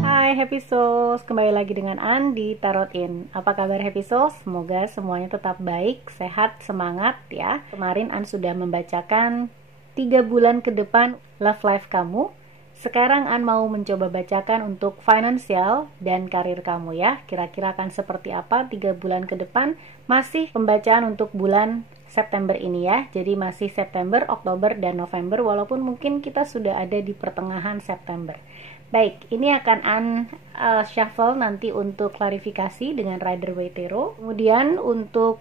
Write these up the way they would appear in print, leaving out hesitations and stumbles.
Hai Happy Souls, kembali lagi dengan An di Tarot In. Apa kabar Happy Souls? Semoga semuanya tetap baik, sehat, semangat ya. Kemarin An sudah membacakan 3 bulan ke depan love life kamu. Sekarang An mau mencoba bacakan untuk finansial dan karir kamu ya. Kira-kira akan seperti apa 3 bulan ke depan. Masih pembacaan untuk bulan September ini ya. Jadi masih September, Oktober, dan November. Walaupun mungkin kita sudah ada di pertengahan September. Baik, ini akan An shuffle nanti untuk klarifikasi dengan Rider-Waite Tarot. Kemudian untuk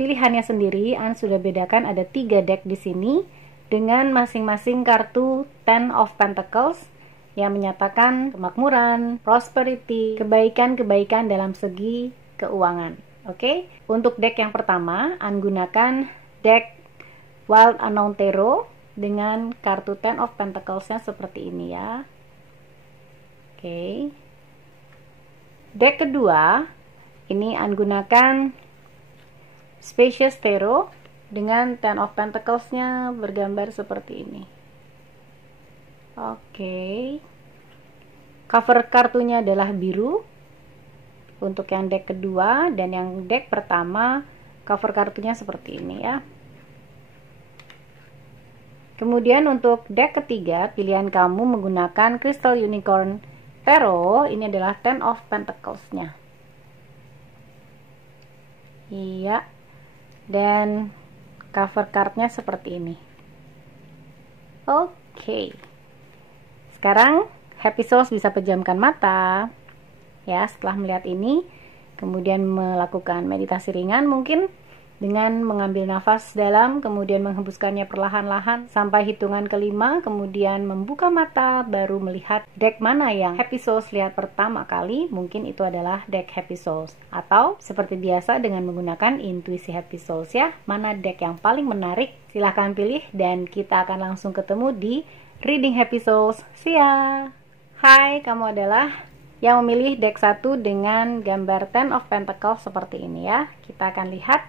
pilihannya sendiri, An sudah bedakan ada 3 deck di sini dengan masing-masing kartu Ten of Pentacles yang menyatakan kemakmuran, prosperity, kebaikan-kebaikan dalam segi keuangan. Oke, untuk deck yang pertama, An gunakan deck Wild Unknown Tarot dengan kartu Ten of Pentacles-nya seperti ini ya. Oke. Deck kedua, ini An gunakan Spacious Tarot dengan Ten of Pentacles-nya bergambar seperti ini. Oke. Cover kartunya adalah biru untuk yang deck kedua, dan yang deck pertama cover kartunya seperti ini ya. Kemudian untuk deck ketiga, pilihan kamu menggunakan Crystal Unicorn Tarot. Ini adalah Ten of Pentacles-nya. Iya. Dan cover cardnya seperti ini. Oke. Sekarang Happy Souls bisa pejamkan mata ya setelah melihat ini, kemudian melakukan meditasi ringan mungkin dengan mengambil nafas dalam, kemudian menghembuskannya perlahan-lahan sampai hitungan kelima, kemudian membuka mata, baru melihat deck mana yang Happy Souls lihat pertama kali. Mungkin itu adalah deck Happy Souls, atau seperti biasa dengan menggunakan intuisi Happy Souls ya. Mana deck yang paling menarik, silahkan pilih, dan kita akan langsung ketemu di reading Happy Souls. See ya! Hai, kamu adalah yang memilih deck 1 dengan gambar Ten of Pentacles seperti ini ya. Kita akan lihat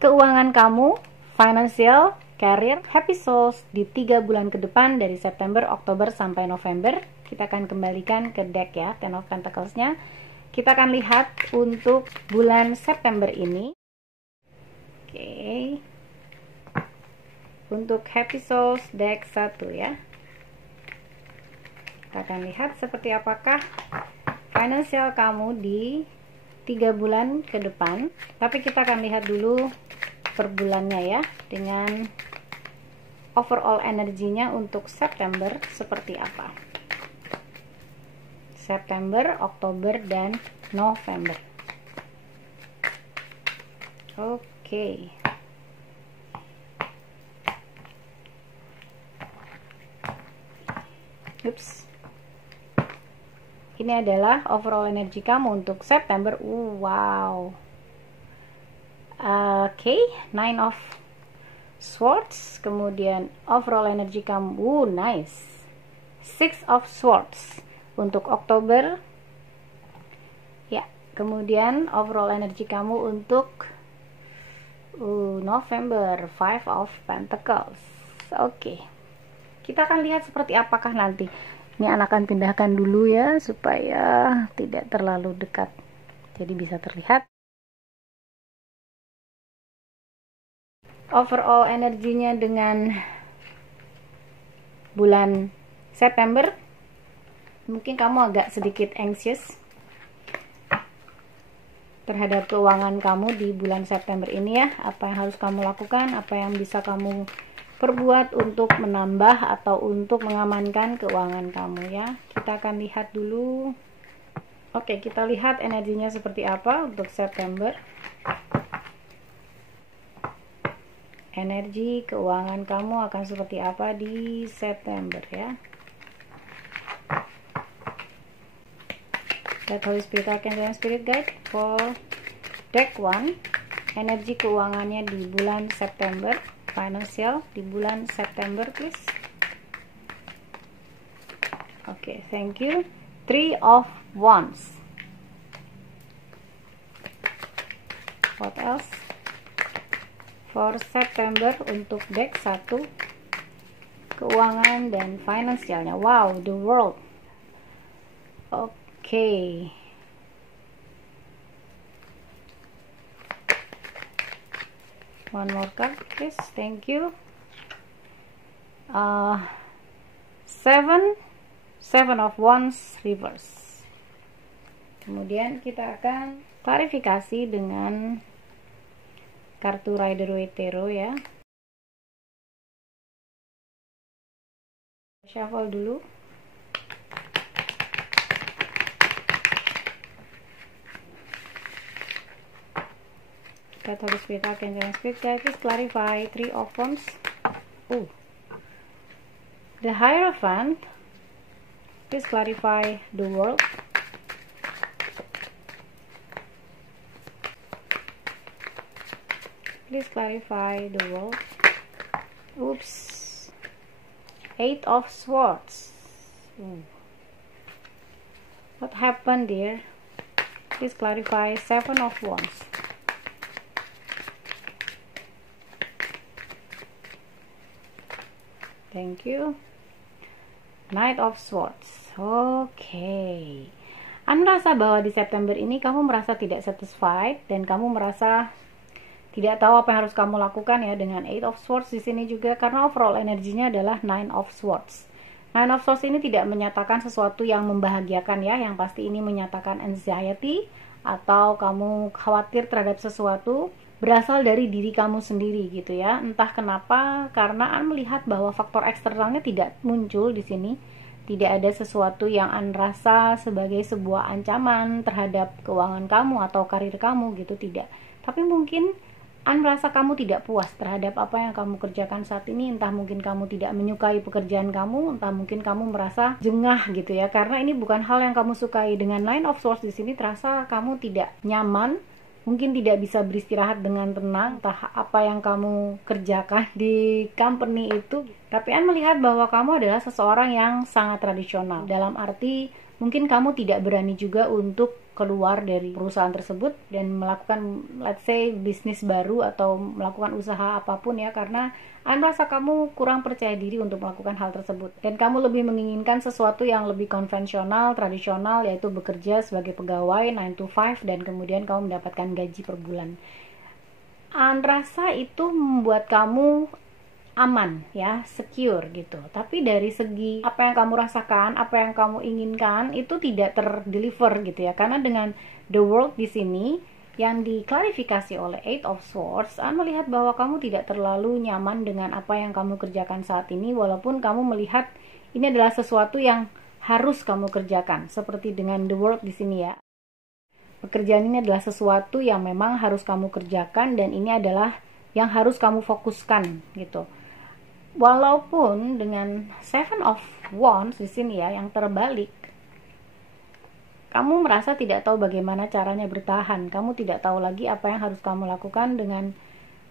keuangan kamu, financial, career, Happy Souls di 3 bulan ke depan dari September, Oktober, sampai November. Kita akan kembalikan ke deck ya, Ten of Pentacles-nya. Kita akan lihat untuk bulan September ini. Oke. Untuk Happy Souls deck 1 ya. Kita akan lihat seperti apakah financial kamu di 3 bulan ke depan. Tapi kita akan lihat dulu per bulannya ya, dengan overall energinya untuk September seperti apa. September, Oktober, dan November. Oke. Ups. Ini adalah overall energi kamu untuk September. Wow. Oke, 9 of Swords. Kemudian overall energi kamu, nice, 6 of Swords untuk Oktober ya. Kemudian overall energi kamu untuk November, 5 of Pentacles. Oke. Kita akan lihat seperti apakah nanti. Ini akan pindahkan dulu ya supaya tidak terlalu dekat, jadi bisa terlihat. Overall energinya dengan bulan September, mungkin kamu agak sedikit anxious terhadap keuangan kamu di bulan September ini ya. Apa yang harus kamu lakukan, apa yang bisa kamu perbuat untuk menambah atau untuk mengamankan keuangan kamu ya. Kita akan lihat dulu. Oke, kita lihat energinya seperti apa untuk September. Energi keuangan kamu akan seperti apa di September ya. Let Holy Spirit Archangel and Spirit Guide for deck 1. Energi keuangannya di bulan September, financial di bulan September please. Oke, thank you. 3 of Wands. What else? For September untuk deck 1. keuangan dan finansialnya. Wow, the world. Oke. One more card, please. Thank you. Seven of Wands reverse. Kemudian kita akan klarifikasi dengan kartu Rider Waite Tarot ya. Shuffle dulu. Catholic Spirit, Archangel Spirit Guide, please clarify Three of Wands. The Hierophant, please clarify the world. Please clarify the world. Oops. Eight of Swords. What happened there? Please clarify Seven of Wands. Thank you. Knight of Swords. Oke. Anda merasa bahwa di September ini kamu merasa tidak satisfied dan kamu merasa tidak tahu apa yang harus kamu lakukan ya dengan Eight of Swords di sini juga, karena overall energinya adalah Nine of Swords. Nine of Swords ini tidak menyatakan sesuatu yang membahagiakan ya, yang pasti ini menyatakan anxiety atau kamu khawatir terhadap sesuatu berasal dari diri kamu sendiri gitu ya. Entah kenapa, karena Anda melihat bahwa faktor eksternalnya tidak muncul di sini. Tidak ada sesuatu yang Anda rasa sebagai sebuah ancaman terhadap keuangan kamu atau karir kamu gitu, tidak. Tapi mungkin Anda merasa kamu tidak puas terhadap apa yang kamu kerjakan saat ini. Entah mungkin kamu tidak menyukai pekerjaan kamu, entah mungkin kamu merasa jengah gitu ya, karena ini bukan hal yang kamu sukai. Dengan Nine of Swords di sini terasa kamu tidak nyaman, mungkin tidak bisa beristirahat dengan tenang, entah apa yang kamu kerjakan di company itu. Tapi Anda melihat bahwa kamu adalah seseorang yang sangat tradisional, dalam arti mungkin kamu tidak berani juga untuk keluar dari perusahaan tersebut dan melakukan, let's say, bisnis baru atau melakukan usaha apapun ya, karena Anda merasa kamu kurang percaya diri untuk melakukan hal tersebut dan kamu lebih menginginkan sesuatu yang lebih konvensional, tradisional, yaitu bekerja sebagai pegawai 9 to 5 dan kemudian kamu mendapatkan gaji per bulan. Anda rasa itu membuat kamu aman ya, secure gitu. Tapi dari segi apa yang kamu rasakan, apa yang kamu inginkan itu tidak terdeliver gitu ya. Karena dengan the world di sini yang diklarifikasi oleh Eight of Swords, Anda melihat bahwa kamu tidak terlalu nyaman dengan apa yang kamu kerjakan saat ini, walaupun kamu melihat ini adalah sesuatu yang harus kamu kerjakan. Seperti dengan the world di sini ya. Pekerjaan ini adalah sesuatu yang memang harus kamu kerjakan dan ini adalah yang harus kamu fokuskan gitu. Walaupun dengan Seven of Wands di sini ya, yang terbalik, kamu merasa tidak tahu bagaimana caranya bertahan. Kamu tidak tahu lagi apa yang harus kamu lakukan dengan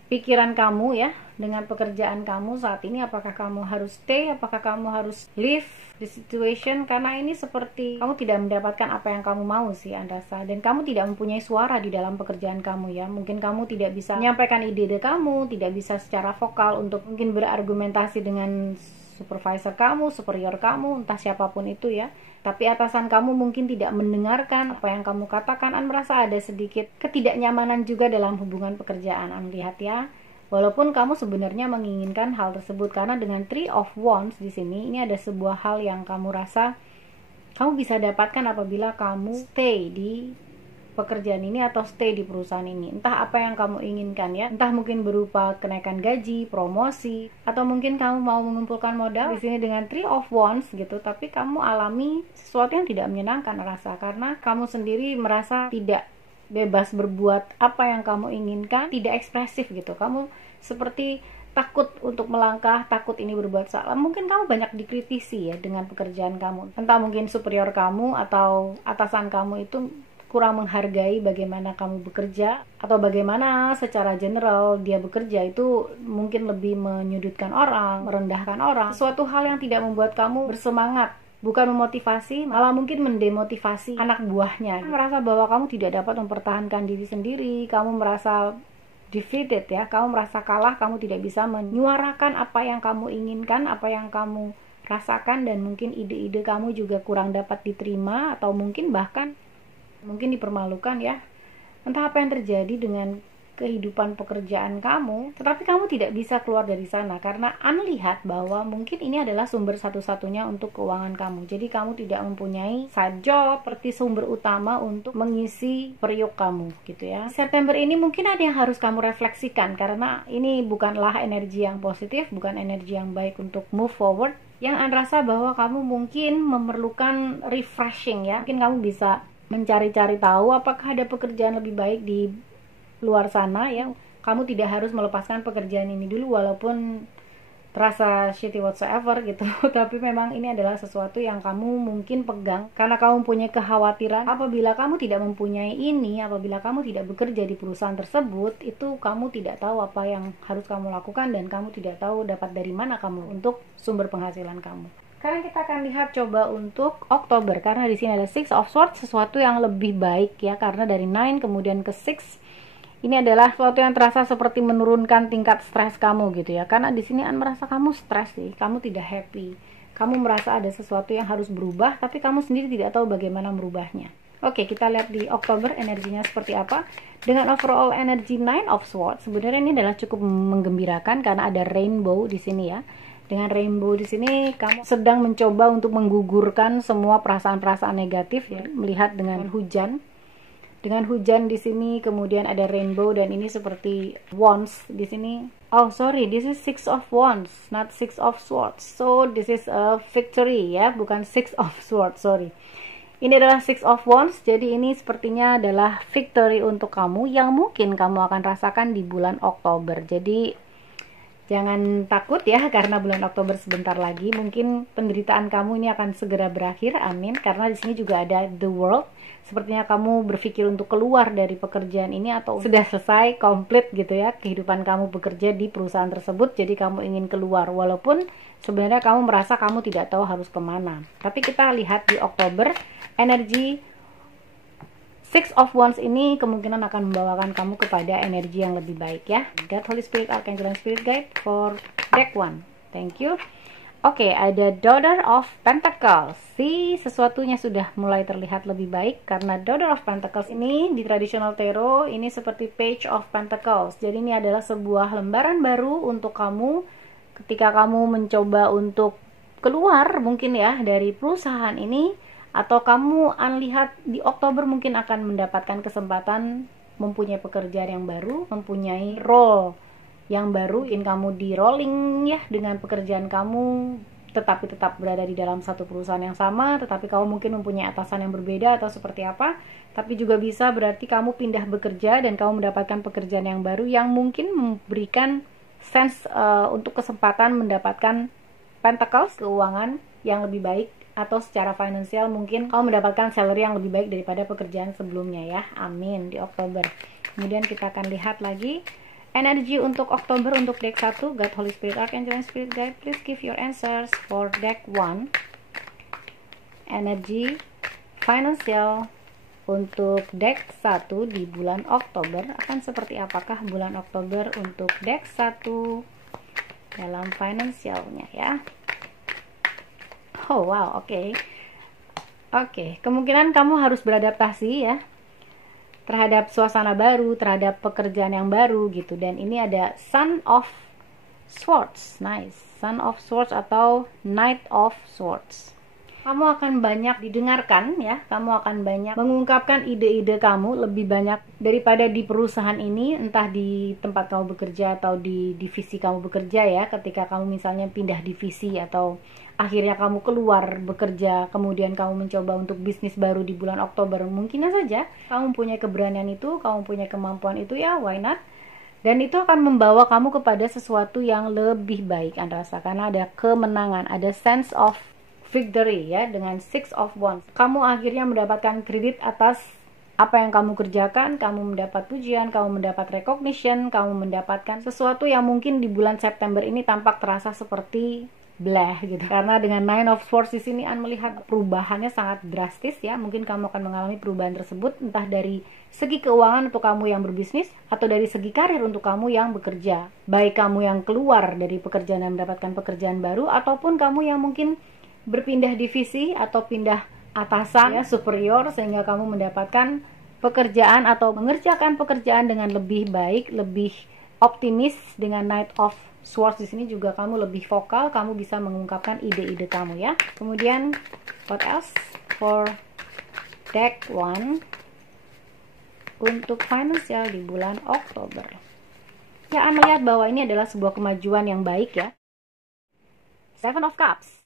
pikiran kamu ya, dengan pekerjaan kamu saat ini. Apakah kamu harus stay, apakah kamu harus leave the situation, karena ini seperti kamu tidak mendapatkan apa yang kamu mau sih Anda rasa, dan kamu tidak mempunyai suara di dalam pekerjaan kamu ya. Mungkin kamu tidak bisa menyampaikan ide-ide kamu, tidak bisa secara vokal untuk mungkin berargumentasi dengan supervisor kamu, superior kamu, entah siapapun itu ya. Tapi atasan kamu mungkin tidak mendengarkan apa yang kamu katakan. Anda merasa ada sedikit ketidaknyamanan juga dalam hubungan pekerjaan. Anda lihat ya, walaupun kamu sebenarnya menginginkan hal tersebut, karena dengan Three of Wands di sini, ini ada sebuah hal yang kamu rasa kamu bisa dapatkan apabila kamu stay di pekerjaan ini atau stay di perusahaan ini. Entah apa yang kamu inginkan ya, entah mungkin berupa kenaikan gaji, promosi, atau mungkin kamu mau mengumpulkan modal di sini dengan Three of Wands gitu, tapi kamu alami sesuatu yang tidak menyenangkan rasa, karena kamu sendiri merasa tidak bebas berbuat apa yang kamu inginkan, tidak ekspresif gitu. Kamu seperti takut untuk melangkah, takut ini berbuat salah. Mungkin kamu banyak dikritisi ya dengan pekerjaan kamu. Entah mungkin superior kamu atau atasan kamu itu kurang menghargai bagaimana kamu bekerja, atau bagaimana secara general dia bekerja itu mungkin lebih menyudutkan orang, merendahkan orang. Sesuatu hal yang tidak membuat kamu bersemangat, bukan memotivasi, malah mungkin mendemotivasi anak buahnya. Kamu merasa bahwa kamu tidak dapat mempertahankan diri sendiri, kamu merasa defeated ya, kamu merasa kalah, kamu tidak bisa menyuarakan apa yang kamu inginkan, apa yang kamu rasakan, dan mungkin ide-ide kamu juga kurang dapat diterima, atau mungkin bahkan dipermalukan ya. Entah apa yang terjadi dengan kehidupan pekerjaan kamu, tetapi kamu tidak bisa keluar dari sana karena lihat bahwa mungkin ini adalah sumber satu-satunya untuk keuangan kamu. Jadi kamu tidak mempunyai side job seperti sumber utama untuk mengisi periuk kamu gitu ya. September ini mungkin ada yang harus kamu refleksikan, karena ini bukanlah energi yang positif, bukan energi yang baik untuk move forward. Yang rasa bahwa kamu mungkin memerlukan refreshing ya. Mungkin kamu bisa mencari-cari tahu apakah ada pekerjaan lebih baik di luar sana ya. Kamu tidak harus melepaskan pekerjaan ini dulu walaupun terasa shitty whatsoever gitu. Tapi memang ini adalah sesuatu yang kamu mungkin pegang karena kamu punya kekhawatiran apabila kamu tidak mempunyai ini, apabila kamu tidak bekerja di perusahaan tersebut, itu kamu tidak tahu apa yang harus kamu lakukan dan kamu tidak tahu dapat dari mana kamu untuk sumber penghasilan kamu. Sekarang kita akan lihat coba untuk Oktober, karena di sini ada Six of Swords, sesuatu yang lebih baik ya, karena dari 9 kemudian ke 6. Ini adalah sesuatu yang terasa seperti menurunkan tingkat stres kamu gitu ya. Karena di sini merasa kamu stres sih, kamu tidak happy. Kamu merasa ada sesuatu yang harus berubah, tapi kamu sendiri tidak tahu bagaimana merubahnya. Oke, kita lihat di Oktober energinya seperti apa. Dengan overall energi 9 of Swords, sebenarnya ini adalah cukup menggembirakan karena ada rainbow di sini ya. Dengan rainbow di sini kamu sedang mencoba untuk menggugurkan semua perasaan-perasaan negatif ya. Melihat dengan hujan. Dengan hujan di sini, kemudian ada rainbow, dan ini seperti wands di sini. Oh sorry, this is Six of Wands, not Six of Swords. So this is a victory ya, bukan Six of Swords, sorry. Ini adalah Six of Wands, jadi ini sepertinya adalah victory untuk kamu yang mungkin kamu akan rasakan di bulan Oktober. Jadi jangan takut ya, karena bulan Oktober sebentar lagi. Mungkin penderitaan kamu ini akan segera berakhir, amin. Karena di sini juga ada the world. Sepertinya kamu berpikir untuk keluar dari pekerjaan ini atau sudah selesai, komplit gitu ya, kehidupan kamu bekerja di perusahaan tersebut. Jadi kamu ingin keluar, walaupun sebenarnya kamu merasa kamu tidak tahu harus kemana. Tapi kita lihat di Oktober, energi Six of Wands ini kemungkinan akan membawakan kamu kepada energi yang lebih baik ya. God, Holy Spirit, Archangel, and Spirit Guide for deck 1. Thank you. Oke, ada Daughter of Pentacles. Sesuatunya sudah mulai terlihat lebih baik karena Daughter of Pentacles ini di traditional tarot ini seperti Page of Pentacles. Jadi ini adalah sebuah lembaran baru untuk kamu ketika kamu mencoba untuk keluar mungkin ya dari perusahaan ini, atau kamu lihat di Oktober mungkin akan mendapatkan kesempatan mempunyai pekerjaan yang baru, mempunyai role yang baru. Mungkin kamu di rolling ya dengan pekerjaan kamu, tetapi tetap berada di dalam satu perusahaan yang sama, tetapi kamu mungkin mempunyai atasan yang berbeda atau seperti apa. Tapi juga bisa berarti kamu pindah bekerja dan kamu mendapatkan pekerjaan yang baru yang mungkin memberikan sense untuk kesempatan mendapatkan pentacles, keuangan yang lebih baik, atau secara finansial mungkin kamu mendapatkan salary yang lebih baik daripada pekerjaan sebelumnya ya, amin, di Oktober. Kemudian kita akan lihat lagi energi untuk Oktober untuk deck 1, God, Holy Spirit, Archangel, and Spirit Guide. Please give your answers for deck 1. Energi financial untuk deck 1 di bulan Oktober akan seperti apakah bulan Oktober untuk deck 1 dalam finansialnya ya. Oh wow, oke. Kemungkinan kamu harus beradaptasi ya terhadap suasana baru, terhadap pekerjaan yang baru gitu. Dan ini ada Sun of Swords, nice. Sun of Swords atau Knight of Swords. Kamu akan banyak didengarkan ya, kamu akan banyak mengungkapkan ide-ide kamu lebih banyak daripada di perusahaan ini, entah di tempat kamu bekerja atau di divisi kamu bekerja ya. Ketika kamu misalnya pindah divisi atau akhirnya kamu keluar bekerja, kemudian kamu mencoba untuk bisnis baru di bulan Oktober, mungkinnya saja kamu punya keberanian itu, kamu punya kemampuan itu ya, why not? Dan itu akan membawa kamu kepada sesuatu yang lebih baik Anda rasa, karena ada kemenangan, ada sense of victory ya dengan Six of Wands. Kamu akhirnya mendapatkan kredit atas apa yang kamu kerjakan, kamu mendapat pujian, kamu mendapat recognition, kamu mendapatkan sesuatu yang mungkin di bulan September ini tampak terasa seperti bleh gitu. Karena dengan Nine of Swords di sini melihat perubahannya sangat drastis ya. Mungkin kamu akan mengalami perubahan tersebut entah dari segi keuangan untuk kamu yang berbisnis atau dari segi karir untuk kamu yang bekerja. Baik kamu yang keluar dari pekerjaan dan mendapatkan pekerjaan baru ataupun kamu yang mungkin berpindah divisi atau pindah atasan ya, superior, sehingga kamu mendapatkan pekerjaan atau mengerjakan pekerjaan dengan lebih baik, lebih optimis. Dengan Knight of Swords di sini juga kamu lebih vokal, kamu bisa mengungkapkan ide-ide kamu ya. Kemudian what else for deck 1 untuk financial di bulan Oktober? Ya, melihat bahwa ini adalah sebuah kemajuan yang baik ya. Seven of Cups.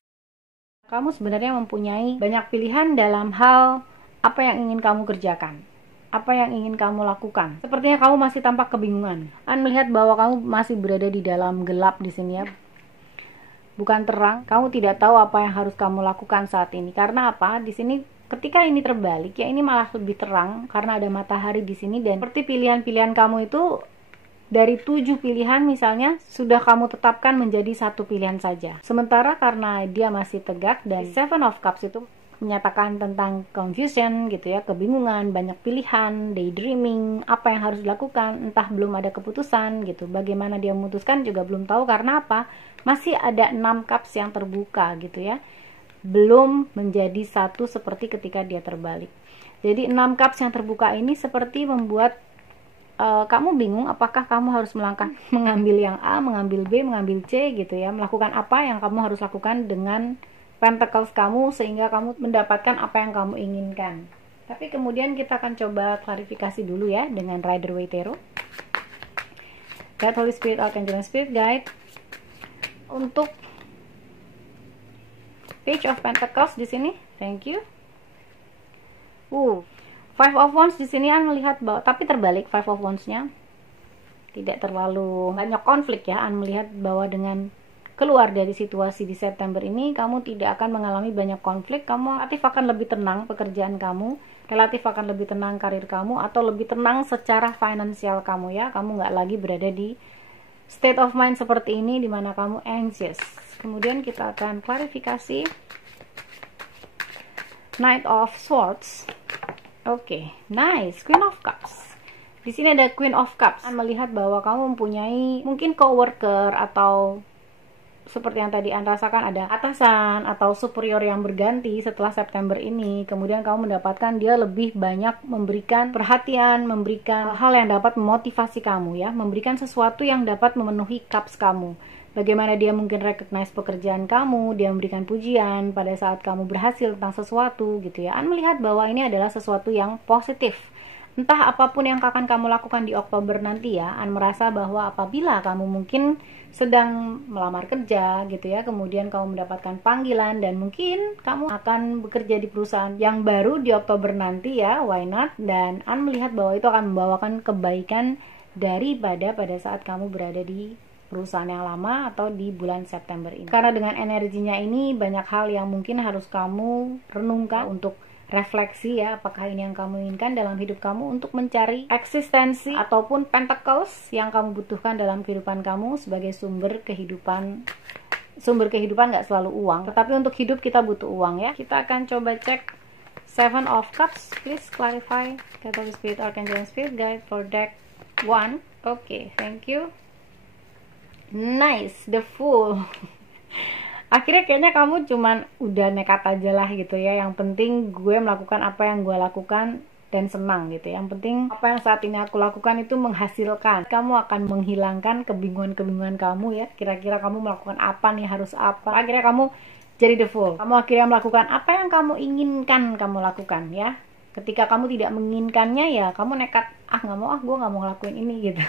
Kamu sebenarnya mempunyai banyak pilihan dalam hal apa yang ingin kamu kerjakan, apa yang ingin kamu lakukan. Sepertinya kamu masih tampak kebingungan. Melihat bahwa kamu masih berada di dalam gelap di sini ya. Bukan terang. Kamu tidak tahu apa yang harus kamu lakukan saat ini. Karena apa? Di sini ketika ini terbalik ya, ini malah lebih terang karena ada matahari di sini, dan seperti pilihan-pilihan kamu itu dari 7 pilihan misalnya sudah kamu tetapkan menjadi 1 pilihan saja. Sementara karena dia masih tegak dan Seven of Cups itu menyatakan tentang confusion gitu ya, kebingungan, banyak pilihan, daydreaming, apa yang harus dilakukan, entah belum ada keputusan gitu. Bagaimana dia memutuskan juga belum tahu, karena apa? Masih ada 6 cups yang terbuka gitu ya. Belum menjadi satu seperti ketika dia terbalik. Jadi 6 cups yang terbuka ini seperti membuat kamu bingung apakah kamu harus mengambil yang A, mengambil B, mengambil C gitu ya. Melakukan apa yang kamu harus lakukan dengan Pentacles kamu sehingga kamu mendapatkan apa yang kamu inginkan. Tapi kemudian kita akan coba klarifikasi dulu ya dengan Rider-Waite Tarot. God, Holy Spirit, Archangel, and Spirit Guide. Untuk Page of Pentacles di sini, thank you. Five of Wands di sini melihat bahwa, tapi terbalik Five of Wands-nya tidak terlalu banyak konflik ya. Melihat bahwa dengan keluar dari situasi di September ini, kamu tidak akan mengalami banyak konflik. Kamu relatif akan lebih tenang pekerjaan kamu, relatif akan lebih tenang karir kamu, atau lebih tenang secara finansial kamu ya. Kamu nggak lagi berada di state of mind seperti ini dimana kamu anxious. Kemudian kita akan klarifikasi Knight of Swords. Oke, nice. Queen of Cups. Di sini ada Queen of Cups. Melihat bahwa kamu mempunyai mungkin coworker atau seperti yang tadi Anda rasakan, ada atasan atau superior yang berganti setelah September ini. Kemudian kamu mendapatkan dia lebih banyak memberikan perhatian, memberikan hal yang dapat memotivasi kamu ya, memberikan sesuatu yang dapat memenuhi cups kamu. Bagaimana dia mungkin recognize pekerjaan kamu, dia memberikan pujian pada saat kamu berhasil tentang sesuatu gitu ya. Melihat bahwa ini adalah sesuatu yang positif. Entah apapun yang akan kamu lakukan di Oktober nanti ya, merasa bahwa apabila kamu mungkin sedang melamar kerja gitu ya, kemudian kamu mendapatkan panggilan dan mungkin kamu akan bekerja di perusahaan yang baru di Oktober nanti ya, why not? Dan melihat bahwa itu akan membawakan kebaikan daripada pada saat kamu berada di perusahaan yang lama atau di bulan September ini. Karena dengan energinya ini banyak hal yang mungkin harus kamu renungkan untuk refleksi ya, apakah ini yang kamu inginkan dalam hidup kamu untuk mencari eksistensi ataupun pentacles yang kamu butuhkan dalam kehidupan kamu sebagai sumber kehidupan. Sumber kehidupan nggak selalu uang, tetapi untuk hidup kita butuh uang ya. Kita akan coba cek Seven of Cups. Please clarify Catholic Spirit, Archangel, and Spirit Guide for deck 1. Oke, thank you. Nice, the Fool. Akhirnya kayaknya kamu cuman udah nekat aja lah gitu ya. Yang penting gue melakukan apa yang gue lakukan dan senang gitu. Yang penting apa yang saat ini aku lakukan itu menghasilkan. Kamu akan menghilangkan kebingungan-kebingungan kamu ya. Kira-kira kamu melakukan apa nih, harus apa. Akhirnya kamu jadi the Fool. Kamu akhirnya melakukan apa yang kamu inginkan kamu lakukan ya. Ketika kamu tidak menginginkannya ya kamu nekat, nggak mau, gue nggak mau ngelakuin ini gitu.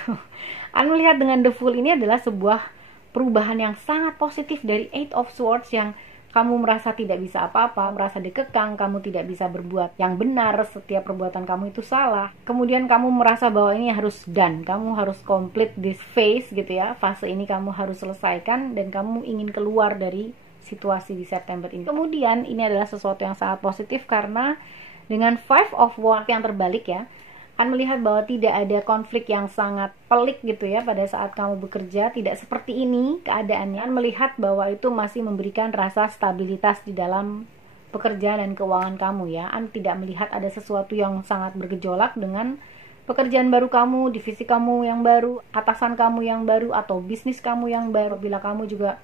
Anu lihat dengan the Fool ini adalah sebuah perubahan yang sangat positif dari Eight of Swords yang kamu merasa tidak bisa apa-apa, merasa dikekang, kamu tidak bisa berbuat yang benar, setiap perbuatan kamu itu salah. Kemudian kamu merasa bahwa ini harus done, kamu harus complete this phase gitu ya, fase ini kamu harus selesaikan dan kamu ingin keluar dari situasi di September ini. Kemudian ini adalah sesuatu yang sangat positif karena dengan Five of Wands yang terbalik ya, An melihat bahwa tidak ada konflik yang sangat pelik gitu ya pada saat kamu bekerja, tidak seperti ini keadaannya. An melihat bahwa itu masih memberikan rasa stabilitas di dalam pekerjaan dan keuangan kamu ya. An tidak melihat ada sesuatu yang sangat bergejolak dengan pekerjaan baru kamu, divisi kamu yang baru, atasan kamu yang baru, atau bisnis kamu yang baru. Bila kamu juga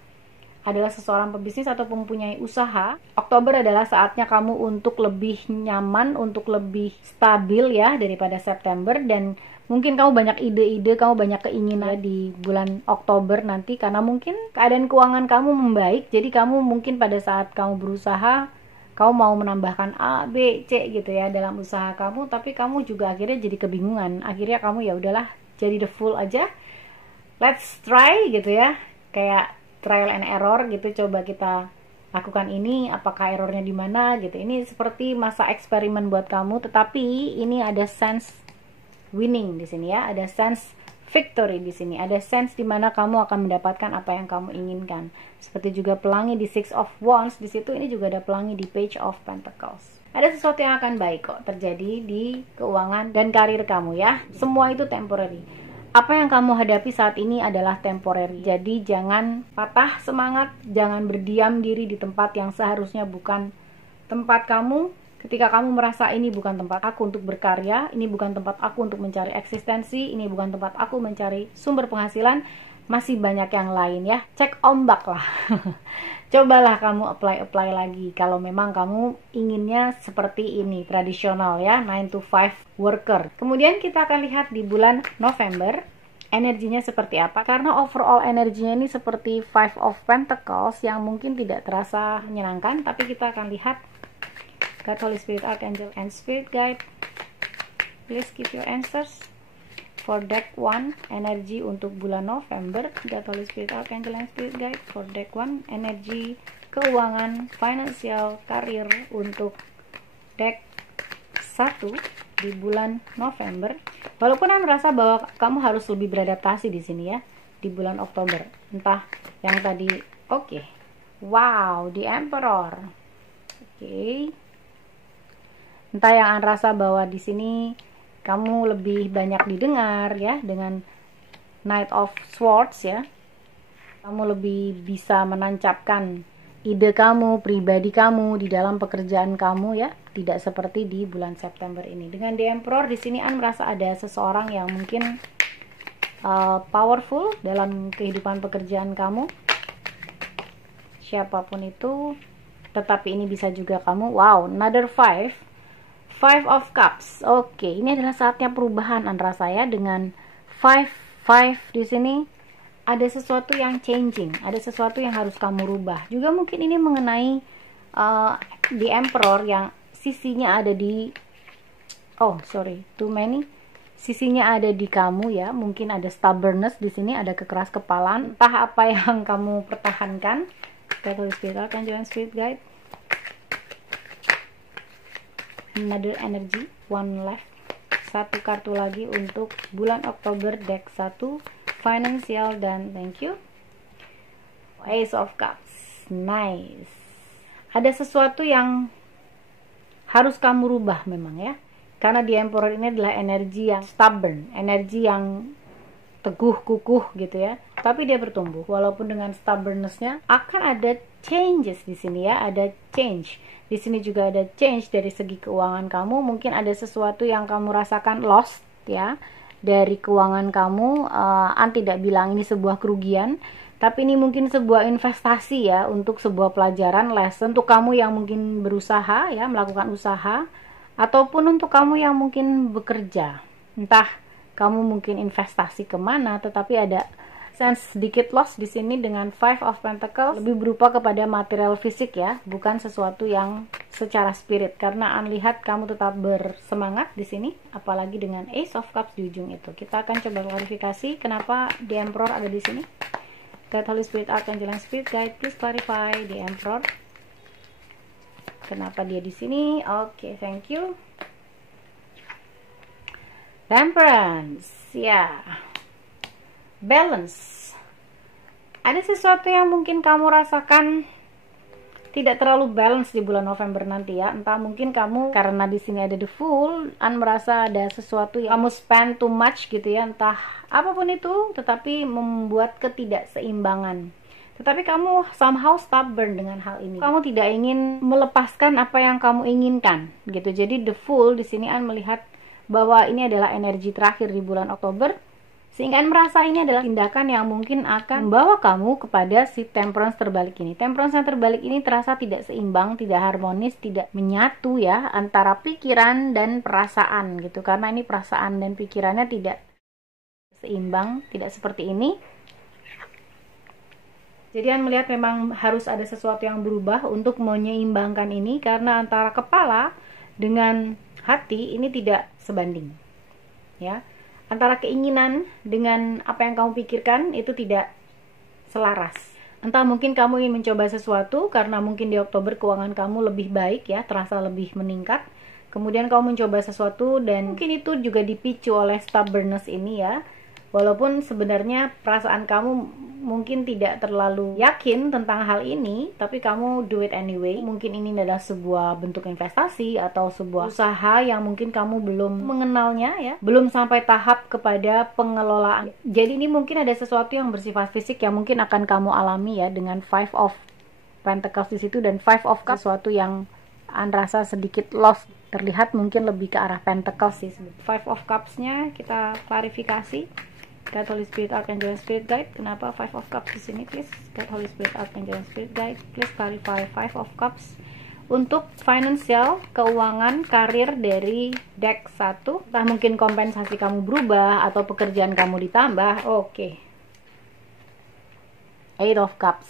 adalah seseorang pebisnis atau mempunyai usaha, Oktober adalah saatnya kamu untuk lebih nyaman, untuk lebih stabil ya daripada September. Dan mungkin kamu banyak ide-ide, kamu banyak keinginan di bulan Oktober nanti, karena mungkin keadaan keuangan kamu membaik. Jadi kamu mungkin pada saat kamu berusaha, kamu mau menambahkan A, B, C gitu ya dalam usaha kamu, tapi kamu juga akhirnya jadi kebingungan. Akhirnya kamu ya udahlah, jadi the full aja, let's try gitu ya, kayak trial and error gitu. Coba kita lakukan ini, apakah errornya di mana gitu. Ini seperti masa eksperimen buat kamu, tetapi ini ada sense winning di sini ya, ada sense victory di sini, ada sense di mana kamu akan mendapatkan apa yang kamu inginkan. Seperti juga pelangi di Six of Wands di situ, ini juga ada pelangi di Page of Pentacles. Ada sesuatu yang akan baik kok terjadi di keuangan dan karir kamu ya. Semua itu temporary. Apa yang kamu hadapi saat ini adalah temporary. Jadi jangan patah semangat, jangan berdiam diri di tempat yang seharusnya bukan tempat kamu. Ketika kamu merasa ini bukan tempat aku untuk berkarya, ini bukan tempat aku untuk mencari eksistensi, ini bukan tempat aku mencari sumber penghasilan, masih banyak yang lain ya. Cek ombak lah. Cobalah kamu apply lagi kalau memang kamu inginnya seperti ini, tradisional ya, 9 to 5 worker. Kemudian kita akan lihat di bulan November energinya seperti apa, karena overall energinya ini seperti Five of Pentacles yang mungkin tidak terasa menyenangkan. Tapi kita akan lihat God, Holy Spirit, Archangel, and Spirit Guide. Please give your answers for deck 1 energi untuk bulan November. God, Holy Spirit, Archangel, and Spirit Guide for deck 1 energi keuangan, financial, karir untuk deck 1 di bulan November. Walaupun Anda merasa bahwa kamu harus lebih beradaptasi di sini ya di bulan Oktober. Entah yang tadi oke. Wow, the Emperor. Oke. Entah yang Anda rasa bahwa di sini kamu lebih banyak didengar ya dengan Knight of Swords ya. Kamu lebih bisa menancapkan ide kamu, pribadi kamu di dalam pekerjaan kamu ya, tidak seperti di bulan September ini. Dengan The Emperor di sini An merasa ada seseorang yang mungkin powerful dalam kehidupan pekerjaan kamu. Siapapun itu, tetapi ini bisa juga kamu. Wow, another Five of Cups. Oke, ini adalah saatnya perubahan An rasa ya, dengan five di sini. Ada sesuatu yang changing, ada sesuatu yang harus kamu rubah. Juga mungkin ini mengenai The Emperor yang sisinya ada di too many. Sisinya ada di kamu ya. Mungkin ada stubbornness di sini, ada kekeras kepalaan. Entah apa yang kamu pertahankan. Kita tulis kita akan jalan Spirit Guide. Another energy, one left. Satu kartu lagi untuk bulan Oktober deck 1 financial, dan thank you. Ace of Cups. Nice. Ada sesuatu yang harus kamu rubah memang ya. Karena The Emperor ini adalah energi yang stubborn, energi yang teguh, kukuh gitu ya. Tapi dia bertumbuh walaupun dengan stubbornness-nya. Akan ada changes di sini ya, ada change. Di sini juga ada change dari segi keuangan kamu. Mungkin ada sesuatu yang kamu rasakan lost ya dari keuangan kamu. An tidak bilang ini sebuah kerugian, tapi ini mungkin sebuah investasi ya, untuk sebuah pelajaran, lesson untuk kamu yang mungkin berusaha ya, melakukan usaha, ataupun untuk kamu yang mungkin bekerja. Entah kamu mungkin investasi kemana, tetapi ada sense sedikit loss di sini dengan Five of Pentacles. Lebih berupa kepada material fisik ya, bukan sesuatu yang secara spirit. Karena An lihat kamu tetap bersemangat di sini, apalagi dengan Ace of Cups di ujung itu. Kita akan coba klarifikasi kenapa The Emperor ada di sini. God, Holy Spirit, Archangel, and Spirit Guide, please clarify The Emperor. Kenapa dia di sini? Oke, thank you. Temperance, ya. Balance. Ada sesuatu yang mungkin kamu rasakan tidak terlalu balance di bulan November nanti ya. Entah mungkin kamu karena di sini ada the Fool, merasa ada sesuatu yang kamu spend too much gitu ya, entah apapun itu, tetapi membuat ketidakseimbangan. Tetapi kamu somehow stubborn dengan hal ini. Kamu tidak ingin melepaskan apa yang kamu inginkan gitu. Jadi the Fool di sini melihat bahwa ini adalah energi terakhir di bulan Oktober, sehingga merasa ini adalah tindakan yang mungkin akan membawa kamu kepada si Temperance terbalik ini. Temperance yang terbalik ini terasa tidak seimbang, tidak harmonis, tidak menyatu ya antara pikiran dan perasaan gitu. Karena ini perasaan dan pikirannya tidak seimbang, tidak seperti ini. Jadi melihat memang harus ada sesuatu yang berubah untuk menyeimbangkan ini, karena antara kepala dengan hati ini tidak sebanding. Ya. Antara keinginan dengan apa yang kamu pikirkan itu tidak selaras. Entah mungkin kamu ingin mencoba sesuatu karena mungkin di Oktober keuangan kamu lebih baik ya, terasa lebih meningkat. Kemudian kamu mencoba sesuatu dan mungkin itu juga dipicu oleh stubbornness ini ya. Walaupun sebenarnya perasaan kamu mungkin tidak terlalu yakin tentang hal ini, tapi kamu do it anyway. Mungkin ini adalah sebuah bentuk investasi atau sebuah usaha yang mungkin kamu belum mengenalnya ya, belum sampai tahap kepada pengelolaan. Jadi ini mungkin ada sesuatu yang bersifat fisik yang mungkin akan kamu alami ya, dengan Five of Pentacles di situ dan Five of Cups, sesuatu yang rasa sedikit lost, terlihat mungkin lebih ke arah Pentacles sih. Five of Cups-nya kita klarifikasi. God, Holy Spirit, Archangel, Spirit Guide. Kenapa Five of Cups di sini, please? God, Holy Spirit, Archangel, Spirit Guide. Please clarify Five of Cups untuk financial, keuangan, karir dari deck 1. Entah mungkin kompensasi kamu berubah atau pekerjaan kamu ditambah. Oke. Eight of Cups.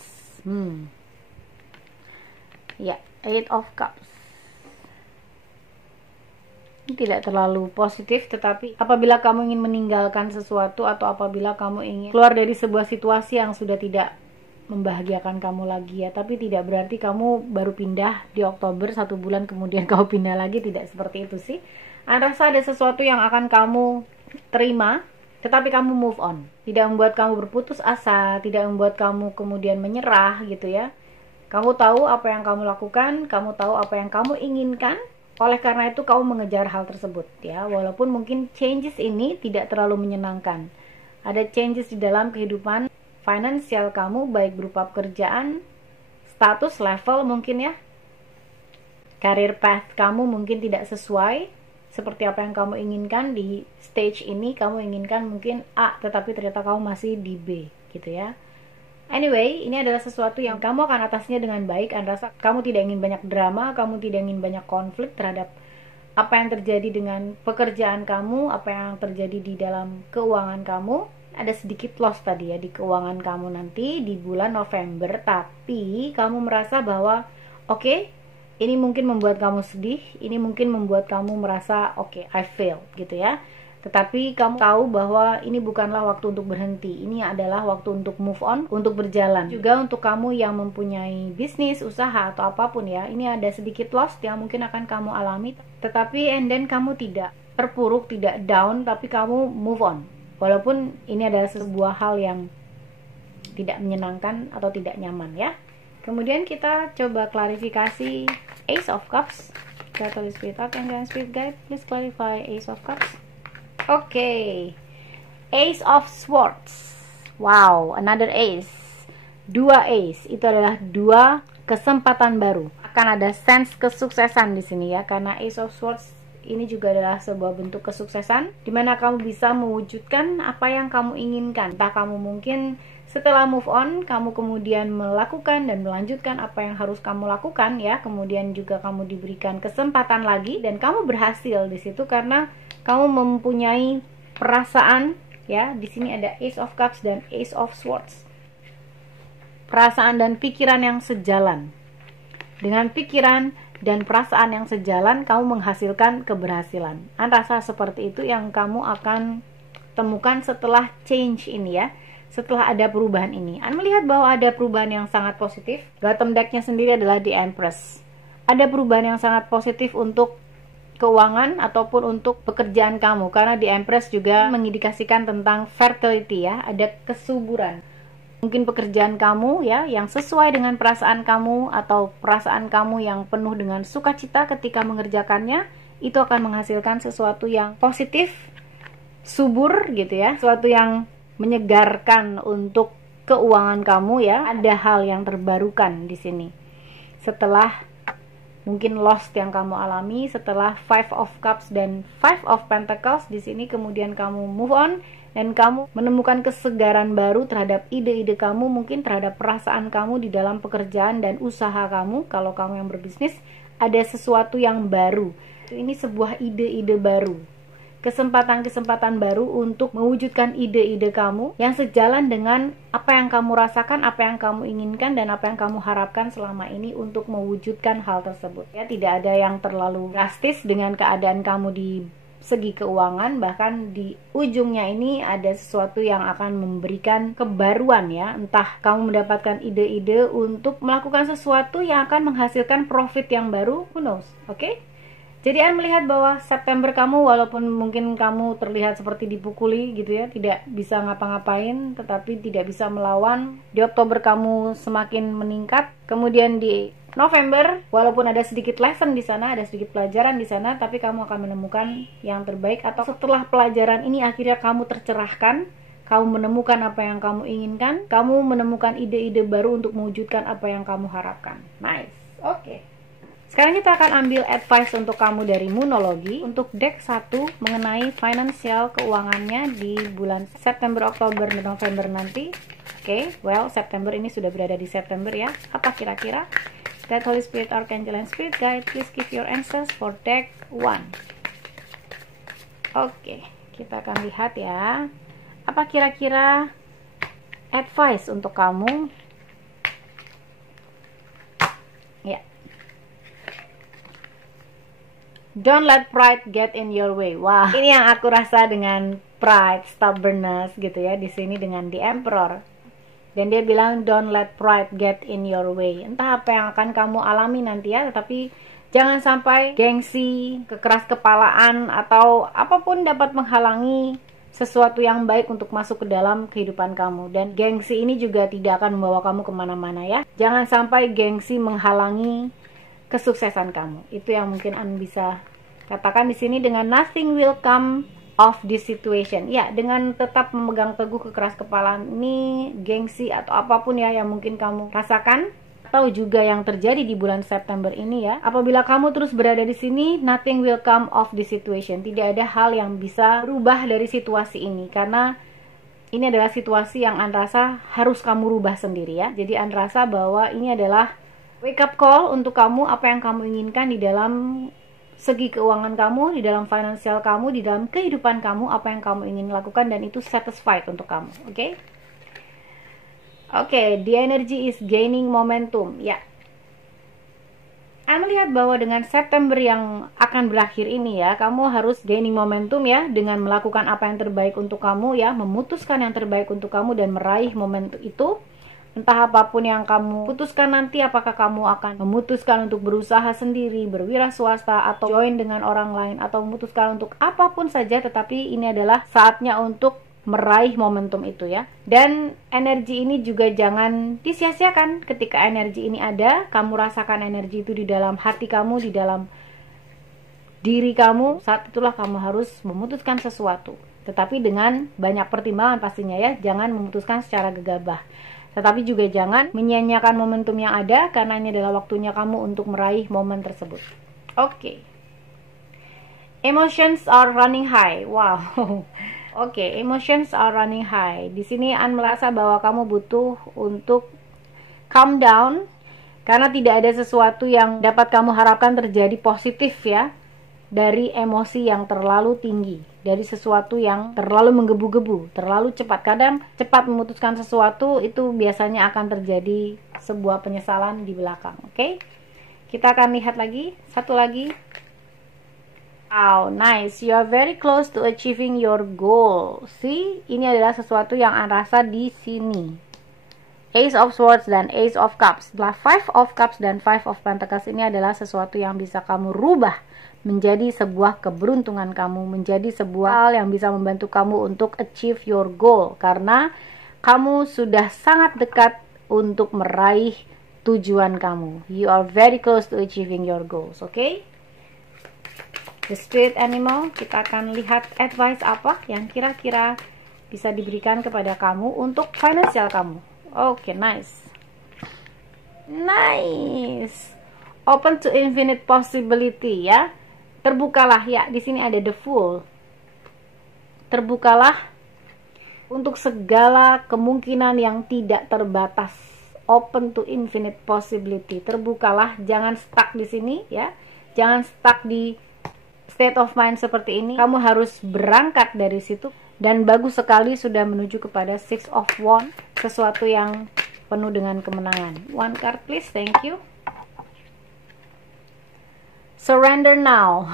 Ya, Eight of Cups. Tidak terlalu positif, tetapi apabila kamu ingin meninggalkan sesuatu atau apabila kamu ingin keluar dari sebuah situasi yang sudah tidak membahagiakan kamu lagi ya, tapi tidak berarti kamu baru pindah di Oktober 1 bulan kemudian kamu pindah lagi, tidak seperti itu sih. Rasa ada sesuatu yang akan kamu terima, tetapi kamu move on. Tidak membuat kamu berputus asa, tidak membuat kamu kemudian menyerah gitu ya. Kamu tahu apa yang kamu lakukan, kamu tahu apa yang kamu inginkan. Oleh karena itu kamu mengejar hal tersebut ya, walaupun mungkin changes ini tidak terlalu menyenangkan. Ada changes di dalam kehidupan finansial kamu, baik berupa pekerjaan, status, level mungkin ya. Career path kamu mungkin tidak sesuai seperti apa yang kamu inginkan di stage ini. Kamu inginkan mungkin A, tetapi ternyata kamu masih di B gitu ya. Anyway, ini adalah sesuatu yang kamu akan atasinya dengan baik. Anda rasa kamu tidak ingin banyak drama, kamu tidak ingin banyak konflik terhadap apa yang terjadi dengan pekerjaan kamu, apa yang terjadi di dalam keuangan kamu. Ada sedikit loss tadi ya di keuangan kamu nanti di bulan November, tapi kamu merasa bahwa oke, ini mungkin membuat kamu sedih, ini mungkin membuat kamu merasa oke, I failed gitu ya. Tetapi kamu tahu bahwa ini bukanlah waktu untuk berhenti. Ini adalah waktu untuk move on, untuk berjalan. Juga untuk kamu yang mempunyai bisnis, usaha, atau apapun ya. Ini ada sedikit loss yang mungkin akan kamu alami. Tetapi and then kamu tidak terpuruk, tidak down, tapi kamu move on. Walaupun ini adalah sebuah hal yang tidak menyenangkan atau tidak nyaman ya. Kemudian kita coba klarifikasi Ace of Cups. Holy Spirit, Archangel, Spirit Guide, please clarify Ace of Cups. Oke, Ace of Swords. Wow, another ace. 2 ace, itu adalah 2 kesempatan baru. Akan ada sense kesuksesan di sini ya, karena Ace of Swords ini juga adalah sebuah bentuk kesuksesan di mana kamu bisa mewujudkan apa yang kamu inginkan. Entah kamu mungkin setelah move on, kamu kemudian melakukan dan melanjutkan apa yang harus kamu lakukan ya. Kemudian juga kamu diberikan kesempatan lagi dan kamu berhasil di situ karena kamu mempunyai perasaan ya. Di sini ada Ace of Cups dan Ace of Swords. Perasaan dan pikiran yang sejalan. Dengan pikiran dan perasaan yang sejalan, kamu menghasilkan keberhasilan. Rasa seperti itu yang kamu akan temukan setelah change ini ya. Setelah ada perubahan ini, melihat bahwa ada perubahan yang sangat positif. Bottom deck-nya sendiri adalah The Empress. Ada perubahan yang sangat positif untuk keuangan ataupun untuk pekerjaan kamu, karena The Empress juga mengindikasikan tentang fertility ya, ada kesuburan. mungkin pekerjaan kamu ya yang sesuai dengan perasaan kamu, atau perasaan kamu yang penuh dengan sukacita ketika mengerjakannya, itu akan menghasilkan sesuatu yang positif, subur gitu ya, sesuatu yang menyegarkan untuk keuangan kamu ya. Ada hal yang terbarukan di sini setelah mungkin lost yang kamu alami, setelah Five of Cups dan Five of Pentacles di sini. Kemudian kamu move on dan kamu menemukan kesegaran baru terhadap ide-ide kamu, mungkin terhadap perasaan kamu di dalam pekerjaan dan usaha kamu. Kalau kamu yang berbisnis, ada sesuatu yang baru. Ini sebuah ide-ide baru, kesempatan-kesempatan baru untuk mewujudkan ide-ide kamu yang sejalan dengan apa yang kamu rasakan, apa yang kamu inginkan, dan apa yang kamu harapkan selama ini untuk mewujudkan hal tersebut. Ya, tidak ada yang terlalu drastis dengan keadaan kamu di segi keuangan, bahkan di ujungnya ini ada sesuatu yang akan memberikan kebaruan ya. Entah kamu mendapatkan ide-ide untuk melakukan sesuatu yang akan menghasilkan profit yang baru, who knows, oke? Jadi An melihat bahwa September kamu, walaupun mungkin kamu terlihat seperti dipukuli gitu ya, tidak bisa ngapa-ngapain, tetapi tidak bisa melawan. Di Oktober kamu semakin meningkat, kemudian di November, walaupun ada sedikit lesson di sana, ada sedikit pelajaran di sana, tapi kamu akan menemukan yang terbaik. Atau setelah pelajaran ini akhirnya kamu tercerahkan, kamu menemukan apa yang kamu inginkan, kamu menemukan ide-ide baru untuk mewujudkan apa yang kamu harapkan. Nice, oke. Sekarang kita akan ambil advice untuk kamu dari Moonology untuk deck 1 mengenai finansial keuangannya di bulan September, Oktober, dan November nanti. Oke, well, September ini sudah berada di September ya. Apa kira-kira? That Holy Spirit, Archangel, and Spirit Guide, please give your answers for deck 1. Oke, kita akan lihat ya. Apa kira-kira advice untuk kamu? Ya. Don't let pride get in your way. Wah, ini yang aku rasa dengan pride, stubbornness gitu ya. Di sini dengan the Emperor. Dan dia bilang, don't let pride get in your way. Entah apa yang akan kamu alami nanti ya, tetapi jangan sampai gengsi, kekeras kepalaan, atau apapun dapat menghalangi sesuatu yang baik untuk masuk ke dalam kehidupan kamu. Dan gengsi ini juga tidak akan membawa kamu kemana-mana ya. Jangan sampai gengsi menghalangi kesuksesan kamu. Itu yang mungkin An bisa katakan di sini dengan nothing will come of this situation. Ya, dengan tetap memegang teguh kekeras kepalaan ini, gengsi atau apapun ya yang mungkin kamu rasakan atau juga yang terjadi di bulan September ini ya. Apabila kamu terus berada di sini, nothing will come of this situation. Tidak ada hal yang bisa berubah dari situasi ini, karena ini adalah situasi yang An rasa harus kamu rubah sendiri ya. Jadi An rasa bahwa ini adalah wake up call untuk kamu, apa yang kamu inginkan di dalam segi keuangan kamu, di dalam finansial kamu, di dalam kehidupan kamu, apa yang kamu ingin lakukan, dan itu satisfied untuk kamu. Oke? Oke, the energy is gaining momentum. Ya. Anda melihat bahwa dengan September yang akan berakhir ini ya, kamu harus gaining momentum ya, dengan melakukan apa yang terbaik untuk kamu ya, memutuskan yang terbaik untuk kamu dan meraih momentum itu. Entah apapun yang kamu putuskan nanti, apakah kamu akan memutuskan untuk berusaha sendiri, berwira swasta, atau join dengan orang lain, atau memutuskan untuk apapun saja, tetapi ini adalah saatnya untuk meraih momentum itu ya. Dan energi ini juga jangan disia-siakan. Ketika energi ini ada, kamu rasakan energi itu di dalam hati kamu, di dalam diri kamu, saat itulah kamu harus memutuskan sesuatu. Tetapi dengan banyak pertimbangan pastinya ya, jangan memutuskan secara gegabah. Tetapi juga jangan menyia-nyiakan momentum yang ada, karena ini adalah waktunya kamu untuk meraih momen tersebut. Oke. Emotions are running high. Wow. Oke, emotions are running high. Di sini An merasa bahwa kamu butuh untuk calm down, karena tidak ada sesuatu yang dapat kamu harapkan terjadi positif ya, dari emosi yang terlalu tinggi, dari sesuatu yang terlalu menggebu-gebu, terlalu cepat. Kadang cepat memutuskan sesuatu itu biasanya akan terjadi sebuah penyesalan di belakang. Oke? Kita akan lihat lagi, satu lagi. Wow, nice. You are very close to achieving your goal. See, ini adalah sesuatu yang An rasa di sini. Ace of Swords dan Ace of Cups. Setelah Five of Cups dan Five of Pentacles, ini adalah sesuatu yang bisa kamu rubah menjadi sebuah keberuntungan kamu, menjadi sebuah hal yang bisa membantu kamu untuk achieve your goal. Karena kamu sudah sangat dekat untuk meraih tujuan kamu. You are very close to achieving your goals, okay? The spirit animal, kita akan lihat advice apa yang kira-kira bisa diberikan kepada kamu untuk finansial kamu. Oke, nice. Nice. Open to infinite possibility ya. Terbukalah ya, di sini ada the Fool. Terbukalah untuk segala kemungkinan yang tidak terbatas. Open to infinite possibility. Terbukalah, jangan stuck di sini ya. Jangan stuck di state of mind seperti ini. Kamu harus berangkat dari situ, dan bagus sekali sudah menuju kepada Six of Wands, sesuatu yang penuh dengan kemenangan. One card please, thank you. Surrender now.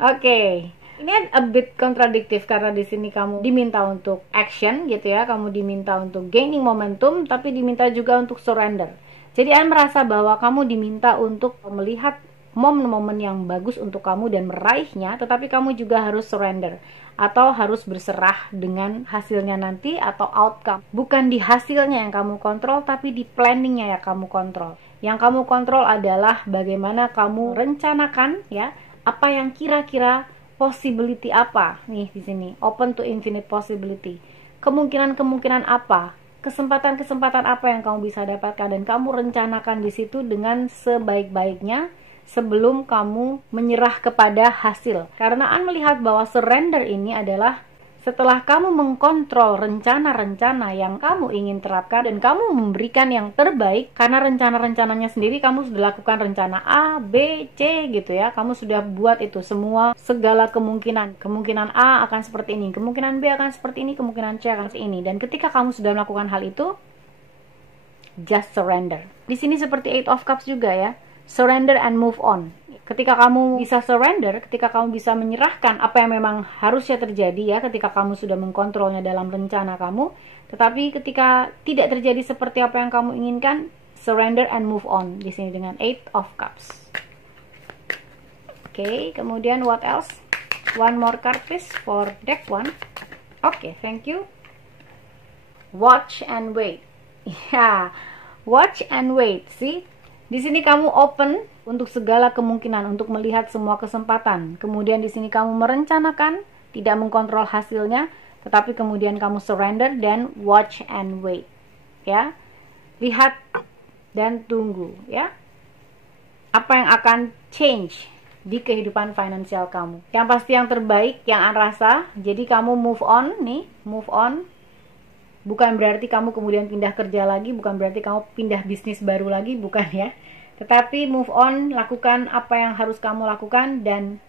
Oke. Ini a bit kontradiktif karena di sini kamu diminta untuk action gitu ya, kamu diminta untuk gaining momentum, tapi diminta juga untuk surrender. Jadi Anda merasa bahwa kamu diminta untuk melihat momen-momen yang bagus untuk kamu dan meraihnya, tetapi kamu juga harus surrender atau harus berserah dengan hasilnya nanti atau outcome. Bukan di hasilnya yang kamu kontrol, tapi di planningnya yang kamu kontrol. Yang kamu kontrol adalah bagaimana kamu rencanakan ya, apa yang kira-kira possibility apa nih di sini, open to infinite possibility. Kemungkinan-kemungkinan apa, kesempatan-kesempatan apa yang kamu bisa dapatkan, dan kamu rencanakan di situ dengan sebaik-baiknya sebelum kamu menyerah kepada hasil. Karena Anda melihat bahwa surrender ini adalah setelah kamu mengkontrol rencana-rencana yang kamu ingin terapkan dan kamu memberikan yang terbaik, karena rencana-rencananya sendiri kamu sudah lakukan rencana A, B, C gitu ya. Kamu sudah buat itu semua, segala kemungkinan. Kemungkinan A akan seperti ini, kemungkinan B akan seperti ini, kemungkinan C akan seperti ini. Dan ketika kamu sudah melakukan hal itu, just surrender. Di sini seperti Eight of Cups juga ya. Surrender and move on. Ketika kamu bisa surrender, ketika kamu bisa menyerahkan apa yang memang harusnya terjadi ya, ketika kamu sudah mengkontrolnya dalam rencana kamu, tetapi ketika tidak terjadi seperti apa yang kamu inginkan, surrender and move on. Di sini dengan Eight of Cups. Oke, kemudian what else? One more card please for deck 1. Oke, thank you. Watch and wait. Ya, watch and wait. See? Di sini kamu open untuk segala kemungkinan, untuk melihat semua kesempatan. Kemudian di sini kamu merencanakan, tidak mengkontrol hasilnya, tetapi kemudian kamu surrender dan watch and wait. Ya. Lihat dan tunggu, ya. Apa yang akan change di kehidupan finansial kamu. Yang pasti yang terbaik yang Anda rasa. Jadi kamu move on nih, move on. Bukan berarti kamu kemudian pindah kerja lagi, bukan berarti kamu pindah bisnis baru lagi, bukan ya. Tetapi move on, lakukan apa yang harus kamu lakukan dan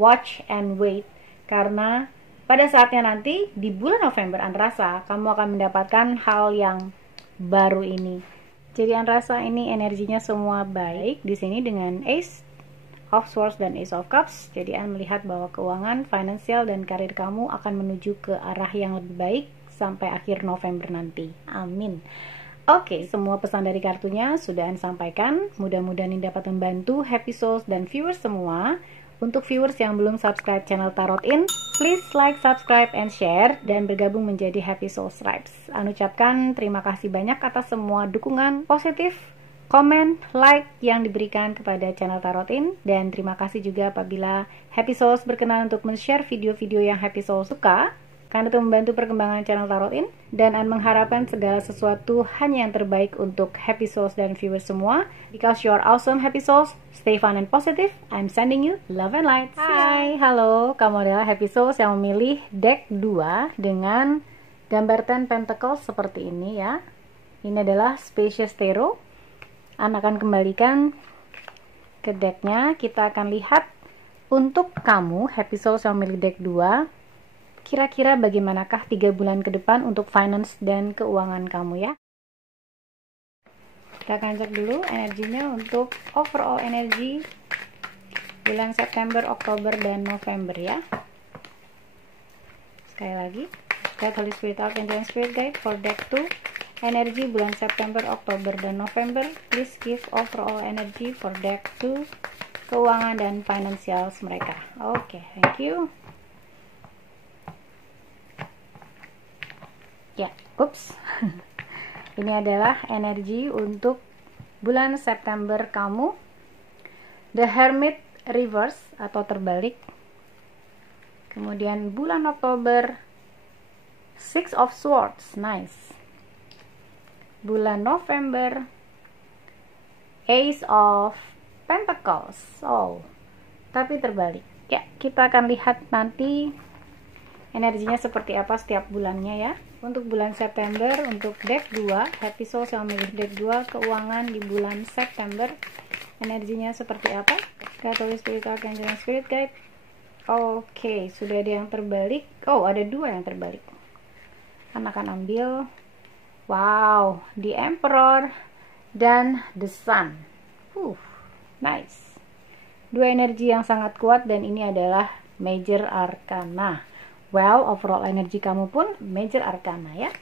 watch and wait. Karena pada saatnya nanti di bulan November Anda rasa kamu akan mendapatkan hal yang baru ini. Jadi Anda rasa ini energinya semua baik di sini dengan Ace of Swords dan Ace of Cups. Jadi Anda melihat bahwa keuangan, finansial dan karir kamu akan menuju ke arah yang lebih baik sampai akhir November nanti. Amin. Oke, semua pesan dari kartunya sudah Anda sampaikan. Mudah-mudahan ini dapat membantu Happy Souls dan viewers semua. Untuk viewers yang belum subscribe channel Tarot In, please like, subscribe, and share, dan bergabung menjadi Happy Souls Tribes. Anu ucapkan terima kasih banyak atas semua dukungan positif, komen, like yang diberikan kepada channel Tarot In, dan terima kasih juga apabila Happy Souls berkenan untuk men-share video-video yang Happy Souls suka, karena itu membantu perkembangan channel Tarot In, dan Anda mengharapkan segala sesuatu hanya yang terbaik untuk Happy Souls dan viewers semua. Because you are awesome Happy Souls, stay fun and positive. I'm sending you love and light. Hai, halo, kamu adalah Happy Souls yang memilih deck 2 dengan gambar 10 Pentacles seperti ini ya. Ini adalah Spacious Tarot. Anda akan kembalikan ke decknya. Kita akan lihat untuk kamu Happy Souls yang memilih deck 2, kira-kira bagaimanakah 3 bulan ke depan untuk finance dan keuangan kamu ya. Kita akan cek dulu energinya untuk overall energi bulan September, Oktober, dan November ya. Sekali lagi, guide Holy Spirit Archangel and Spirit Guide for deck 2. Energi bulan September, Oktober, dan November. Please give overall energy for deck 2, keuangan dan financials mereka. Oke, thank you. Ya, ups. Ini adalah energi untuk bulan September kamu. The Hermit reverse atau terbalik. Kemudian bulan Oktober, Six of Swords, nice. Bulan November, Ace of Pentacles, oh, tapi terbalik. Ya, kita akan lihat nanti energinya seperti apa setiap bulannya ya. Untuk bulan September, untuk deck 2, Happy Souls yang memilih deck 2, keuangan di bulan September, energinya seperti apa? Catholic Spirit Archangel Spirit Guide. Oke, sudah ada yang terbalik. Oh, ada 2 yang terbalik. Akan ambil. Wow, the Emperor dan the Sun. Nice. 2 energi yang sangat kuat dan ini adalah Major Arcana. Well, overall energi kamu pun Major Arcana ya.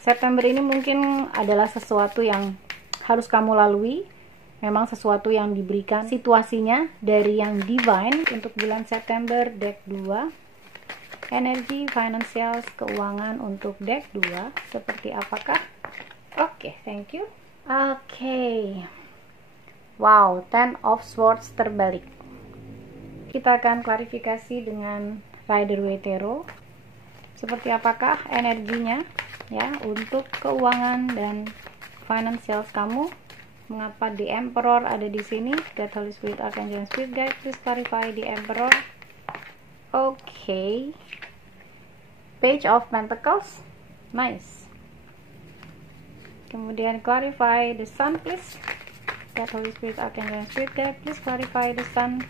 September ini mungkin adalah sesuatu yang harus kamu lalui. Memang sesuatu yang diberikan situasinya dari yang divine. Untuk bulan September, deck 2. Energi, financial, keuangan untuk deck 2. Seperti apakah? Oke, thank you. Oke. Wow, Ten of Swords terbalik. Kita akan klarifikasi dengan Rider-Waite Tarot. Seperti apakah energinya ya untuk keuangan dan financials kamu? Mengapa the Emperor ada di sini? God, Holy Spirit, Archangel, Spirit Guide, please clarify the Emperor. Okay. Page of Pentacles, nice. Kemudian clarify the Sun, please. God, Holy Spirit, Archangel, Spirit Guide, please clarify the Sun.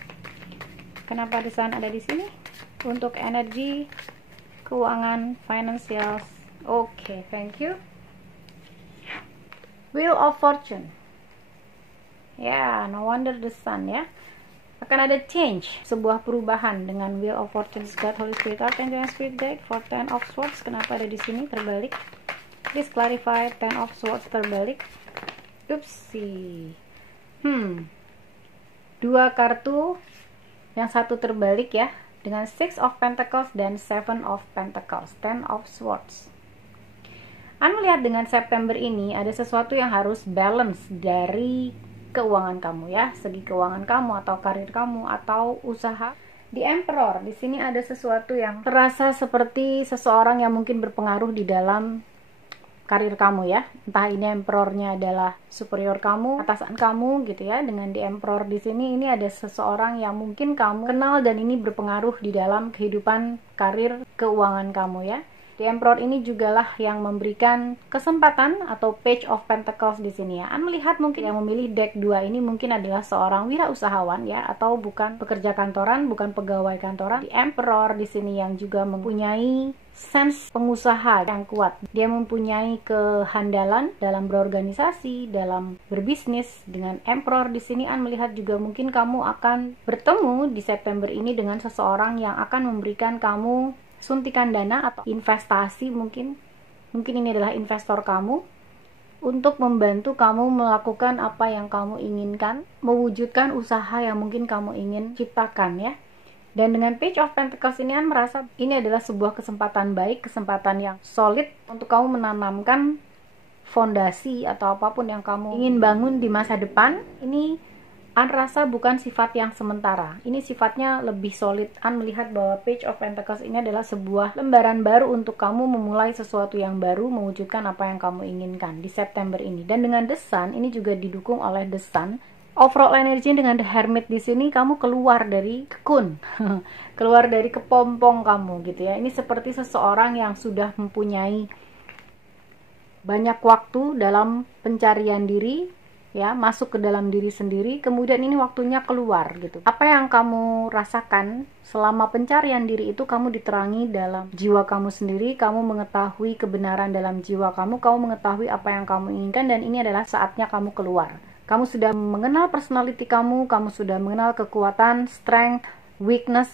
Kenapa the Sun ada di sini? Untuk energi, keuangan, financials. Oke, thank you. Wheel of Fortune. Ya, no wonder the Sun ya. Akan ada change, sebuah perubahan dengan Wheel of Fortune. God, Holy Spirit, Archangel, Spirit Guide for Ten of Swords. Kenapa ada di sini terbalik? Please clarify. Ten of Swords terbalik. Oopsie. 2 kartu. Yang satu terbalik ya, dengan Six of Pentacles dan Seven of Pentacles, Ten of Swords. Anda melihat dengan September ini ada sesuatu yang harus balance dari keuangan kamu ya, segi keuangan kamu atau karir kamu atau usaha. Di Emperor, di sini ada sesuatu yang terasa seperti seseorang yang mungkin berpengaruh di dalam karir kamu ya. Entah ini Emperornya adalah superior kamu, atasan kamu gitu ya. Dengan di Emperor di sini ini ada seseorang yang mungkin kamu kenal dan ini berpengaruh di dalam kehidupan karir keuangan kamu ya. Di Emperor ini jugalah yang memberikan kesempatan atau Page of Pentacles di sini ya. Anda melihat mungkin yang memilih deck 2 ini mungkin adalah seorang wirausahawan ya, atau bukan pekerja kantoran, bukan pegawai kantoran. Di Emperor di sini yang juga mempunyai sense pengusaha yang kuat. Dia mempunyai kehandalan dalam berorganisasi, dalam berbisnis. Dengan Emperor di sini Anda melihat juga mungkin kamu akan bertemu di September ini dengan seseorang yang akan memberikan kamu suntikan dana atau investasi. Mungkin ini adalah investor kamu untuk membantu kamu melakukan apa yang kamu inginkan, mewujudkan usaha yang mungkin kamu ingin ciptakan ya. Dan dengan Page of Pentacles ini Anda merasa ini adalah sebuah kesempatan baik, kesempatan yang solid untuk kamu menanamkan fondasi atau apapun yang kamu ingin bangun di masa depan. Ini Anda rasa bukan sifat yang sementara, ini sifatnya lebih solid. Anda melihat bahwa Page of Pentacles ini adalah sebuah lembaran baru untuk kamu memulai sesuatu yang baru, mewujudkan apa yang kamu inginkan di September ini. Dan dengan The Sun, ini juga didukung oleh The Sun. Overall energy dengan The Hermit di sini, kamu keluar dari kekun, keluar dari kepompong kamu gitu ya. Ini seperti seseorang yang sudah mempunyai banyak waktu dalam pencarian diri, ya, masuk ke dalam diri sendiri, kemudian ini waktunya keluar gitu. Apa yang kamu rasakan selama pencarian diri itu kamu diterangi dalam jiwa kamu sendiri, kamu mengetahui kebenaran dalam jiwa kamu mengetahui apa yang kamu inginkan, dan ini adalah saatnya kamu keluar. Kamu sudah mengenal personality kamu sudah mengenal kekuatan, strength, weakness,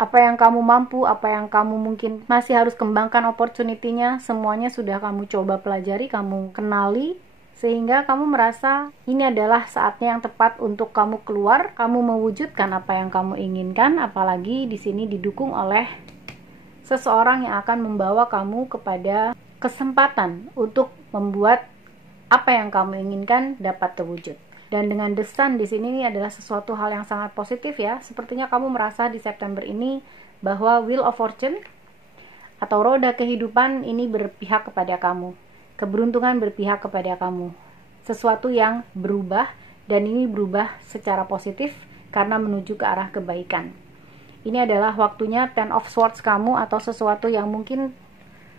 apa yang kamu mampu, apa yang kamu mungkin masih harus kembangkan opportunity-nya, semuanya sudah kamu coba pelajari, kamu kenali, sehingga kamu merasa ini adalah saatnya yang tepat untuk kamu keluar, kamu mewujudkan apa yang kamu inginkan, apalagi di sini didukung oleh seseorang yang akan membawa kamu kepada kesempatan untuk membuat apa yang kamu inginkan dapat terwujud. Dan dengan The Sun di sini adalah sesuatu hal yang sangat positif ya. Sepertinya kamu merasa di September ini bahwa Wheel of Fortune atau roda kehidupan ini berpihak kepada kamu. Keberuntungan berpihak kepada kamu. Sesuatu yang berubah, dan ini berubah secara positif karena menuju ke arah kebaikan. Ini adalah waktunya Ten of Swords kamu, atau sesuatu yang mungkin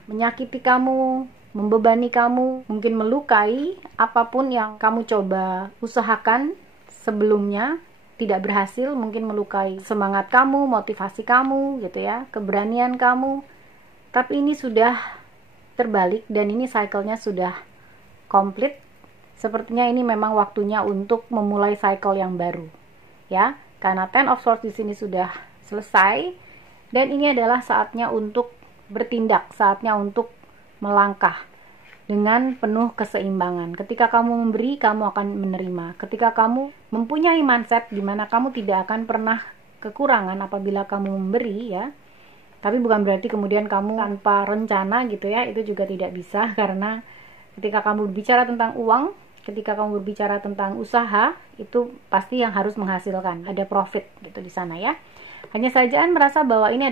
menyakiti kamu, membebani kamu, mungkin melukai. Apapun yang kamu coba usahakan sebelumnya tidak berhasil, mungkin melukai semangat kamu, motivasi kamu gitu ya, keberanian kamu. Tapi ini sudah terbalik dan ini cycle-nya sudah komplit. Sepertinya ini memang waktunya untuk memulai cycle yang baru. Ya, karena Ten of Swords di sini sudah selesai dan ini adalah saatnya untuk bertindak, saatnya untuk melangkah dengan penuh keseimbangan. Ketika kamu memberi, kamu akan menerima. Ketika kamu mempunyai mindset di mana kamu tidak akan pernah kekurangan apabila kamu memberi ya. Tapi bukan berarti kemudian kamu tanpa rencana gitu ya, itu juga tidak bisa, karena ketika kamu berbicara tentang uang, ketika kamu berbicara tentang usaha, itu pasti yang harus menghasilkan, ada profit gitu di sana ya. Hanya saja merasa bahwa ini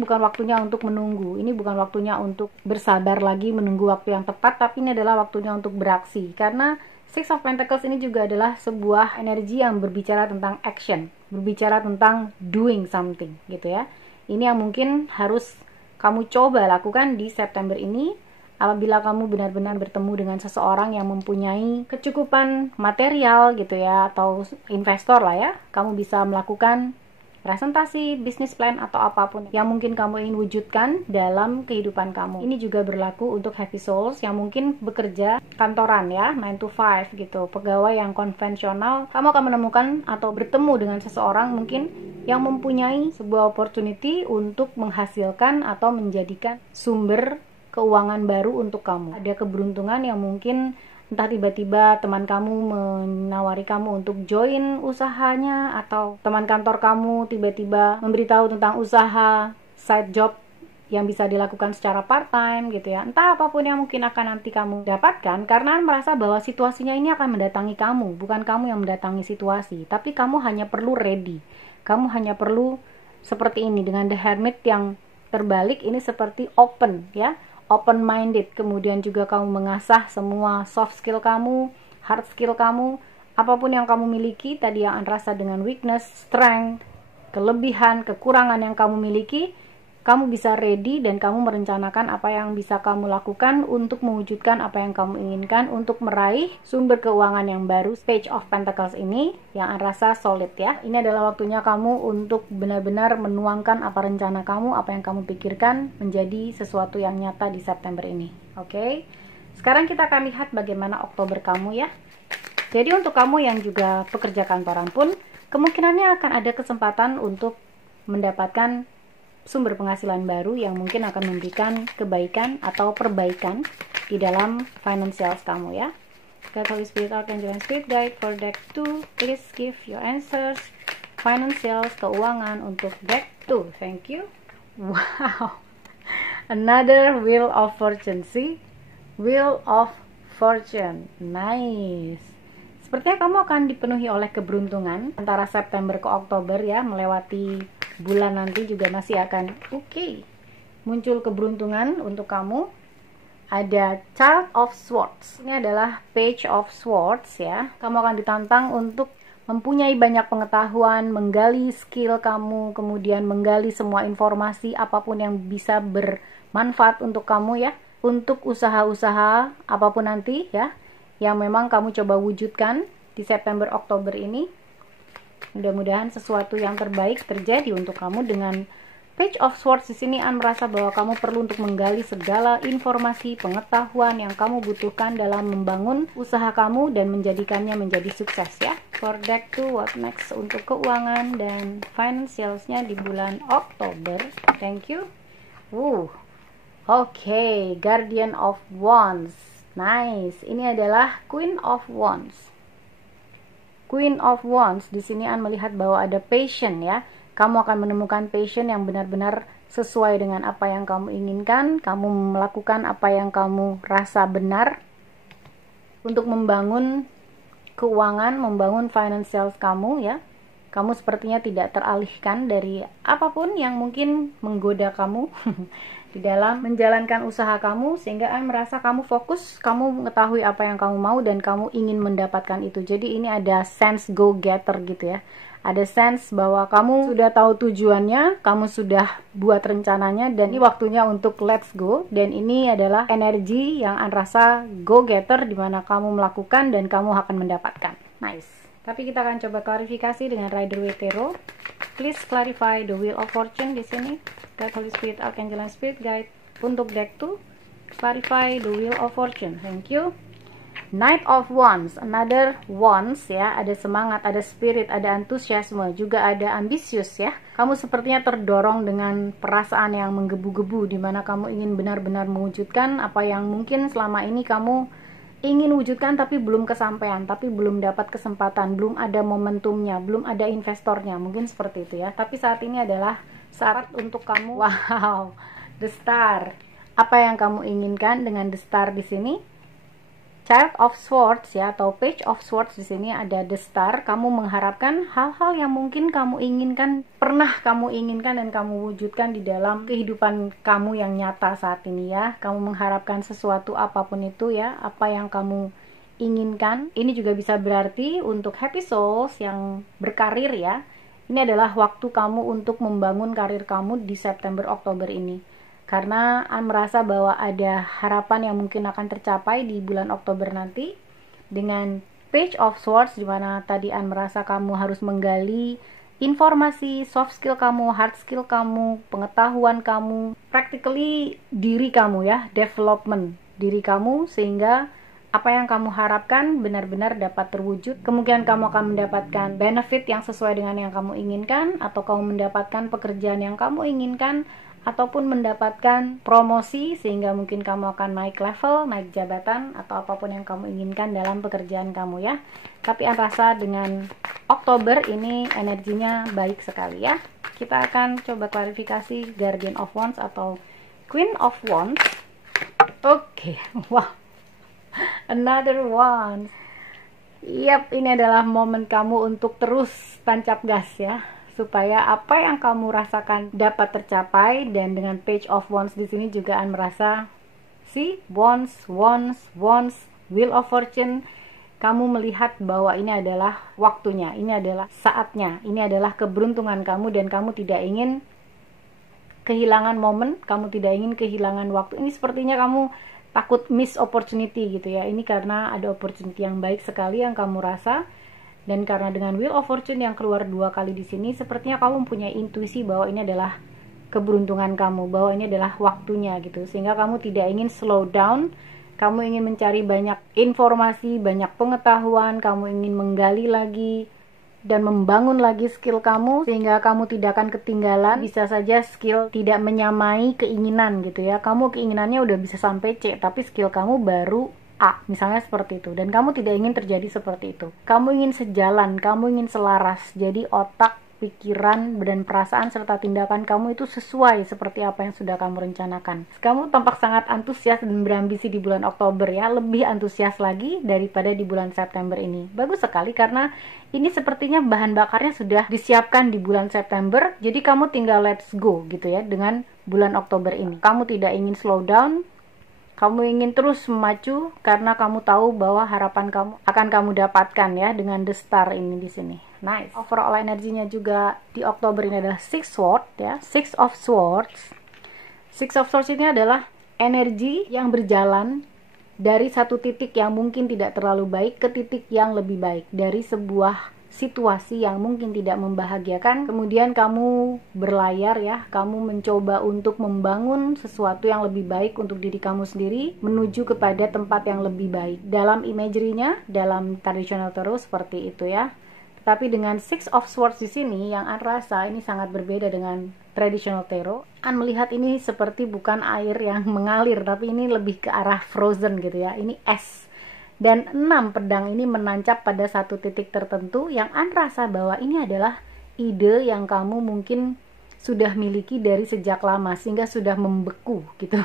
bukan waktunya untuk menunggu, ini bukan waktunya untuk bersabar lagi menunggu waktu yang tepat, tapi ini adalah waktunya untuk beraksi. Karena Six of Pentacles ini juga adalah sebuah energi yang berbicara tentang action, berbicara tentang doing something gitu ya. Ini yang mungkin harus kamu coba lakukan di September ini apabila kamu benar-benar bertemu dengan seseorang yang mempunyai kecukupan material gitu ya, atau investor lah ya. Kamu bisa melakukan presentasi, bisnis plan, atau apapun yang mungkin kamu ingin wujudkan dalam kehidupan kamu. Ini juga berlaku untuk happy souls yang mungkin bekerja kantoran ya, 9 to 5 gitu, pegawai yang konvensional. Kamu akan menemukan atau bertemu dengan seseorang mungkin yang mempunyai sebuah opportunity untuk menghasilkan atau menjadikan sumber keuangan baru untuk kamu. Ada keberuntungan yang mungkin entah tiba-tiba teman kamu menawari kamu untuk join usahanya, atau teman kantor kamu tiba-tiba memberitahu tentang usaha side job yang bisa dilakukan secara part-time gitu ya. Entah apapun yang mungkin akan nanti kamu dapatkan, karena merasa bahwa situasinya ini akan mendatangi kamu, bukan kamu yang mendatangi situasi, tapi kamu hanya perlu ready. Kamu hanya perlu seperti ini, dengan The Hermit yang terbalik ini seperti open ya, open minded. Kemudian juga kamu mengasah semua soft skill kamu, hard skill kamu, apapun yang kamu miliki tadi yang rasa dengan weakness, strength, kelebihan, kekurangan yang kamu miliki, kamu bisa ready dan kamu merencanakan apa yang bisa kamu lakukan untuk mewujudkan apa yang kamu inginkan, untuk meraih sumber keuangan yang baru. Page of Pentacles ini yang rasa solid ya. Ini adalah waktunya kamu untuk benar-benar menuangkan apa rencana kamu, apa yang kamu pikirkan menjadi sesuatu yang nyata di September ini. Oke. Sekarang kita akan lihat bagaimana Oktober kamu ya. Jadi untuk kamu yang juga pekerja kantoran pun, kemungkinannya akan ada kesempatan untuk mendapatkan sumber penghasilan baru yang mungkin akan memberikan kebaikan atau perbaikan di dalam financials kamu ya. God, Holy Spirit, Archangel, and Spirit Guide for deck 2, please give your answers. Financials, keuangan untuk deck 2. Thank you. Wow, another Wheel of Fortune. See, Wheel of Fortune, nice. Sepertinya kamu akan dipenuhi oleh keberuntungan antara September ke Oktober ya, melewati bulan nanti juga masih akan muncul keberuntungan untuk kamu. Ada Child of Swords, ini adalah Page of Swords ya. Kamu akan ditantang untuk mempunyai banyak pengetahuan, menggali skill kamu, kemudian menggali semua informasi apapun yang bisa bermanfaat untuk kamu ya, untuk usaha-usaha apapun nanti ya, yang memang kamu coba wujudkan di September Oktober ini. Mudah-mudahan sesuatu yang terbaik terjadi untuk kamu. Dengan Page of Swords di sini merasa bahwa kamu perlu untuk menggali segala informasi, pengetahuan yang kamu butuhkan dalam membangun usaha kamu dan menjadikannya menjadi sukses ya. For deck 2, what next untuk keuangan dan financialsnya di bulan Oktober. Thank you. Oke, Guardian of Wands. Nice. Ini adalah Queen of Wands. Queen of Wands di sini melihat bahwa ada passion ya. Kamu akan menemukan passion yang benar-benar sesuai dengan apa yang kamu inginkan, kamu melakukan apa yang kamu rasa benar untuk membangun keuangan, membangun financial kamu ya. Kamu sepertinya tidak teralihkan dari apapun yang mungkin menggoda kamu di dalam menjalankan usaha kamu, sehingga merasa kamu fokus, kamu mengetahui apa yang kamu mau dan kamu ingin mendapatkan itu. Jadi ini ada sense go getter gitu ya. Ada sense bahwa kamu sudah tahu tujuannya, kamu sudah buat rencananya, dan ini waktunya untuk let's go. Dan ini adalah energi yang rasa go getter, dimana kamu melakukan dan kamu akan mendapatkan. Nice. Tapi kita akan coba klarifikasi dengan Rider Waite Tarot. Please clarify the Wheel of Fortune di sini. God, Holy Spirit, Archangel, and Spirit Guide. Untuk deck 2, clarify the Wheel of Fortune. Thank you. Knight of Wands, another wands ya, ada semangat, ada spirit, ada antusiasme, juga ada ambisius ya. Kamu sepertinya terdorong dengan perasaan yang menggebu-gebu, dimana kamu ingin benar-benar mewujudkan apa yang mungkin selama ini kamu ingin wujudkan tapi belum kesampaian, tapi belum dapat kesempatan, belum ada momentumnya, belum ada investornya, mungkin seperti itu ya. Tapi saat ini adalah saat untuk kamu. Wow, the star. Apa yang kamu inginkan dengan the star di sini? Child of Swords ya, atau Page of Swords di sini ada the star. Kamu mengharapkan hal-hal yang mungkin kamu inginkan, pernah kamu inginkan dan kamu wujudkan di dalam kehidupan kamu yang nyata saat ini ya. Kamu mengharapkan sesuatu apapun itu ya, apa yang kamu inginkan. Ini juga bisa berarti untuk happy souls yang berkarir ya. Ini adalah waktu kamu untuk membangun karir kamu di September Oktober ini. Karena merasa bahwa ada harapan yang mungkin akan tercapai di bulan Oktober nanti dengan Page of Swords, dimana tadi merasa kamu harus menggali informasi, soft skill kamu, hard skill kamu, pengetahuan kamu, practically diri kamu ya, development diri kamu, sehingga apa yang kamu harapkan benar-benar dapat terwujud. Kemungkinan kamu akan mendapatkan benefit yang sesuai dengan yang kamu inginkan, atau kamu mendapatkan pekerjaan yang kamu inginkan, ataupun mendapatkan promosi sehingga mungkin kamu akan naik level, naik jabatan, atau apapun yang kamu inginkan dalam pekerjaan kamu ya. Tapi rasa dengan Oktober ini energinya baik sekali ya. Kita akan coba klarifikasi Guardian of Wands atau Queen of Wands. Oke, wow, another one. Yap, ini adalah momen kamu untuk terus tancap gas ya, supaya apa yang kamu rasakan dapat tercapai. Dan dengan Page of Wands di sini juga merasa Wands, Wheel of Fortune. Kamu melihat bahwa ini adalah waktunya, ini adalah saatnya, ini adalah keberuntungan kamu, dan kamu tidak ingin kehilangan momen, kamu tidak ingin kehilangan waktu. Ini sepertinya kamu takut miss opportunity gitu ya. Ini karena ada opportunity yang baik sekali yang kamu rasa. Dan karena dengan Wheel of Fortune yang keluar 2 kali di sini, sepertinya kamu mempunyai intuisi bahwa ini adalah keberuntungan kamu, bahwa ini adalah waktunya gitu. Sehingga kamu tidak ingin slow down, kamu ingin mencari banyak informasi, banyak pengetahuan, kamu ingin menggali lagi dan membangun lagi skill kamu, sehingga kamu tidak akan ketinggalan. Bisa saja skill tidak menyamai keinginan gitu ya. Kamu keinginannya udah bisa sampai C, tapi skill kamu baru A, misalnya seperti itu. Dan kamu tidak ingin terjadi seperti itu. Kamu ingin sejalan, kamu ingin selaras. Jadi otak, pikiran, dan perasaan serta tindakan kamu itu sesuai seperti apa yang sudah kamu rencanakan. Kamu tampak sangat antusias dan berambisi di bulan Oktober ya. Lebih antusias lagi daripada di bulan September ini. Bagus sekali karena ini sepertinya bahan bakarnya sudah disiapkan di bulan September. Jadi kamu tinggal let's go gitu ya dengan bulan Oktober ini. Kamu tidak ingin slow down. Kamu ingin terus memacu karena kamu tahu bahwa harapan kamu akan kamu dapatkan ya dengan the star ini di sini. Nice. Overall energinya juga di Oktober ini adalah Six Swords ya, Six of Swords. Six of Swords ini adalah energi yang berjalan dari satu titik yang mungkin tidak terlalu baik ke titik yang lebih baik, dari sebuah situasi yang mungkin tidak membahagiakan, kemudian kamu berlayar ya, kamu mencoba untuk membangun sesuatu yang lebih baik untuk diri kamu sendiri, menuju kepada tempat yang lebih baik. Dalam imagery-nya, dalam traditional tarot seperti itu ya. Tetapi dengan Six of Swords di sini, yang rasa ini sangat berbeda dengan traditional tarot. Melihat ini seperti bukan air yang mengalir, tapi ini lebih ke arah frozen gitu ya. Ini es. Dan 6 pedang ini menancap pada satu titik tertentu yang rasa bahwa ini adalah ide yang kamu mungkin sudah miliki dari sejak lama sehingga sudah membeku gitu.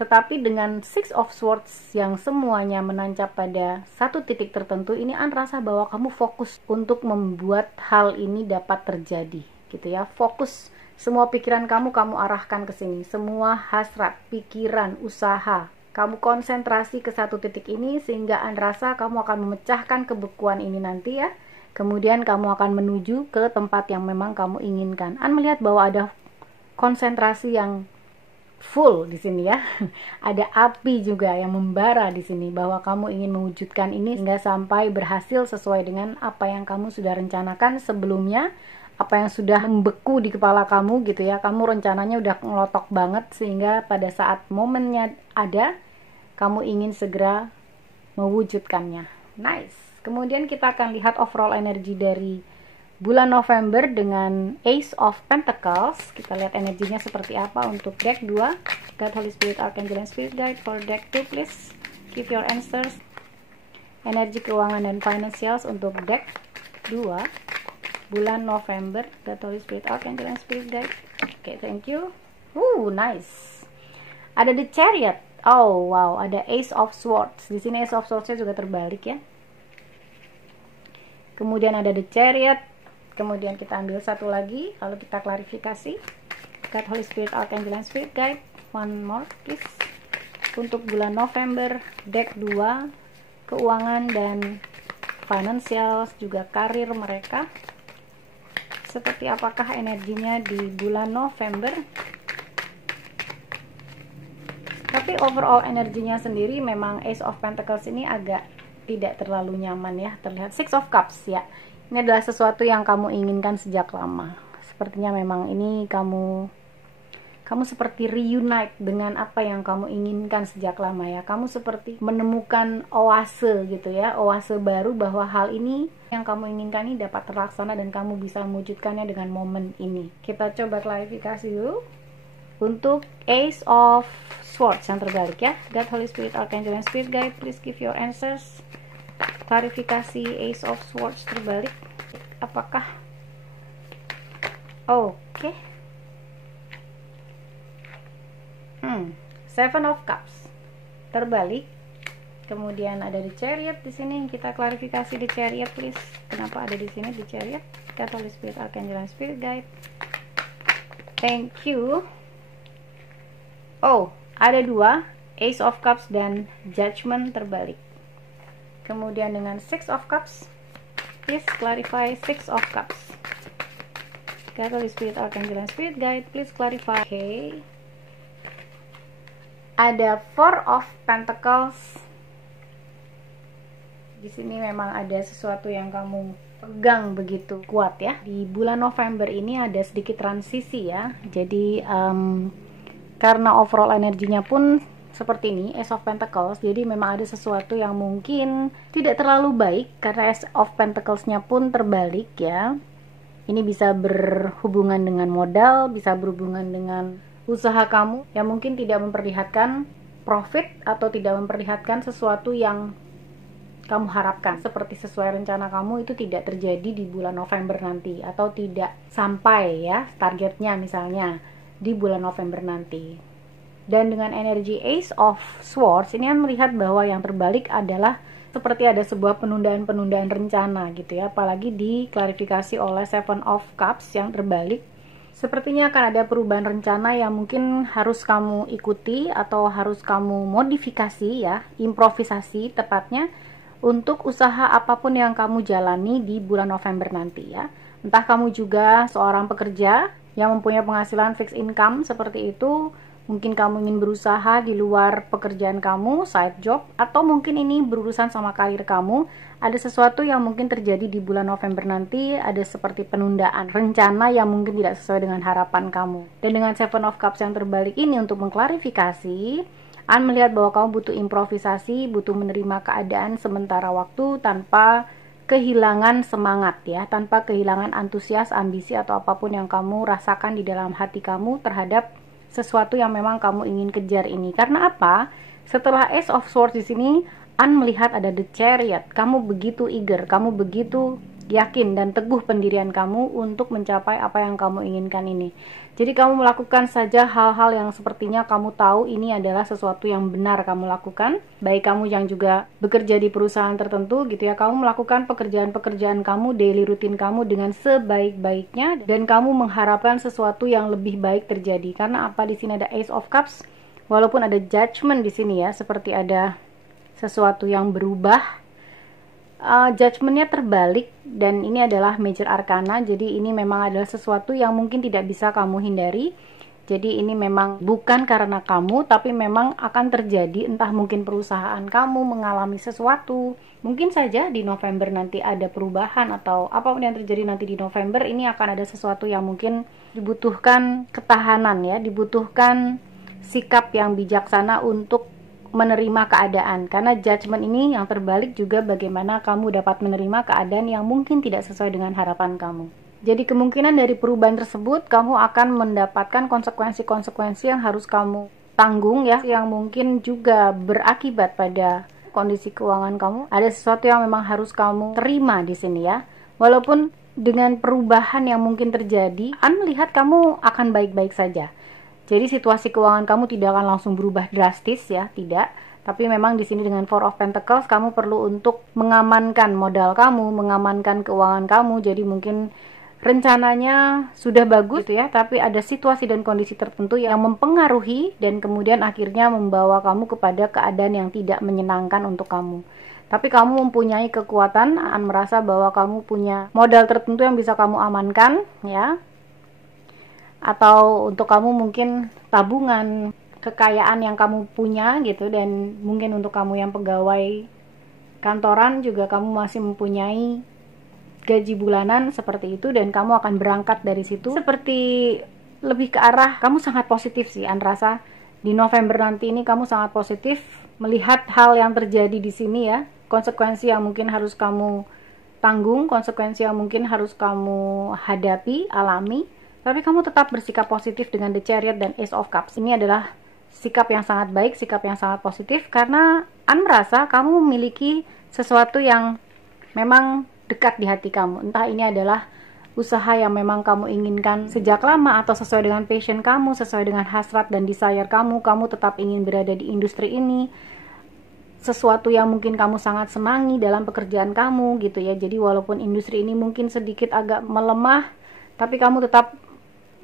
Tetapi dengan Six of Swords yang semuanya menancap pada satu titik tertentu, ini rasa bahwa kamu fokus untuk membuat hal ini dapat terjadi gitu ya. Fokus, semua pikiran kamu arahkan ke sini, semua hasrat, pikiran, usaha kamu konsentrasi ke satu titik ini sehingga rasa kamu akan memecahkan kebekuan ini nanti ya. Kemudian kamu akan menuju ke tempat yang memang kamu inginkan. Melihat bahwa ada konsentrasi yang full di sini ya. Ada api juga yang membara di sini bahwa kamu ingin mewujudkan ini hingga sampai berhasil sesuai dengan apa yang kamu sudah rencanakan sebelumnya, apa yang sudah membeku di kepala kamu gitu ya. Kamu rencananya udah ngelotok banget sehingga pada saat momennya ada, kamu ingin segera mewujudkannya. Nice. Kemudian kita akan lihat overall energi dari bulan November dengan Ace of Pentacles. Kita lihat energinya seperti apa untuk deck 2. God, Holy Spirit, Archangel, and Spirit Guide. For deck 2, please give your answers. Energi keuangan dan financials untuk deck 2 bulan November. God, Holy Spirit, Archangel, and Spirit Guide. Oke, thank you. Nice. Ada The Chariot. Oh, wow, ada Ace of Swords. Di sini Ace of Swords-nya juga terbalik ya. Kemudian ada The Chariot. Kemudian kita ambil satu lagi, lalu kita klarifikasi. God, Holy Spirit, Archangel, and Spirit Guide. One more please. Untuk bulan November, deck 2, keuangan dan financial, juga karir mereka. Seperti apakah energinya di bulan November? Tapi overall energinya sendiri memang Ace of Pentacles ini agak tidak terlalu nyaman ya. Terlihat Six of Cups ya. Ini adalah sesuatu yang kamu inginkan sejak lama. Sepertinya memang ini kamu seperti reunite dengan apa yang kamu inginkan sejak lama ya. Kamu seperti menemukan oase gitu ya. Oase baru bahwa hal ini yang kamu inginkan ini dapat terlaksana dan kamu bisa mewujudkannya dengan momen ini. Kita coba klarifikasi dulu. Untuk Ace of Swords yang terbalik ya. God, Holy Spirit, Archangel, and Spirit Guide, please give your answers. Klarifikasi Ace of Swords terbalik. Apakah oke. Seven of Cups terbalik. Kemudian ada The Chariot di sini. Kita klarifikasi The Chariot please. Kenapa ada di sini The Chariot? God, Holy Spirit, Archangel, and Spirit Guide. Thank you. Ada dua, Ace of Cups dan Judgment terbalik. Kemudian dengan Six of Cups, please clarify Six of Cups. God, Holy Spirit, Archangel, and Spirit Guide, please clarify. Okay. Ada Four of Pentacles. Di sini memang ada sesuatu yang kamu pegang begitu kuat ya. Di bulan November ini ada sedikit transisi ya. Jadi karena overall energinya pun seperti ini, Ace of Pentacles, jadi memang ada sesuatu yang mungkin tidak terlalu baik karena Ace of Pentacles-nya pun terbalik ya. Ini bisa berhubungan dengan modal, bisa berhubungan dengan usaha kamu yang mungkin tidak memperlihatkan profit atau tidak memperlihatkan sesuatu yang kamu harapkan. Seperti sesuai rencana kamu itu tidak terjadi di bulan November nanti atau tidak sampai ya targetnya misalnya di bulan November nanti. Dan dengan energi Ace of Swords ini kan melihat bahwa yang terbalik adalah seperti ada sebuah penundaan-penundaan rencana gitu ya. Apalagi diklarifikasi oleh Seven of Cups yang terbalik. Sepertinya akan ada perubahan rencana yang mungkin harus kamu ikuti atau harus kamu modifikasi ya, improvisasi tepatnya untuk usaha apapun yang kamu jalani di bulan November nanti ya. Entah kamu juga seorang pekerja yang mempunyai penghasilan fixed income seperti itu, mungkin kamu ingin berusaha di luar pekerjaan kamu, side job, atau mungkin ini berurusan sama karir kamu, ada sesuatu yang mungkin terjadi di bulan November nanti, ada seperti penundaan rencana yang mungkin tidak sesuai dengan harapan kamu. Dan dengan Seven of Cups yang terbalik ini untuk mengklarifikasi, melihat bahwa kamu butuh improvisasi, butuh menerima keadaan sementara waktu tanpa kehilangan semangat ya, tanpa kehilangan antusias, ambisi atau apapun yang kamu rasakan di dalam hati kamu terhadap sesuatu yang memang kamu ingin kejar ini. Karena apa? Setelah Ace of Swords di sini, melihat ada The Chariot. Kamu begitu eager, kamu begitu yakin dan teguh pendirian kamu untuk mencapai apa yang kamu inginkan ini. Jadi kamu melakukan saja hal-hal yang sepertinya kamu tahu ini adalah sesuatu yang benar kamu lakukan. Baik kamu yang juga bekerja di perusahaan tertentu gitu ya, kamu melakukan pekerjaan-pekerjaan kamu, daily routine kamu dengan sebaik-baiknya, dan kamu mengharapkan sesuatu yang lebih baik terjadi. Karena apa, di sini ada Ace of Cups, walaupun ada judgment di sini ya, seperti ada sesuatu yang berubah. Judgmentnya terbalik, dan ini adalah major arcana, jadi ini memang adalah sesuatu yang mungkin tidak bisa kamu hindari. Jadi ini memang bukan karena kamu, tapi memang akan terjadi, entah mungkin perusahaan kamu mengalami sesuatu, mungkin saja di November nanti ada perubahan, atau apapun yang terjadi nanti di November ini akan ada sesuatu yang mungkin dibutuhkan ketahanan ya, dibutuhkan sikap yang bijaksana untuk menerima keadaan. Karena judgment ini yang terbalik juga bagaimana kamu dapat menerima keadaan yang mungkin tidak sesuai dengan harapan kamu. Jadi kemungkinan dari perubahan tersebut kamu akan mendapatkan konsekuensi-konsekuensi yang harus kamu tanggung ya, yang mungkin juga berakibat pada kondisi keuangan kamu. Ada sesuatu yang memang harus kamu terima di sini ya. Walaupun dengan perubahan yang mungkin terjadi, melihat kamu akan baik-baik saja. Jadi situasi keuangan kamu tidak akan langsung berubah drastis ya, tidak. Tapi memang di sini dengan Four of Pentacles kamu perlu untuk mengamankan modal kamu, mengamankan keuangan kamu. Jadi mungkin rencananya sudah bagus gitu ya, tapi ada situasi dan kondisi tertentu yang mempengaruhi dan kemudian akhirnya membawa kamu kepada keadaan yang tidak menyenangkan untuk kamu. Tapi kamu mempunyai kekuatan, merasa bahwa kamu punya modal tertentu yang bisa kamu amankan ya. Atau untuk kamu mungkin tabungan, kekayaan yang kamu punya gitu, dan mungkin untuk kamu yang pegawai kantoran juga kamu masih mempunyai gaji bulanan seperti itu, dan kamu akan berangkat dari situ seperti lebih ke arah kamu sangat positif sih. Rasa di November nanti ini kamu sangat positif melihat hal yang terjadi di sini ya, konsekuensi yang mungkin harus kamu tanggung, konsekuensi yang mungkin harus kamu hadapi, alami. Tapi kamu tetap bersikap positif dengan The Chariot dan Ace of Cups. Ini adalah sikap yang sangat baik, sikap yang sangat positif, karena merasa kamu memiliki sesuatu yang memang dekat di hati kamu. Entah ini adalah usaha yang memang kamu inginkan sejak lama, atau sesuai dengan passion kamu, sesuai dengan hasrat dan desire kamu tetap ingin berada di industri ini. Sesuatu yang mungkin kamu sangat senangi dalam pekerjaan kamu gitu ya. Jadi walaupun industri ini mungkin sedikit agak melemah, tapi kamu tetap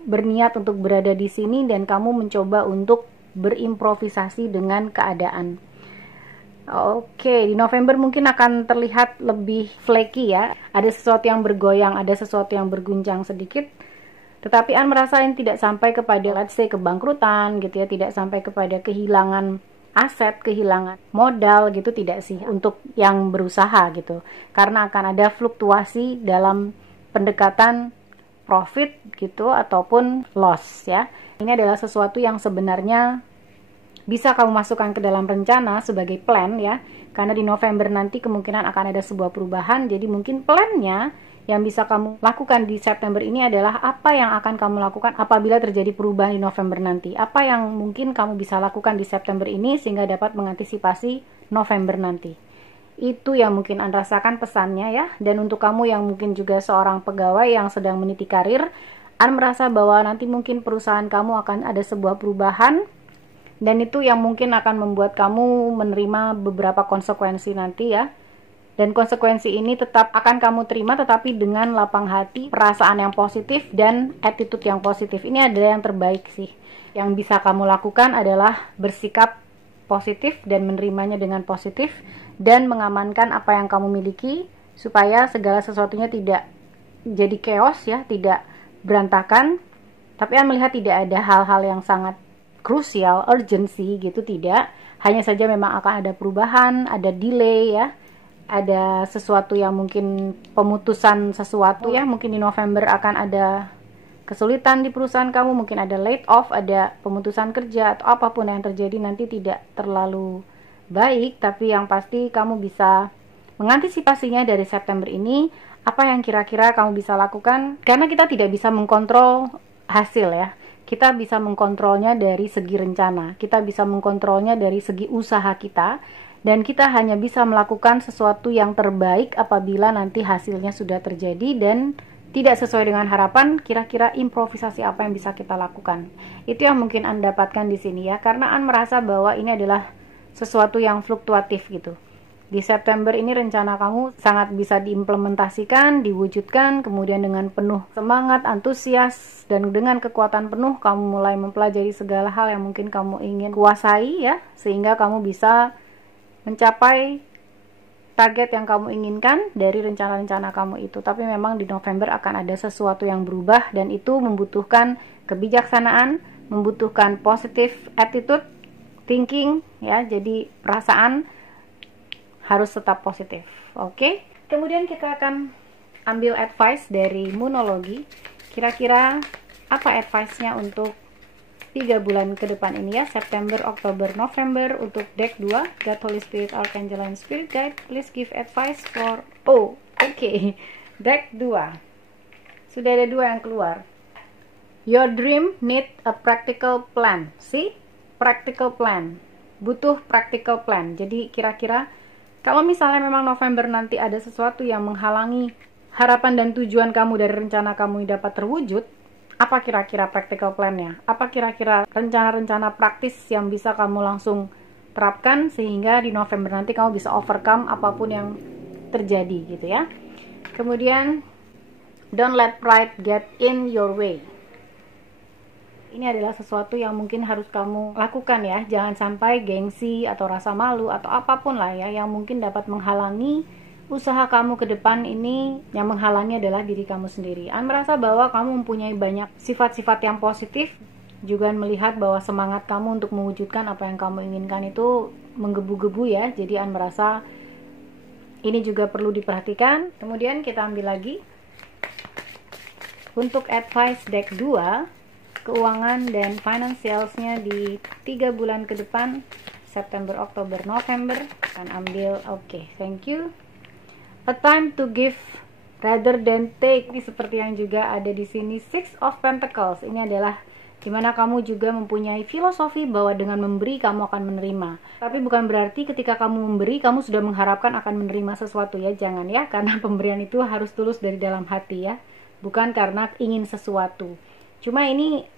berniat untuk berada di sini, dan kamu mencoba untuk berimprovisasi dengan keadaan. Oke, di November mungkin akan terlihat lebih flaky ya. Ada sesuatu yang bergoyang, ada sesuatu yang berguncang sedikit. Tetapi merasa ini tidak sampai kepada let's say kebangkrutan gitu ya, tidak sampai kepada kehilangan aset, kehilangan modal gitu, tidak sih untuk yang berusaha gitu. Karena akan ada fluktuasi dalam pendekatan profit gitu ataupun loss ya. Ini adalah sesuatu yang sebenarnya bisa kamu masukkan ke dalam rencana sebagai plan ya. Karena di November nanti kemungkinan akan ada sebuah perubahan. Jadi mungkin plannya yang bisa kamu lakukan di September ini adalah apa yang akan kamu lakukan apabila terjadi perubahan di November nanti. Apa yang mungkin kamu bisa lakukan di September ini sehingga dapat mengantisipasi November nanti. Itu yang mungkin Anda rasakan pesannya ya. Dan untuk kamu yang mungkin juga seorang pegawai yang sedang meniti karir, Anda merasa bahwa nanti mungkin perusahaan kamu akan ada sebuah perubahan, dan itu yang mungkin akan membuat kamu menerima beberapa konsekuensi nanti ya. Dan konsekuensi ini tetap akan kamu terima, tetapi dengan lapang hati, perasaan yang positif, dan attitude yang positif. Ini adalah yang terbaik sih. Yang bisa kamu lakukan adalah bersikap positif dan menerimanya dengan positif, dan mengamankan apa yang kamu miliki supaya segala sesuatunya tidak jadi chaos ya, tidak berantakan. Tapi melihat tidak ada hal-hal yang sangat krusial, urgency gitu, tidak. Hanya saja memang akan ada perubahan, ada delay ya, ada sesuatu yang mungkin pemutusan sesuatu ya. Mungkin di November akan ada kesulitan di perusahaan kamu, mungkin ada laid off, ada pemutusan kerja, atau apapun yang terjadi nanti tidak terlalu baik, tapi yang pasti kamu bisa mengantisipasinya dari September ini. Apa yang kira-kira kamu bisa lakukan, karena kita tidak bisa mengkontrol hasil ya, kita bisa mengkontrolnya dari segi rencana, kita bisa mengkontrolnya dari segi usaha kita, dan kita hanya bisa melakukan sesuatu yang terbaik apabila nanti hasilnya sudah terjadi dan tidak sesuai dengan harapan. Kira-kira improvisasi apa yang bisa kita lakukan? Itu yang mungkin Anda dapatkan di sini ya, karena Anda merasa bahwa ini adalah sesuatu yang fluktuatif gitu. Di September ini rencana kamu sangat bisa diimplementasikan, diwujudkan, kemudian dengan penuh semangat, antusias, dan dengan kekuatan penuh kamu mulai mempelajari segala hal yang mungkin kamu ingin kuasai ya, sehingga kamu bisa mencapai target yang kamu inginkan dari rencana-rencana kamu itu. Tapi memang di November akan ada sesuatu yang berubah, dan itu membutuhkan kebijaksanaan, membutuhkan positive attitude, thinking ya, jadi perasaan harus tetap positif. Oke? Kemudian kita akan ambil advice dari Moonology. Kira-kira apa advice-nya untuk 3 bulan ke depan ini ya, September, Oktober, November untuk deck 2, God, Holy Spirit, Archangel, and Spirit Guide. Please give advice for deck 2. Sudah ada 2 yang keluar. Your dream need a practical plan. See? Practical plan. Butuh practical plan. Jadi kira-kira kalau misalnya memang November nanti ada sesuatu yang menghalangi harapan dan tujuan kamu dari rencana kamu yang dapat terwujud, apa kira-kira practical plan-nya? Apa kira-kira rencana-rencana praktis yang bisa kamu langsung terapkan sehingga di November nanti kamu bisa overcome apapun yang terjadi gitu ya. Kemudian, don't let pride get in your way. Ini adalah sesuatu yang mungkin harus kamu lakukan ya. Jangan sampai gengsi atau rasa malu atau apapun lah ya yang mungkin dapat menghalangi usaha kamu ke depan ini. Yang menghalangi adalah diri kamu sendiri. Anda merasa bahwa kamu mempunyai banyak sifat-sifat yang positif, juga melihat bahwa semangat kamu untuk mewujudkan apa yang kamu inginkan itu menggebu-gebu ya. Jadi Anda merasa ini juga perlu diperhatikan. Kemudian kita ambil lagi untuk advice deck 2, keuangan dan financialsnya di 3 bulan ke depan, September, Oktober, November. Akan ambil, thank you. A time to give rather than take. Ini seperti yang juga ada di sini, Six of Pentacles. Ini adalah dimana kamu juga mempunyai filosofi bahwa dengan memberi kamu akan menerima. Tapi bukan berarti ketika kamu memberi kamu sudah mengharapkan akan menerima sesuatu ya, jangan ya, karena pemberian itu harus tulus dari dalam hati ya, bukan karena ingin sesuatu. Cuma ini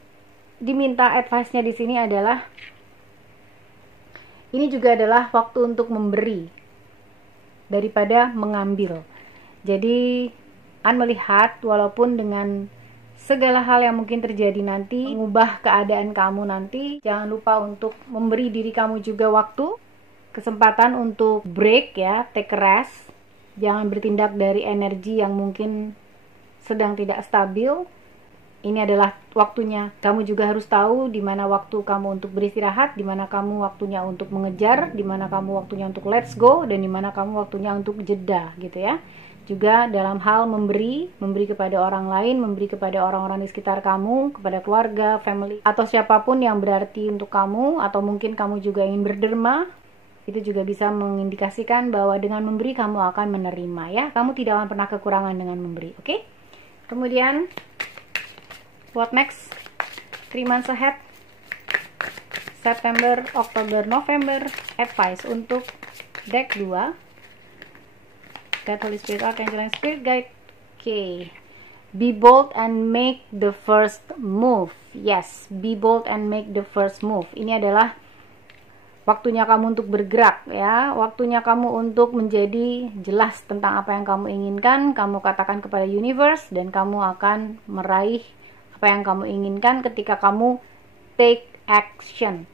diminta advice-nya di sini adalah ini juga adalah waktu untuk memberi daripada mengambil. Jadi An melihat walaupun dengan segala hal yang mungkin terjadi nanti, mengubah keadaan kamu nanti, jangan lupa untuk memberi diri kamu juga waktu, kesempatan untuk break ya, take a rest. Jangan bertindak dari energi yang mungkin sedang tidak stabil. Ini adalah waktunya. Kamu juga harus tahu di mana waktu kamu untuk beristirahat, di mana kamu waktunya untuk mengejar, di mana kamu waktunya untuk let's go, dan di mana kamu waktunya untuk jeda gitu ya. Juga dalam hal memberi kepada orang lain, memberi kepada orang-orang di sekitar kamu, kepada keluarga, family, atau siapapun yang berarti untuk kamu, atau mungkin kamu juga ingin berderma. Itu juga bisa mengindikasikan bahwa dengan memberi kamu akan menerima ya. Kamu tidak akan pernah kekurangan dengan memberi, oke? Kemudian what next? 3 months ahead, September, Oktober, November, advice untuk deck 2, God, Holy Spirit, Archangel, and Spirit Guide. Be bold and make the first move. Yes, be bold and make the first move. Ini adalah waktunya kamu untuk bergerak ya, waktunya kamu untuk menjadi jelas tentang apa yang kamu inginkan. Kamu katakan kepada universe dan kamu akan meraih apa yang kamu inginkan ketika kamu take action,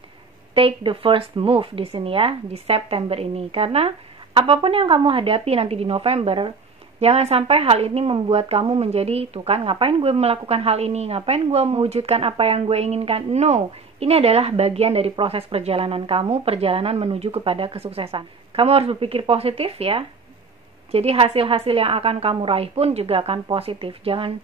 take the first move di sini ya, di September ini. Karena apapun yang kamu hadapi nanti di November, jangan sampai hal ini membuat kamu menjadi, tuh kan ngapain gue melakukan hal ini, ngapain gue mewujudkan apa yang gue inginkan. No, ini adalah bagian dari proses perjalanan kamu, perjalanan menuju kepada kesuksesan. Kamu harus berpikir positif ya. Jadi hasil-hasil yang akan kamu raih pun juga akan positif. Jangan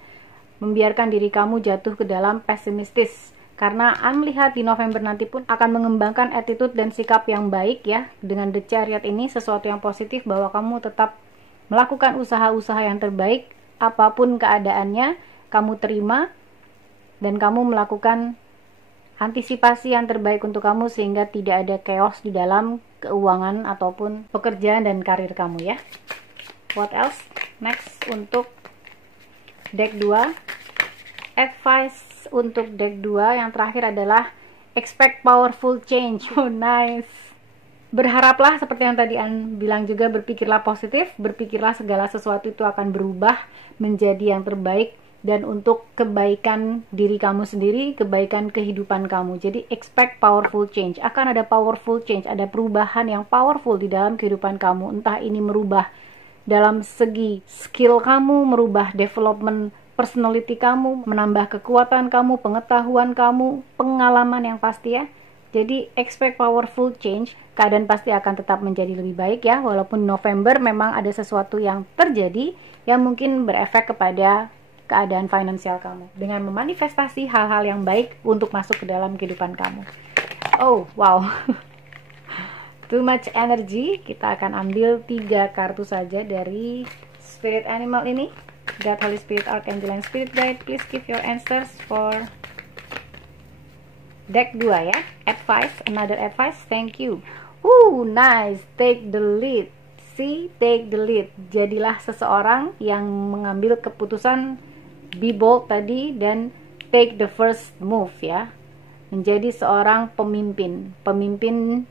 membiarkan diri kamu jatuh ke dalam pesimistis, karena An melihat di November nanti pun akan mengembangkan attitude dan sikap yang baik ya. Dengan The Chariot ini sesuatu yang positif bahwa kamu tetap melakukan usaha-usaha yang terbaik, apapun keadaannya kamu terima dan kamu melakukan antisipasi yang terbaik untuk kamu sehingga tidak ada chaos di dalam keuangan ataupun pekerjaan dan karir kamu ya. What else? Next untuk deck 2. Advice untuk deck 2 yang terakhir adalah expect powerful change. Oh nice. Berharaplah seperti yang tadi An bilang juga, berpikirlah positif, berpikirlah segala sesuatu itu akan berubah menjadi yang terbaik dan untuk kebaikan diri kamu sendiri, kebaikan kehidupan kamu. Jadi expect powerful change. Akan ada powerful change, ada perubahan yang powerful di dalam kehidupan kamu. Entah ini merubah dalam segi skill kamu, merubah development personality kamu, menambah kekuatan kamu, pengetahuan kamu, pengalaman yang pasti ya. Jadi expect powerful change. Keadaan pasti akan tetap menjadi lebih baik ya, walaupun November memang ada sesuatu yang terjadi yang mungkin berefek kepada keadaan finansial kamu, dengan memanifestasi hal-hal yang baik untuk masuk ke dalam kehidupan kamu. Oh wow. Too much energy. Kita akan ambil 3 kartu saja dari spirit animal ini. God, Holy Spirit, Archangel, and Spirit Guide, please give your answers for deck 2 ya. Advice, another advice. Thank you. Nice. Take the lead. See, take the lead. Jadilah seseorang yang mengambil keputusan, be bold tadi, dan take the first move ya. Menjadi seorang pemimpin. Pemimpin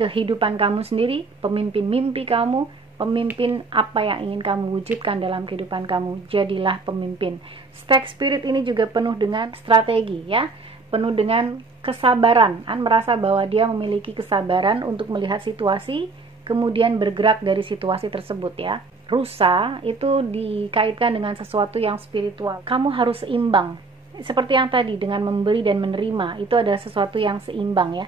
kehidupan kamu sendiri, pemimpin mimpi kamu, pemimpin apa yang ingin kamu wujudkan dalam kehidupan kamu. Jadilah pemimpin. Stack spirit ini juga penuh dengan strategi ya, penuh dengan kesabaran. An merasa bahwa dia memiliki kesabaran untuk melihat situasi, kemudian bergerak dari situasi tersebut ya. Rusa itu dikaitkan dengan sesuatu yang spiritual. Kamu harus seimbang. Seperti yang tadi, dengan memberi dan menerima, itu adalah sesuatu yang seimbang ya,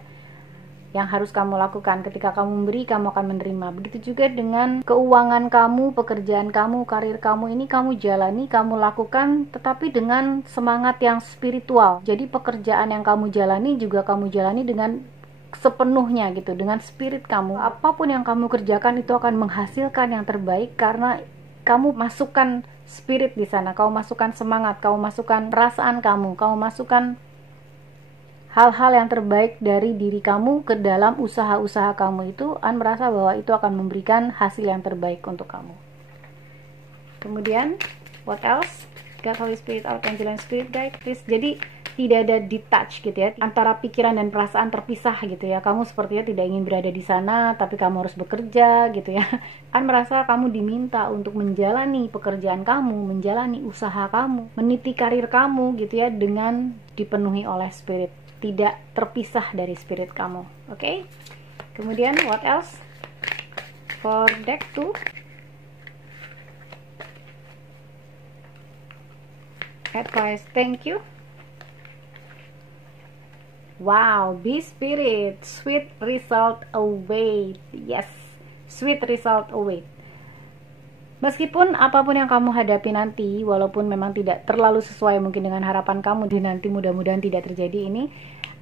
yang harus kamu lakukan. Ketika kamu memberi, kamu akan menerima. Begitu juga dengan keuangan kamu, pekerjaan kamu, karir kamu, ini kamu jalani, kamu lakukan, tetapi dengan semangat yang spiritual. Jadi pekerjaan yang kamu jalani juga kamu jalani dengan sepenuhnya gitu, dengan spirit kamu. Apapun yang kamu kerjakan itu akan menghasilkan yang terbaik karena kamu masukkan spirit di sana, kamu masukkan semangat, kamu masukkan perasaan kamu masukkan hal-hal yang terbaik dari diri kamu ke dalam usaha-usaha kamu itu. An merasa bahwa itu akan memberikan hasil yang terbaik untuk kamu. Kemudian, what else? God, Holy Spirit, Archangel, and Spirit Guide, please. Jadi, tidak ada detach gitu ya, antara pikiran dan perasaan terpisah gitu ya. Kamu sepertinya tidak ingin berada di sana, tapi kamu harus bekerja gitu ya. An merasa kamu diminta untuk menjalani pekerjaan kamu, menjalani usaha kamu, meniti karir kamu gitu ya, dengan dipenuhi oleh spirit, tidak terpisah dari spirit kamu. Oke? Kemudian what else? For deck 2, advice, thank you. Wow, be spirit, sweet result await. Yes, sweet result await. Meskipun apapun yang kamu hadapi nanti, walaupun memang tidak terlalu sesuai mungkin dengan harapan kamu di nanti, mudah-mudahan tidak terjadi ini,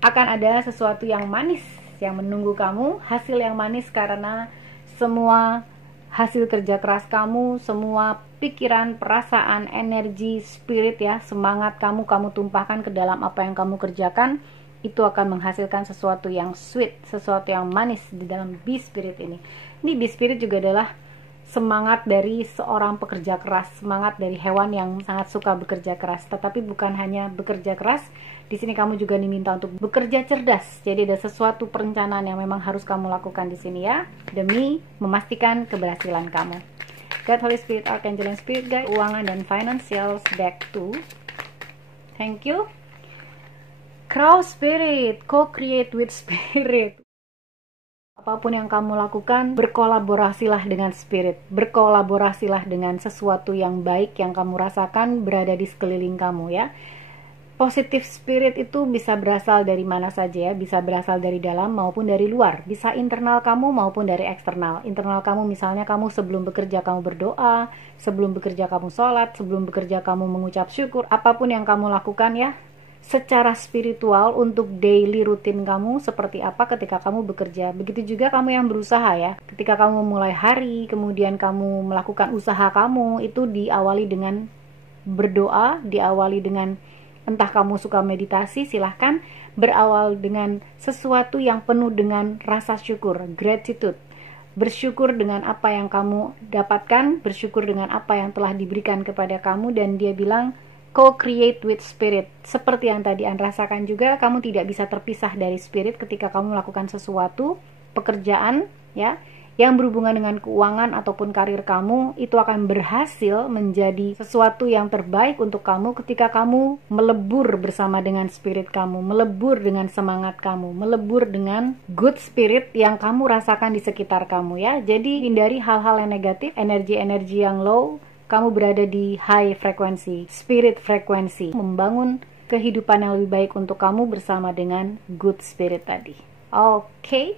akan ada sesuatu yang manis yang menunggu kamu, hasil yang manis karena semua hasil kerja keras kamu, semua pikiran, perasaan, energi, spirit ya, semangat kamu tumpahkan ke dalam apa yang kamu kerjakan, itu akan menghasilkan sesuatu yang sweet, sesuatu yang manis di dalam Be Spirit ini. Ini Be Spirit juga adalah semangat dari seorang pekerja keras, semangat dari hewan yang sangat suka bekerja keras. Tetapi bukan hanya bekerja keras, di sini kamu juga diminta untuk bekerja cerdas. Jadi ada sesuatu perencanaan yang memang harus kamu lakukan di sini ya, demi memastikan keberhasilan kamu. God, Holy Spirit, Archangel, and Spirit Guide, keuangan dan financial deck 2. Thank you. Crow Spirit, co-create with Spirit. Apapun yang kamu lakukan, berkolaborasilah dengan Spirit. Berkolaborasilah dengan sesuatu yang baik yang kamu rasakan berada di sekeliling kamu ya. Positive Spirit itu bisa berasal dari mana saja ya. Bisa berasal dari dalam maupun dari luar. Bisa internal kamu maupun dari eksternal. Internal kamu misalnya kamu sebelum bekerja kamu berdoa, sebelum bekerja kamu sholat, sebelum bekerja kamu mengucap syukur. Apapun yang kamu lakukan ya, secara spiritual untuk daily rutin kamu seperti apa ketika kamu bekerja. Begitu juga kamu yang berusaha ya. Ketika kamu mulai hari, kemudian kamu melakukan usaha kamu, itu diawali dengan berdoa, diawali dengan Entah kamu suka meditasi, silahkan berawal dengan sesuatu yang penuh dengan rasa syukur, gratitude. Bersyukur dengan apa yang kamu dapatkan, bersyukur dengan apa yang telah diberikan kepada kamu. Dan dia bilang, co-create with spirit. Seperti yang tadi Anda rasakan juga, kamu tidak bisa terpisah dari spirit ketika kamu melakukan sesuatu, pekerjaan, ya, yang berhubungan dengan keuangan ataupun karir kamu. Itu akan berhasil menjadi sesuatu yang terbaik untuk kamu ketika kamu melebur bersama dengan spirit kamu, melebur dengan semangat kamu, melebur dengan good spirit yang kamu rasakan di sekitar kamu, ya. Jadi hindari hal-hal yang negatif, energi-energi yang low. Kamu berada di high frekuensi, spirit frekuensi, membangun kehidupan yang lebih baik untuk kamu bersama dengan good spirit tadi. Oke.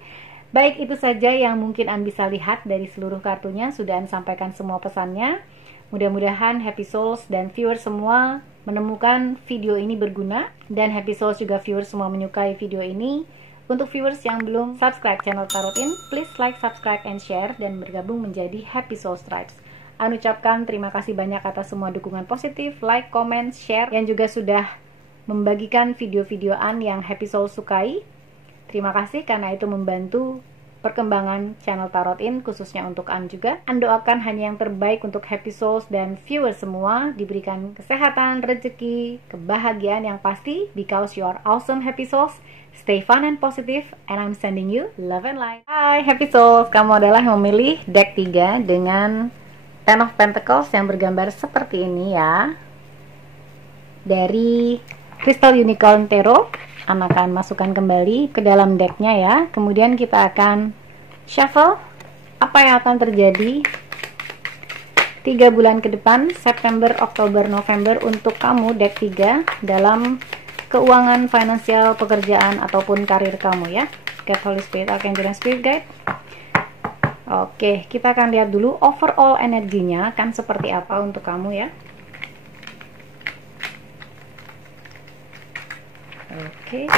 Baik, itu saja yang mungkin Anda bisa lihat dari seluruh kartunya. Sudah Anda sampaikan semua pesannya. Mudah-mudahan Happy Souls dan viewers semua menemukan video ini berguna. Dan Happy Souls juga viewers semua menyukai video ini. Untuk viewers yang belum subscribe channel Tarot In, please like, subscribe, and share. Dan bergabung menjadi Happy Souls Tribes. Anu ucapkan terima kasih banyak atas semua dukungan positif, like, comment, share. Yang juga sudah membagikan video-video An yang Happy Souls sukai. Terima kasih karena itu membantu perkembangan channel Tarot In, khususnya untuk An juga. An doakan hanya yang terbaik untuk Happy Souls dan viewers semua, diberikan kesehatan, rezeki, kebahagiaan yang pasti, because you are awesome Happy Souls. Stay fun and positive, and I'm sending you love and light. Hai Happy Souls, kamu adalah yang memilih deck 3 dengan Ten of Pentacles yang bergambar seperti ini, ya. Dari Crystal Unicorn Tarot. An akan masukkan kembali ke dalam decknya, ya. Kemudian kita akan shuffle apa yang akan terjadi 3 bulan ke depan, September, Oktober, November, untuk kamu deck 3 dalam keuangan, finansial, pekerjaan, ataupun karir kamu, ya. Get Holy Spirit, Archangel, and Spirit Guide. Oke, kita akan lihat dulu overall energinya kan seperti apa untuk kamu, ya. Oke.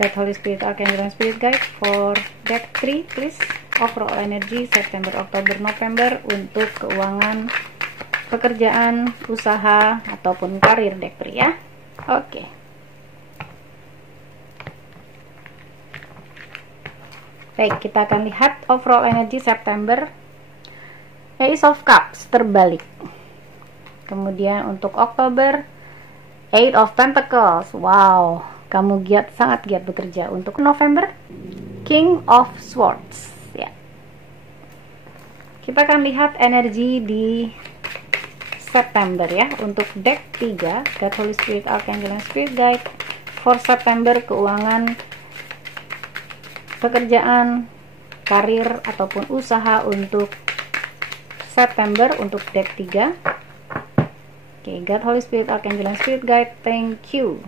God, Holy Spirit, Archangel, and Spirit Guide for deck 3, please. Overall energy September, Oktober, November untuk keuangan, pekerjaan, usaha, ataupun karir deck 3, ya. Oke. Baik, kita akan lihat overall energy September. Ace of Cups terbalik. Kemudian untuk Oktober, Eight of Pentacles. Wow, kamu giat, sangat giat bekerja. Untuk November, King of Swords, ya. Kita akan lihat energi di September, ya. Untuk deck 3, God, Holy Spirit, Archangel, and Spirit Guide for September, keuangan, pekerjaan, karir, ataupun usaha untuk September untuk deck 3. Oke, God, Holy Spirit, Archangel, and Spirit Guide, thank you.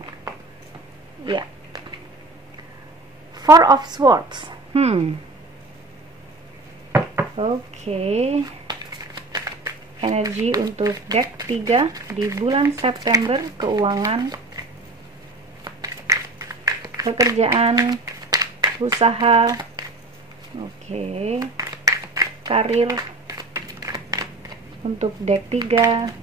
Ya. Four of Swords. Oke. Energi untuk deck 3 di bulan September, keuangan, pekerjaan, usaha, oke, karir untuk deck 3.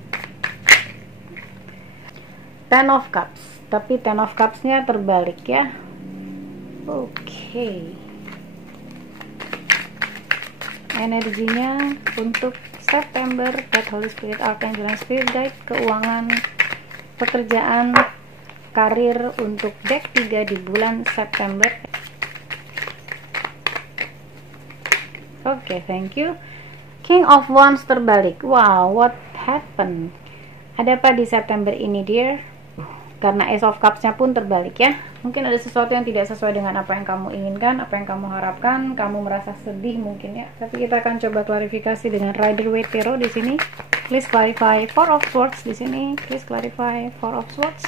Ten of Cups, tapi Ten of Cups-nya terbalik, ya. Oke. Energinya untuk September, God, Holy Spirit, Archangel, and Spirit Guide, keuangan, pekerjaan, karir untuk deck 3 di bulan September. Oke, thank you. King of Wands terbalik. Wow, what happened? Ada apa di September ini, dear? Karena Ace of Cups-nya pun terbalik, ya. Mungkin ada sesuatu yang tidak sesuai dengan apa yang kamu inginkan, apa yang kamu harapkan. Kamu merasa sedih mungkin, ya. Tapi kita akan coba klarifikasi dengan Rider-Waite Tarot di sini. Please clarify. Four of Swords di sini. Please clarify. Four of Swords.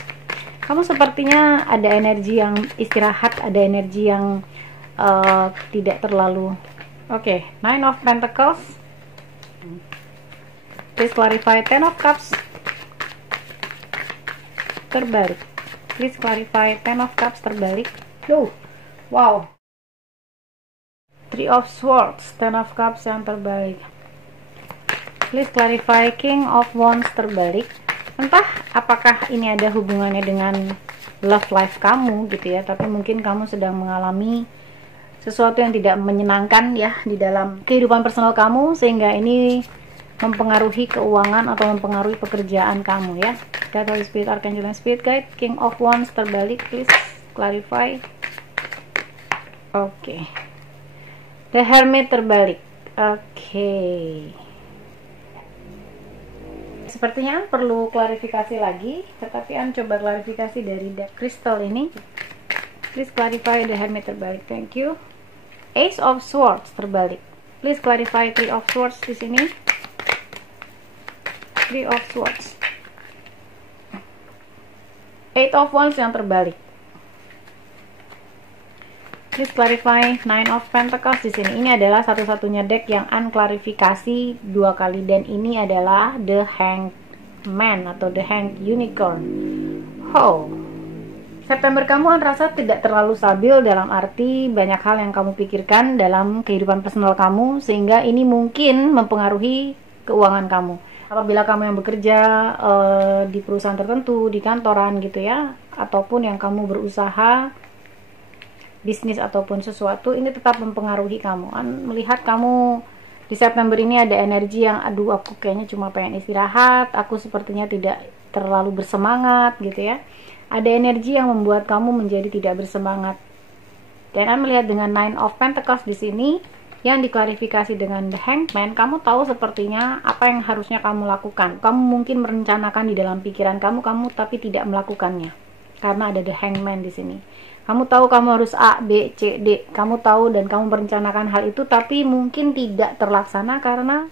Kamu sepertinya ada energi yang istirahat, ada energi yang tidak terlalu. Oke, Nine of Pentacles. Please clarify. Ten of Cups terbalik. Please clarify. Ten of Cups terbalik. Wow. Three of Swords, Ten of Cups yang terbalik. Please clarify King of Wands terbalik. Entah apakah ini ada hubungannya dengan love life kamu gitu ya, tapi mungkin kamu sedang mengalami sesuatu yang tidak menyenangkan ya di dalam kehidupan personal kamu, sehingga ini mempengaruhi keuangan atau mempengaruhi pekerjaan kamu ya. God, Holy Spirit, Archangel, and Spirit Guide. King of Wands terbalik, please clarify. Oke. The Hermit terbalik. Oke. Sepertinya perlu klarifikasi lagi, tetapi coba klarifikasi dari crystal ini. Please clarify the Hermit terbalik. Thank you. Ace of Swords terbalik. Please clarify Three of Swords di sini. Three of Swords. Eight of Wands yang terbalik. Please clarify Nine of Pentacles di sini. Ini adalah satu-satunya deck yang unklarifikasi 2 kali, dan ini adalah the Hanged Man atau the Hanged Unicorn. September kamu merasa tidak terlalu stabil, dalam arti banyak hal yang kamu pikirkan dalam kehidupan personal kamu, sehingga ini mungkin mempengaruhi keuangan kamu. Apabila kamu yang bekerja di perusahaan tertentu, di kantoran gitu ya, ataupun yang kamu berusaha bisnis ataupun sesuatu, ini tetap mempengaruhi kamu. Melihat kamu di September ini ada energi yang aduh, aku kayaknya cuma pengen istirahat, aku sepertinya tidak terlalu bersemangat gitu ya. Ada energi yang membuat kamu menjadi tidak bersemangat. Dan melihat dengan Nine of Pentacles di sini yang diklarifikasi dengan the Hanged Man, kamu tahu sepertinya apa yang harusnya kamu lakukan. Kamu mungkin merencanakan di dalam pikiran kamu tapi tidak melakukannya. Karena ada the Hanged Man di sini. Kamu tahu kamu harus A, B, C, D. Kamu tahu dan kamu merencanakan hal itu, tapi mungkin tidak terlaksana karena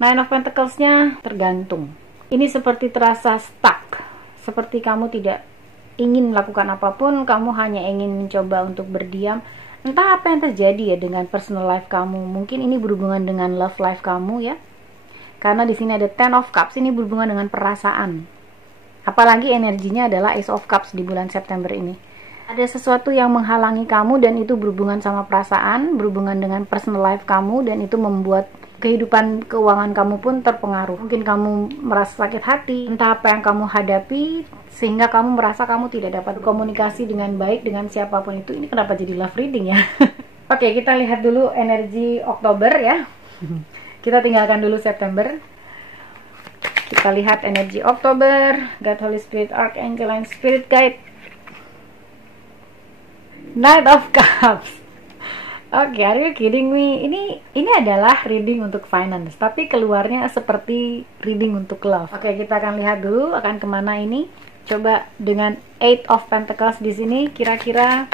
Nine of Pentacles-nya tergantung. Ini seperti terasa stuck. Seperti kamu tidak ingin melakukan apapun, kamu hanya ingin mencoba untuk berdiam. Entah apa yang terjadi ya dengan personal life kamu. Mungkin ini berhubungan dengan love life kamu ya. Karena di sini ada Ten of Cups, ini berhubungan dengan perasaan. Apalagi energinya adalah Ace of Cups di bulan September ini. Ada sesuatu yang menghalangi kamu dan itu berhubungan sama perasaan, berhubungan dengan personal life kamu, dan itu membuat kehidupan keuangan kamu pun terpengaruh. Mungkin kamu merasa sakit hati, entah apa yang kamu hadapi, sehingga kamu merasa kamu tidak dapat komunikasi dengan baik dengan siapapun itu. Ini kenapa jadi love reading ya? Oke, kita lihat dulu energi Oktober ya. Kita tinggalkan dulu September. Kita lihat energi Oktober. God, Holy Spirit, Archangel, and Spirit Guide. Knight of Cups. Oke, are you kidding me? Ini adalah reading untuk finance, tapi keluarnya seperti reading untuk love. Oke, kita akan lihat dulu akan kemana ini. Coba dengan Eight of Pentacles di sini, kira-kira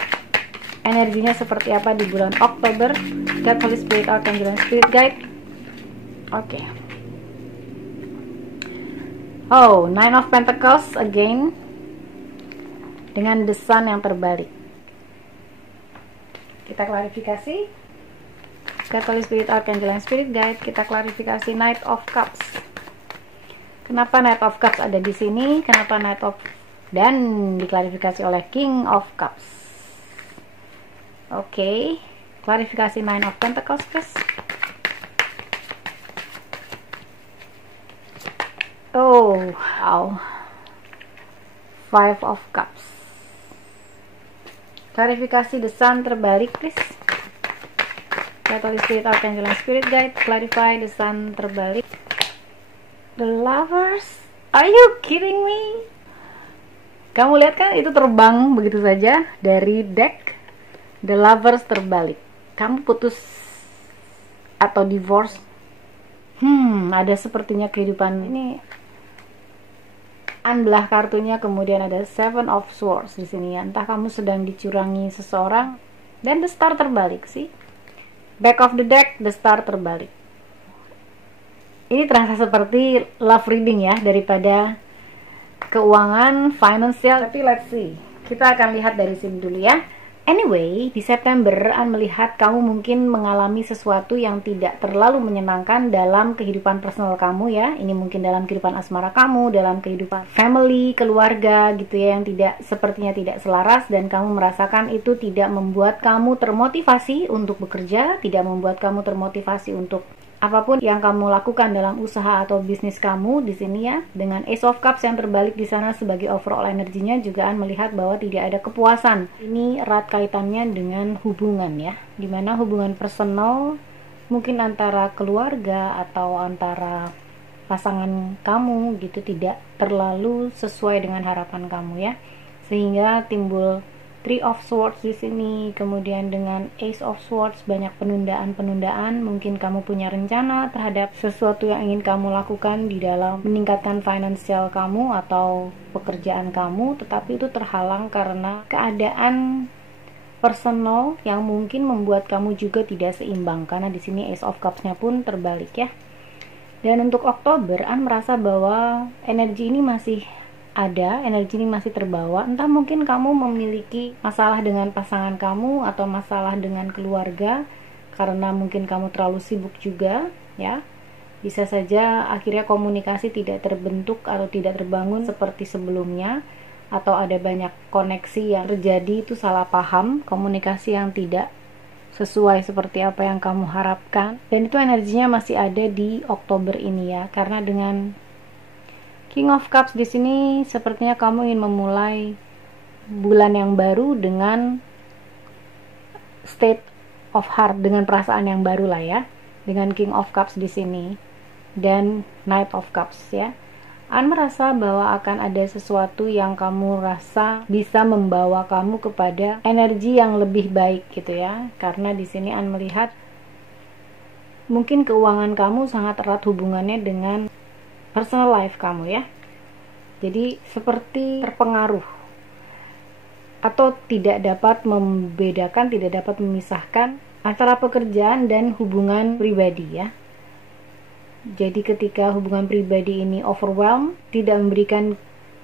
energinya seperti apa di bulan Oktober. God, Holy Spirit, Archangel, and Spirit Guide. Oke. Nine of Pentacles again dengan the Sun yang terbalik. Kita klarifikasi. God, Holy Spirit, Archangel, and Spirit Guide. Kita klarifikasi Knight of Cups. Kenapa Knight of Cups ada di sini? Kenapa Knight of, dan diklarifikasi oleh King of Cups. Oke, klarifikasi Nine of Pentacles, please. Wow. Five of Cups. Klarifikasi the Sun terbalik, please. God, Holy Spirit, Archangel, and Spirit Guide. Clarify the Sun terbalik. The Lovers. Are you kidding me? Kamu lihat kan itu terbang begitu saja dari deck. The Lovers terbalik. Kamu putus atau divorce. Ada sepertinya kehidupan ini. Belah kartunya, kemudian ada Seven of Swords di sini ya. Entah kamu sedang dicurangi seseorang, dan the Star terbalik sih. Back of the deck, the Star terbalik. Ini terasa seperti love reading ya, daripada keuangan, financial. Tapi let's see. Kita akan lihat dari sini dulu ya. Anyway, di September melihat kamu mungkin mengalami sesuatu yang tidak terlalu menyenangkan dalam kehidupan personal kamu ya. Ini mungkin dalam kehidupan asmara kamu, dalam kehidupan family, keluarga gitu ya, yang sepertinya tidak selaras, dan kamu merasakan itu tidak membuat kamu termotivasi untuk bekerja, tidak membuat kamu termotivasi untuk apapun yang kamu lakukan dalam usaha atau bisnis kamu di sini ya, dengan Ace of Cups yang terbalik di sana sebagai overall energinya juga melihat bahwa tidak ada kepuasan. Ini erat kaitannya dengan hubungan ya, dimana hubungan personal mungkin antara keluarga atau antara pasangan kamu gitu tidak terlalu sesuai dengan harapan kamu ya, sehingga timbul Three of Swords di sini, kemudian dengan Ace of Swords banyak penundaan-penundaan. Mungkin kamu punya rencana terhadap sesuatu yang ingin kamu lakukan di dalam meningkatkan finansial kamu atau pekerjaan kamu, tetapi itu terhalang karena keadaan personal yang mungkin membuat kamu juga tidak seimbang, karena di sini Ace of Cups-nya pun terbalik ya. Dan untuk Oktober, merasa bahwa energi ini masih ada, energi ini masih terbawa. Entah mungkin kamu memiliki masalah dengan pasangan kamu atau masalah dengan keluarga karena mungkin kamu terlalu sibuk juga ya. Bisa saja akhirnya komunikasi tidak terbentuk atau tidak terbangun seperti sebelumnya, atau ada banyak koneksi yang terjadi, itu salah paham, komunikasi yang tidak sesuai seperti apa yang kamu harapkan. Dan itu energinya masih ada di Oktober ini ya, karena dengan King of Cups di sini sepertinya kamu ingin memulai bulan yang baru dengan state of heart, dengan perasaan yang baru lah ya, dengan King of Cups di sini dan Knight of Cups ya. Merasa bahwa akan ada sesuatu yang kamu rasa bisa membawa kamu kepada energi yang lebih baik gitu ya, karena di sini melihat mungkin keuangan kamu sangat erat hubungannya dengan personal life kamu ya. Jadi seperti terpengaruh atau tidak dapat membedakan, tidak dapat memisahkan antara pekerjaan dan hubungan pribadi ya. Jadi ketika hubungan pribadi ini overwhelm, tidak memberikan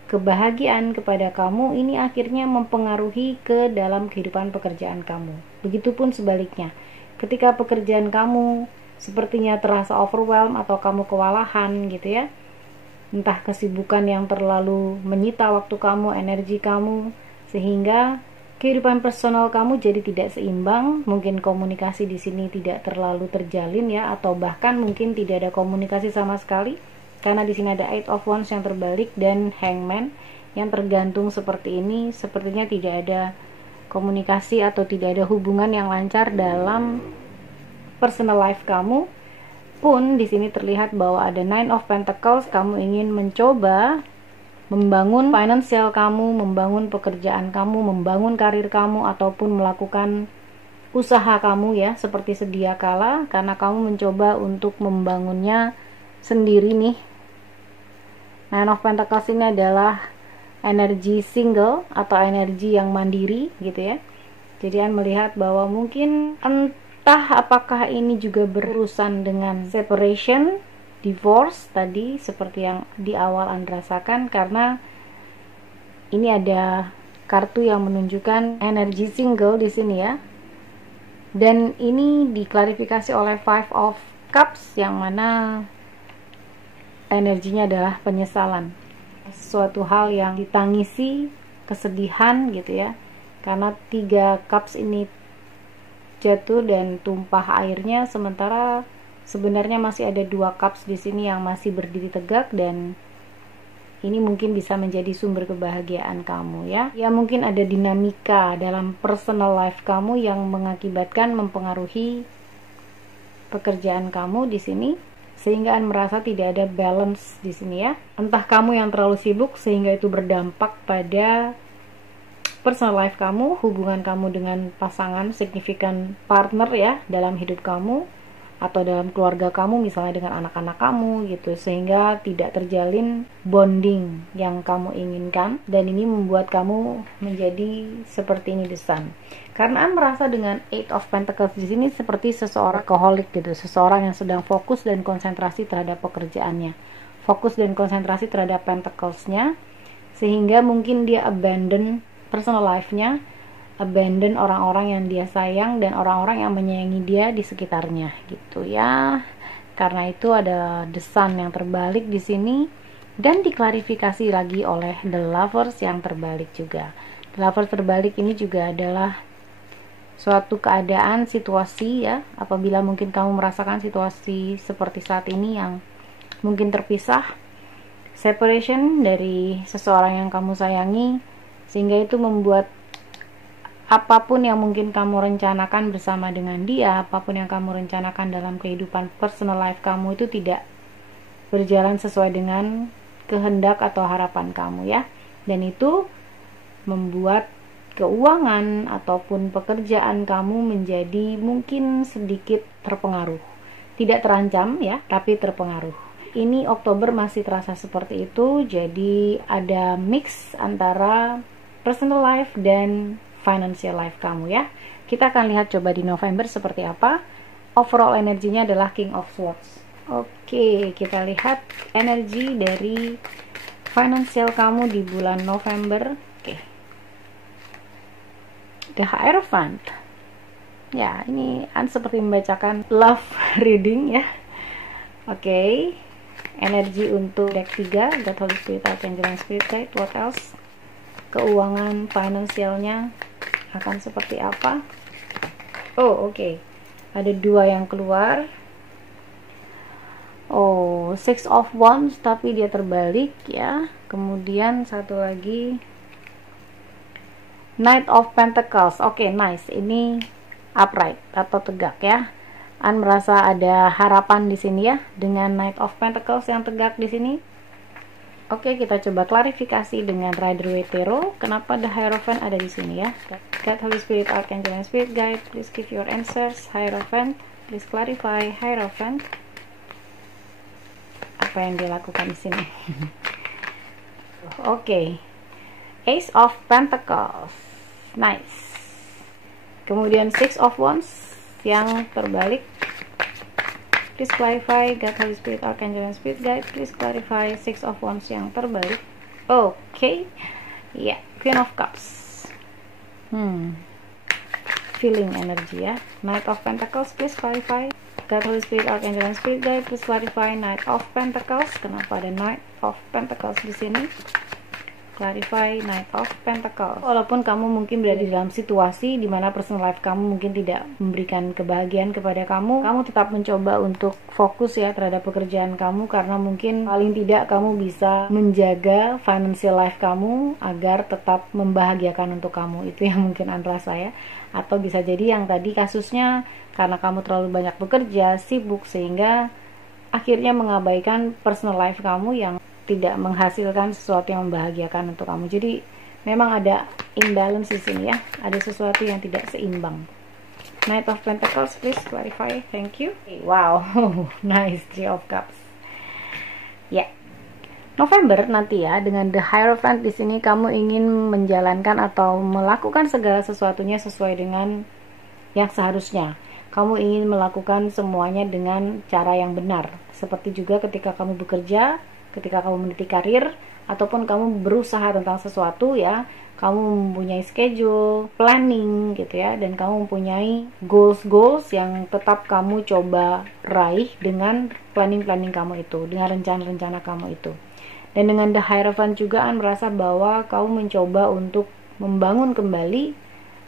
kebahagiaan kepada kamu, ini akhirnya mempengaruhi ke dalam kehidupan pekerjaan kamu. Begitupun sebaliknya, ketika pekerjaan kamu sepertinya terasa overwhelm atau kamu kewalahan gitu ya, entah kesibukan yang terlalu menyita waktu kamu, energi kamu, sehingga kehidupan personal kamu jadi tidak seimbang. Mungkin komunikasi di sini tidak terlalu terjalin ya, atau bahkan mungkin tidak ada komunikasi sama sekali, karena di sini ada Eight of Wands yang terbalik dan Hangman yang tergantung seperti ini. Sepertinya tidak ada komunikasi atau tidak ada hubungan yang lancar dalam personal life kamu. Pun di sini terlihat bahwa ada Nine of Pentacles, kamu ingin mencoba membangun finansial kamu, membangun pekerjaan kamu, membangun karir kamu, ataupun melakukan usaha kamu ya, seperti sedia kala, karena kamu mencoba untuk membangunnya sendiri nih. Nine of Pentacles ini adalah energi single atau energi yang mandiri gitu ya. Jadi melihat bahwa mungkin entah apakah ini juga berurusan dengan separation, divorce tadi seperti yang di awal Anda rasakan, karena ini ada kartu yang menunjukkan energi single di sini ya. Dan ini diklarifikasi oleh Five of Cups yang mana energinya adalah penyesalan. Suatu hal yang ditangisi, kesedihan gitu ya. Karena 3 cups ini jatuh dan tumpah airnya, sementara sebenarnya masih ada 2 cups di sini yang masih berdiri tegak, dan ini mungkin bisa menjadi sumber kebahagiaan kamu ya. Ya mungkin ada dinamika dalam personal life kamu yang mengakibatkan mempengaruhi pekerjaan kamu di sini, sehingga merasa tidak ada balance di sini ya. Entah kamu yang terlalu sibuk sehingga itu berdampak pada personal life kamu, hubungan kamu dengan pasangan, significant partner ya dalam hidup kamu, atau dalam keluarga kamu, misalnya dengan anak-anak kamu gitu, sehingga tidak terjalin bonding yang kamu inginkan, dan ini membuat kamu menjadi seperti ini di Sun. Karena merasa dengan Eight of Pentacles di sini seperti seseorang workaholic gitu, seseorang yang sedang fokus dan konsentrasi terhadap pekerjaannya, fokus dan konsentrasi terhadap Pentacles-nya, sehingga mungkin dia abandon personal life-nya, abandon orang-orang yang dia sayang dan orang-orang yang menyayangi dia di sekitarnya gitu ya. Karena itu ada The Sun yang terbalik di sini, dan diklarifikasi lagi oleh The Lovers yang terbalik juga. The Lovers terbalik ini juga adalah suatu keadaan, situasi ya, apabila mungkin kamu merasakan situasi seperti saat ini yang mungkin terpisah, separation dari seseorang yang kamu sayangi, sehingga itu membuat apapun yang mungkin kamu rencanakan bersama dengan dia, apapun yang kamu rencanakan dalam kehidupan personal life kamu itu tidak berjalan sesuai dengan kehendak atau harapan kamu ya. Dan itu membuat keuangan ataupun pekerjaan kamu menjadi mungkin sedikit terpengaruh. Tidak terancam ya, tapi terpengaruh. Ini Oktober masih terasa seperti itu, jadi ada mix antara personal life dan financial life kamu ya. Kita akan lihat coba di November seperti apa. Overall energinya adalah King of Swords. Oke, kita lihat energi dari financial kamu di bulan November. Oke. The Hierophant. Ya, ini seperti membacakan love reading ya. Oke. Energi untuk deck 3, God, Holy Spirit, Archangel, and Spirit Guide. What else? Keuangan finansialnya akan seperti apa? Oh, oke. Ada 2 yang keluar. Oh, Six of Wands tapi dia terbalik ya. Kemudian satu lagi Knight of Pentacles. Oke, nice. Ini upright atau tegak ya. Merasa ada harapan di sini ya dengan Knight of Pentacles yang tegak di sini. Oke, kita coba klarifikasi dengan Rider-Waite Tarot. Kenapa The Hierophant ada di sini ya? God, Holy Spirit, Archangel, and Spirit Guide, please give your answers. Hierophant, please clarify. Hierophant, apa yang dilakukan di sini? Oke. Ace of Pentacles. Nice. Kemudian Six of Wands yang terbalik. Please clarify. God, Holy Spirit, Archangel, and Spirit Guide, please clarify. Six of Wands yang terbalik. Oke. Ya, Queen of Cups. Feeling energy ya. Knight of Pentacles, please clarify. God, Holy Spirit, Archangel, and Spirit Guide, please clarify. Knight of Pentacles. Kenapa ada Knight of Pentacles di sini? Clarify Knight of Pentacles. Walaupun kamu mungkin berada di dalam situasi di mana personal life kamu mungkin tidak memberikan kebahagiaan kepada kamu tetap mencoba untuk fokus ya terhadap pekerjaan kamu, karena mungkin paling tidak kamu bisa menjaga financial life kamu agar tetap membahagiakan untuk kamu. Itu yang mungkin rasa ya. Atau bisa jadi yang tadi kasusnya karena kamu terlalu banyak bekerja, sibuk, sehingga akhirnya mengabaikan personal life kamu yang tidak menghasilkan sesuatu yang membahagiakan untuk kamu. Jadi memang ada imbalance di sini ya, ada sesuatu yang tidak seimbang. Knight of Pentacles, please clarify. Thank you. Wow, nice. Three of Cups. Ya, November nanti ya, dengan The Hierophant di sini kamu ingin menjalankan atau melakukan segala sesuatunya sesuai dengan yang seharusnya. Kamu ingin melakukan semuanya dengan cara yang benar. Seperti juga ketika kamu bekerja, ketika kamu meniti karir, ataupun kamu berusaha tentang sesuatu ya, kamu mempunyai schedule, planning gitu ya, dan kamu mempunyai goals yang tetap kamu coba raih dengan planning kamu itu, dengan rencana-rencana kamu itu. Dan dengan The Hierophant juga merasa bahwa kamu mencoba untuk membangun kembali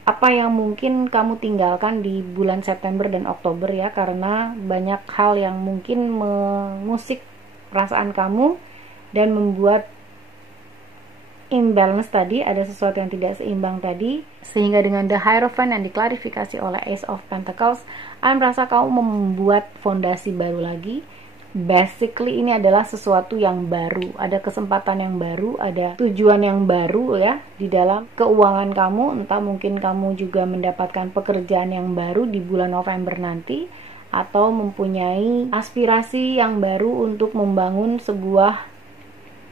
apa yang mungkin kamu tinggalkan di bulan September dan Oktober ya, karena banyak hal yang mungkin mengusik perasaan kamu dan membuat imbalance tadi, ada sesuatu yang tidak seimbang tadi, sehingga dengan The Hierophant yang diklarifikasi oleh Ace of Pentacles, merasa kamu membuat fondasi baru lagi. Basically ini adalah sesuatu yang baru, ada kesempatan yang baru, ada tujuan yang baru ya di dalam keuangan kamu. Entah mungkin kamu juga mendapatkan pekerjaan yang baru di bulan November nanti, atau mempunyai aspirasi yang baru untuk membangun sebuah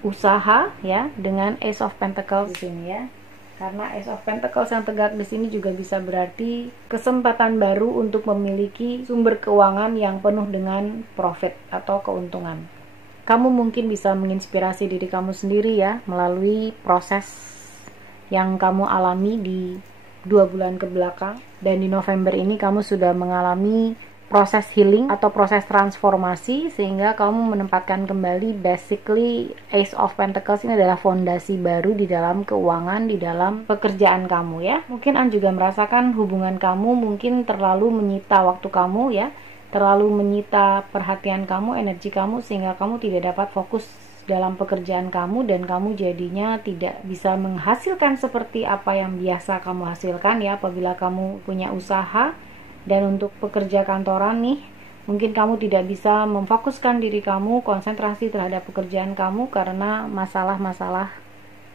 usaha ya dengan Ace of Pentacles di sini ya. Karena Ace of Pentacles yang tegak di sini juga bisa berarti kesempatan baru untuk memiliki sumber keuangan yang penuh dengan profit atau keuntungan. Kamu mungkin bisa menginspirasi diri kamu sendiri ya melalui proses yang kamu alami di 2 bulan ke belakang, dan di November ini kamu sudah mengalami proses healing atau proses transformasi, sehingga kamu menempatkan kembali basically Ace of Pentacles ini adalah fondasi baru di dalam keuangan, di dalam pekerjaan kamu ya. Mungkin An juga merasakan hubungan kamu mungkin terlalu menyita waktu kamu ya, terlalu menyita perhatian kamu, energi kamu, sehingga kamu tidak dapat fokus dalam pekerjaan kamu dan kamu jadinya tidak bisa menghasilkan seperti apa yang biasa kamu hasilkan ya apabila kamu punya usaha. Dan untuk pekerja kantoran nih, mungkin kamu tidak bisa memfokuskan diri kamu, konsentrasi terhadap pekerjaan kamu karena masalah-masalah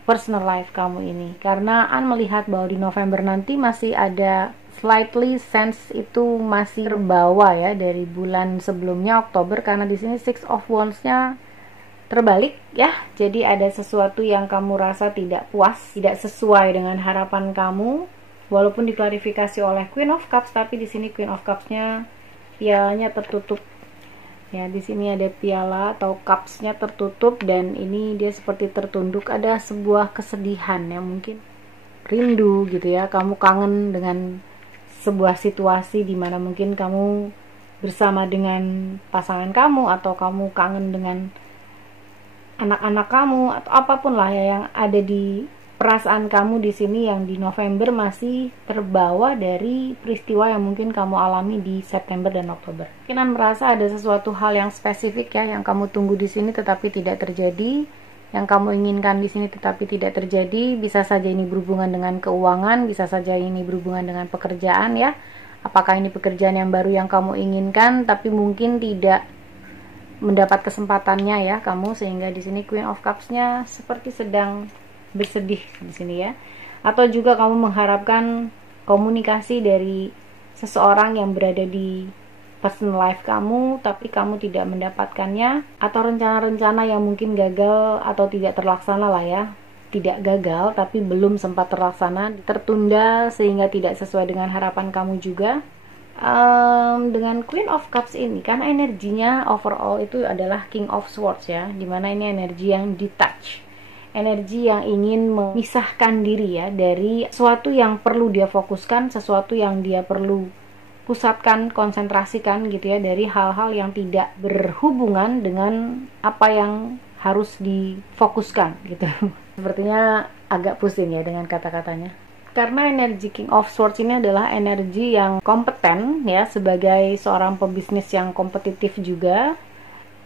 personal life kamu ini. Karena An melihat bahwa di November nanti masih ada slightly sense itu masih terbawa ya dari bulan sebelumnya Oktober, karena di sini Six of Wands-nya terbalik ya. Jadi ada sesuatu yang kamu rasa tidak puas, tidak sesuai dengan harapan kamu. Walaupun diklarifikasi oleh Queen of Cups, tapi di sini Queen of Cups-nya pialanya tertutup. Ya, di sini ada piala atau cups-nya tertutup dan ini dia seperti tertunduk. Ada sebuah kesedihan ya, mungkin rindu gitu ya. Kamu kangen dengan sebuah situasi di mana mungkin kamu bersama dengan pasangan kamu, atau kamu kangen dengan anak-anak kamu, atau apapun lah ya yang ada di perasaan kamu di sini yang di November masih terbawa dari peristiwa yang mungkin kamu alami di September dan Oktober. Mungkin merasa ada sesuatu hal yang spesifik ya yang kamu tunggu di sini tetapi tidak terjadi, yang kamu inginkan di sini tetapi tidak terjadi. Bisa saja ini berhubungan dengan keuangan, bisa saja ini berhubungan dengan pekerjaan ya. Apakah ini pekerjaan yang baru yang kamu inginkan tapi mungkin tidak mendapat kesempatannya ya kamu, sehingga di sini Queen of Cups-nya seperti sedang bersedih di sini ya. Atau juga kamu mengharapkan komunikasi dari seseorang yang berada di personal life kamu tapi kamu tidak mendapatkannya, atau rencana-rencana yang mungkin gagal atau tidak terlaksana lah ya. Tidak gagal tapi belum sempat terlaksana, tertunda sehingga tidak sesuai dengan harapan kamu juga. Dengan Queen of Cups ini kan energinya overall itu adalah King of Swords ya, dimana ini energi yang detach, energi yang ingin memisahkan diri ya dari sesuatu yang perlu dia fokuskan, sesuatu yang dia perlu pusatkan, konsentrasikan gitu ya, dari hal-hal yang tidak berhubungan dengan apa yang harus difokuskan gitu. Sepertinya agak pusing ya dengan kata-katanya. Karena energi King of Swords ini adalah energi yang kompeten ya, sebagai seorang pebisnis yang kompetitif juga.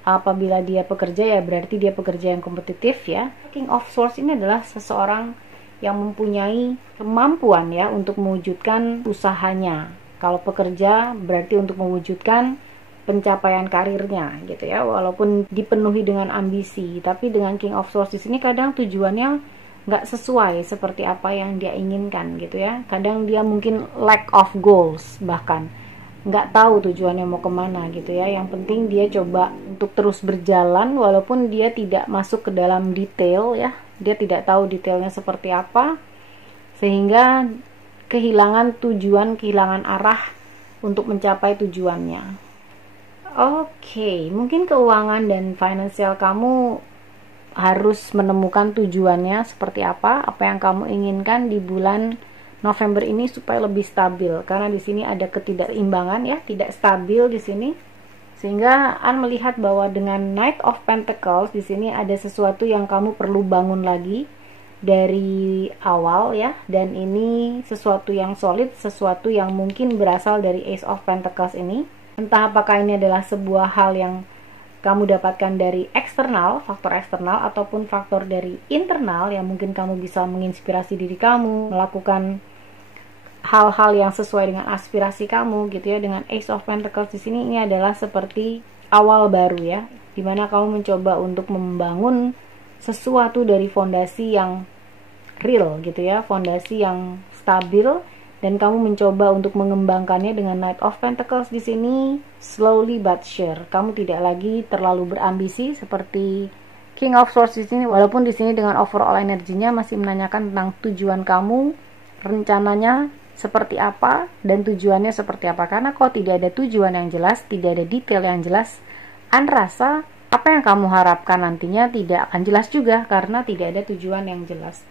Apabila dia pekerja ya berarti dia pekerja yang kompetitif ya. King of Swords ini adalah seseorang yang mempunyai kemampuan ya untuk mewujudkan usahanya. Kalau pekerja berarti untuk mewujudkan pencapaian karirnya gitu ya, walaupun dipenuhi dengan ambisi. Tapi dengan King of Swords di sini kadang tujuannya nggak sesuai seperti apa yang dia inginkan gitu ya. Kadang dia mungkin lack of goals, bahkan nggak tahu tujuannya mau kemana gitu ya. Yang penting dia coba untuk terus berjalan walaupun dia tidak masuk ke dalam detail ya, dia tidak tahu detailnya seperti apa, sehingga kehilangan tujuan, kehilangan arah untuk mencapai tujuannya. Oke, mungkin keuangan dan finansial kamu harus menemukan tujuannya seperti apa yang kamu inginkan di bulan November ini supaya lebih stabil, karena di sini ada ketidakseimbangan ya, tidak stabil di sini. Sehingga An melihat bahwa dengan Knight of Pentacles di sini ada sesuatu yang kamu perlu bangun lagi dari awal ya, dan ini sesuatu yang solid, sesuatu yang mungkin berasal dari Ace of Pentacles ini. Entah apakah ini adalah sebuah hal yang kamu dapatkan dari eksternal, faktor eksternal, ataupun faktor dari internal yang mungkin kamu bisa menginspirasi diri kamu, melakukan hal-hal yang sesuai dengan aspirasi kamu gitu ya. Dengan Ace of Pentacles di sini ini adalah seperti awal baru ya, dimana kamu mencoba untuk membangun sesuatu dari fondasi yang real gitu ya, fondasi yang stabil, dan kamu mencoba untuk mengembangkannya dengan Knight of Pentacles di sini. Slowly but sure, kamu tidak lagi terlalu berambisi seperti King of Swords di sini, walaupun di sini dengan overall energinya masih menanyakan tentang tujuan kamu, rencananya seperti apa dan tujuannya seperti apa. Karena kalau tidak ada tujuan yang jelas, tidak ada detail yang jelas, An rasa apa yang kamu harapkan nantinya tidak akan jelas juga karena tidak ada tujuan yang jelas.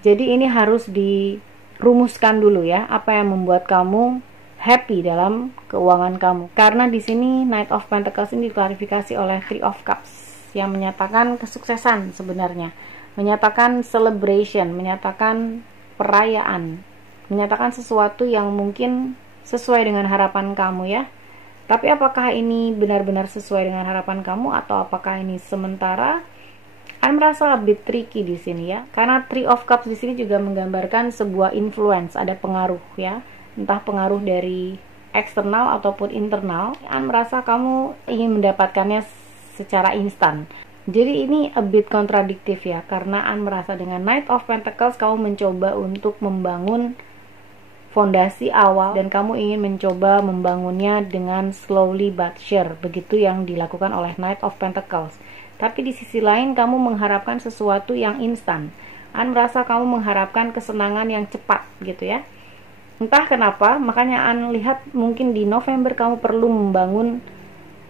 Jadi ini harus dirumuskan dulu ya, apa yang membuat kamu happy dalam keuangan kamu. Karena di sini Knight of Pentacles ini diklarifikasi oleh Three of Cups yang menyatakan kesuksesan sebenarnya, menyatakan celebration, menyatakan perayaan, menyatakan sesuatu yang mungkin sesuai dengan harapan kamu ya. Tapi apakah ini benar-benar sesuai dengan harapan kamu atau apakah ini sementara? Saya merasa lebih tricky di sini ya. Karena Three of Cups di sini juga menggambarkan sebuah influence, ada pengaruh ya. Entah pengaruh dari eksternal ataupun internal. Saya merasa kamu ingin mendapatkannya secara instan. Jadi ini a bit kontradiktif ya. Karena An merasa dengan Knight of Pentacles kamu mencoba untuk membangun fondasi awal dan kamu ingin mencoba membangunnya dengan slowly but sure, begitu yang dilakukan oleh Knight of Pentacles. Tapi di sisi lain kamu mengharapkan sesuatu yang instan. An merasa kamu mengharapkan kesenangan yang cepat gitu ya. Entah kenapa, makanya An lihat mungkin di November kamu perlu membangun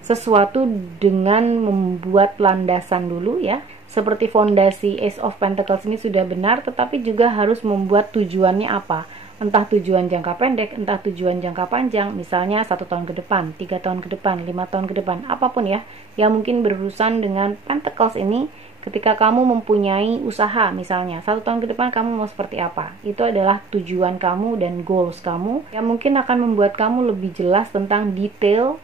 sesuatu dengan membuat landasan dulu ya. Seperti fondasi Ace of Pentacles ini sudah benar, tetapi juga harus membuat tujuannya apa. Entah tujuan jangka pendek, entah tujuan jangka panjang, misalnya 1 tahun ke depan, 3 tahun ke depan, 5 tahun ke depan, apapun ya, yang mungkin berurusan dengan Pentacles ini. Ketika kamu mempunyai usaha, misalnya 1 tahun ke depan kamu mau seperti apa, itu adalah tujuan kamu dan goals kamu, yang mungkin akan membuat kamu lebih jelas tentang detail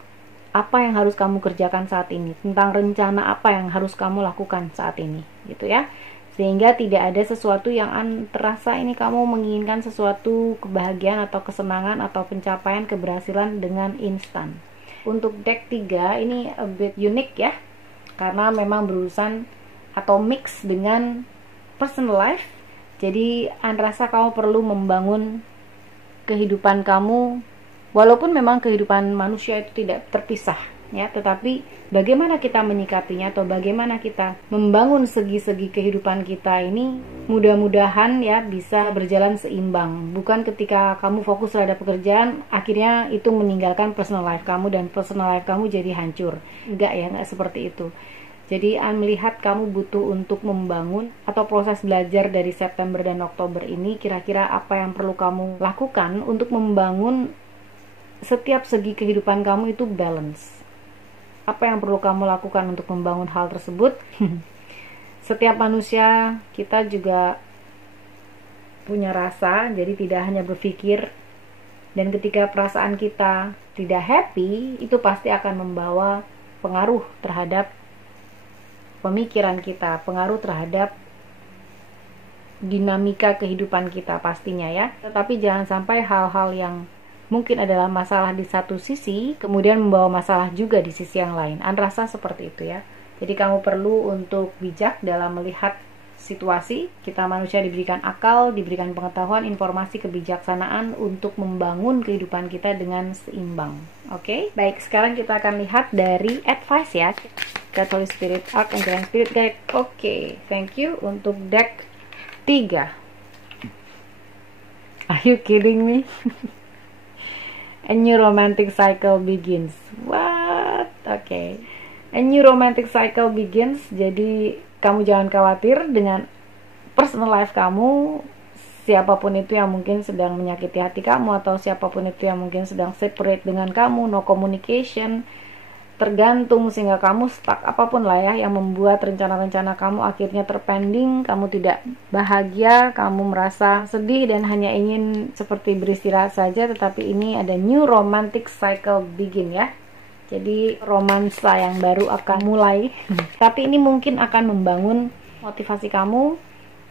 apa yang harus kamu kerjakan saat ini, tentang rencana apa yang harus kamu lakukan saat ini, gitu ya. Sehingga tidak ada sesuatu yang terasa ini kamu menginginkan sesuatu kebahagiaan atau kesenangan atau pencapaian keberhasilan dengan instan. Untuk deck 3 ini a bit unik ya, karena memang berurusan atau mix dengan personal life. Jadi rasa kamu perlu membangun kehidupan kamu, walaupun memang kehidupan manusia itu tidak terpisah ya, tetapi bagaimana kita menyikapinya atau bagaimana kita membangun segi-segi kehidupan kita ini mudah-mudahan ya bisa berjalan seimbang. Bukan ketika kamu fokus terhadap pekerjaan akhirnya itu meninggalkan personal life kamu dan personal life kamu jadi hancur. Enggak ya, enggak seperti itu. Jadi melihat kamu butuh untuk membangun atau proses belajar dari September dan Oktober ini, kira-kira apa yang perlu kamu lakukan untuk membangun setiap segi kehidupan kamu itu balance. Apa yang perlu kamu lakukan untuk membangun hal tersebut? Setiap manusia kita juga punya rasa, jadi tidak hanya berpikir. Dan ketika perasaan kita tidak happy, itu pasti akan membawa pengaruh terhadap pemikiran kita, pengaruh terhadap dinamika kehidupan kita pastinya ya. Tetapi jangan sampai hal-hal yang mungkin adalah masalah di satu sisi kemudian membawa masalah juga di sisi yang lain. Rasa seperti itu ya. Jadi kamu perlu untuk bijak dalam melihat situasi. Kita manusia diberikan akal, diberikan pengetahuan, informasi, kebijaksanaan untuk membangun kehidupan kita dengan seimbang. Oke? Baik, sekarang kita akan lihat dari advice ya. Holy Spirit, Archangel Spirit Guide. Oke, thank you untuk deck 3. Are you kidding me? A new romantic cycle begins. What? Oke. A new romantic cycle begins. Jadi kamu jangan khawatir dengan personal life kamu. Siapapun itu yang mungkin sedang menyakiti hati kamu, atau siapapun itu yang mungkin sedang separate dengan kamu, no communication, tergantung sehingga kamu stuck, apapun lah ya yang membuat rencana-rencana kamu akhirnya terpending, kamu tidak bahagia, kamu merasa sedih dan hanya ingin seperti beristirahat saja. Tetapi ini ada new romantic cycle begin ya, jadi romansa yang baru akan mulai. Tapi ini mungkin akan membangun motivasi kamu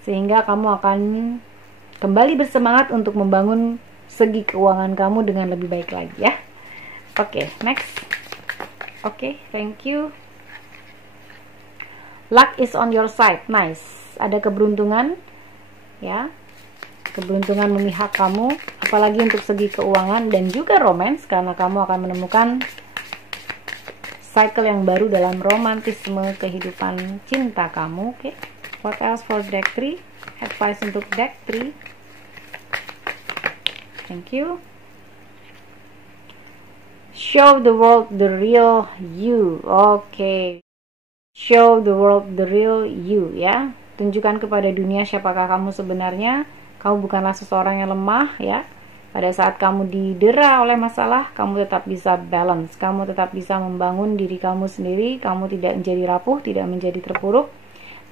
sehingga kamu akan kembali bersemangat untuk membangun segi keuangan kamu dengan lebih baik lagi ya. Oke, next. Oke, thank you. Luck is on your side. Nice. Ada keberuntungan ya. Keberuntungan memihak kamu, apalagi untuk segi keuangan dan juga romance, karena kamu akan menemukan cycle yang baru dalam romantisme kehidupan cinta kamu. Oke. What else for deck 3? Advice untuk deck 3. Thank you. Show the world the real you. Oke. Show the world the real you ya. Tunjukkan kepada dunia siapakah kamu sebenarnya. Kamu bukanlah seseorang yang lemah ya. Pada saat kamu didera oleh masalah, kamu tetap bisa balance, kamu tetap bisa membangun diri kamu sendiri, kamu tidak menjadi rapuh, tidak menjadi terpuruk.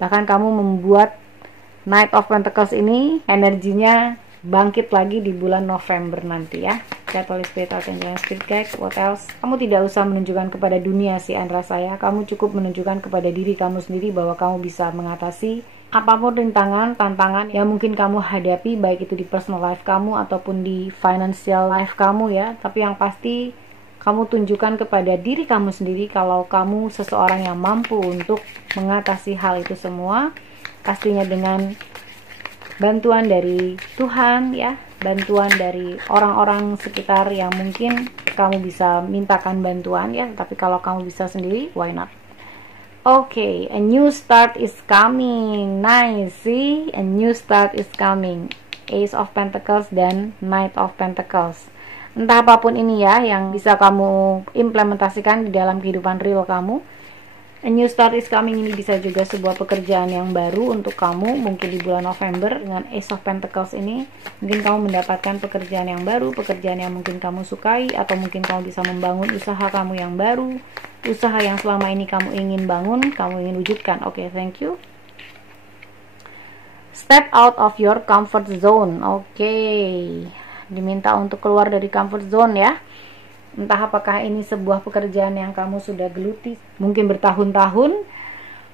Bahkan kamu membuat Knight of Pentacles ini energinya bangkit lagi di bulan November nanti ya. Holy Spirit, Archangel, and Spirit Guide. What else? Kamu tidak usah menunjukkan kepada dunia sih Andra saya. Kamu cukup menunjukkan kepada diri kamu sendiri bahwa kamu bisa mengatasi apapun rintangan, tantangan yang mungkin kamu hadapi, baik itu di personal life kamu ataupun di financial life kamu ya. Tapi yang pasti kamu tunjukkan kepada diri kamu sendiri kalau kamu seseorang yang mampu untuk mengatasi hal itu semua. Pastinya dengan bantuan dari Tuhan ya, bantuan dari orang-orang sekitar yang mungkin kamu bisa mintakan bantuan ya. Tapi kalau kamu bisa sendiri, why not? Okay, a new start is coming. Nice, see? A new start is coming. Ace of Pentacles dan Knight of Pentacles. Entah apapun ini ya yang bisa kamu implementasikan di dalam kehidupan real kamu. A new start is coming ini bisa juga sebuah pekerjaan yang baru untuk kamu. Mungkin di bulan November dengan Ace of Pentacles ini, mungkin kamu mendapatkan pekerjaan yang baru, pekerjaan yang mungkin kamu sukai, atau mungkin kamu bisa membangun usaha kamu yang baru, usaha yang selama ini kamu ingin bangun, kamu ingin wujudkan. Oke, thank you. Step out of your comfort zone. Oke, diminta untuk keluar dari comfort zone ya. Entah apakah ini sebuah pekerjaan yang kamu sudah geluti mungkin bertahun-tahun.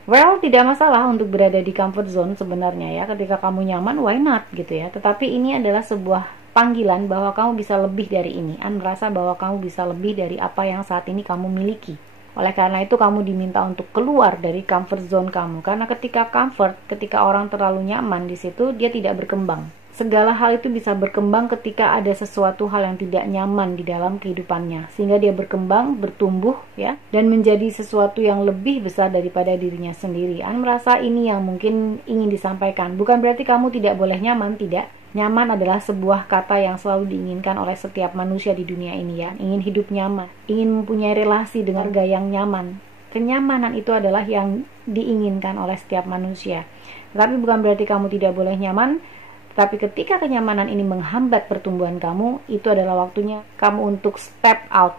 Well, tidak masalah untuk berada di comfort zone sebenarnya ya. Ketika kamu nyaman, why not gitu ya. Tetapi ini adalah sebuah panggilan bahwa kamu bisa lebih dari ini. Merasa bahwa kamu bisa lebih dari apa yang saat ini kamu miliki. Oleh karena itu kamu diminta untuk keluar dari comfort zone kamu. Karena ketika comfort, ketika orang terlalu nyaman di situ, dia tidak berkembang. Segala hal itu bisa berkembang ketika ada sesuatu hal yang tidak nyaman di dalam kehidupannya, sehingga dia berkembang, bertumbuh ya, dan menjadi sesuatu yang lebih besar daripada dirinya sendiri. Merasa ini yang mungkin ingin disampaikan. Bukan berarti kamu tidak boleh nyaman, tidak. Nyaman adalah sebuah kata yang selalu diinginkan oleh setiap manusia di dunia ini ya. Ingin hidup nyaman, ingin mempunyai relasi dengan harga yang nyaman. Kenyamanan itu adalah yang diinginkan oleh setiap manusia. Tapi bukan berarti kamu tidak boleh nyaman. Tapi ketika kenyamanan ini menghambat pertumbuhan kamu, itu adalah waktunya kamu untuk step out.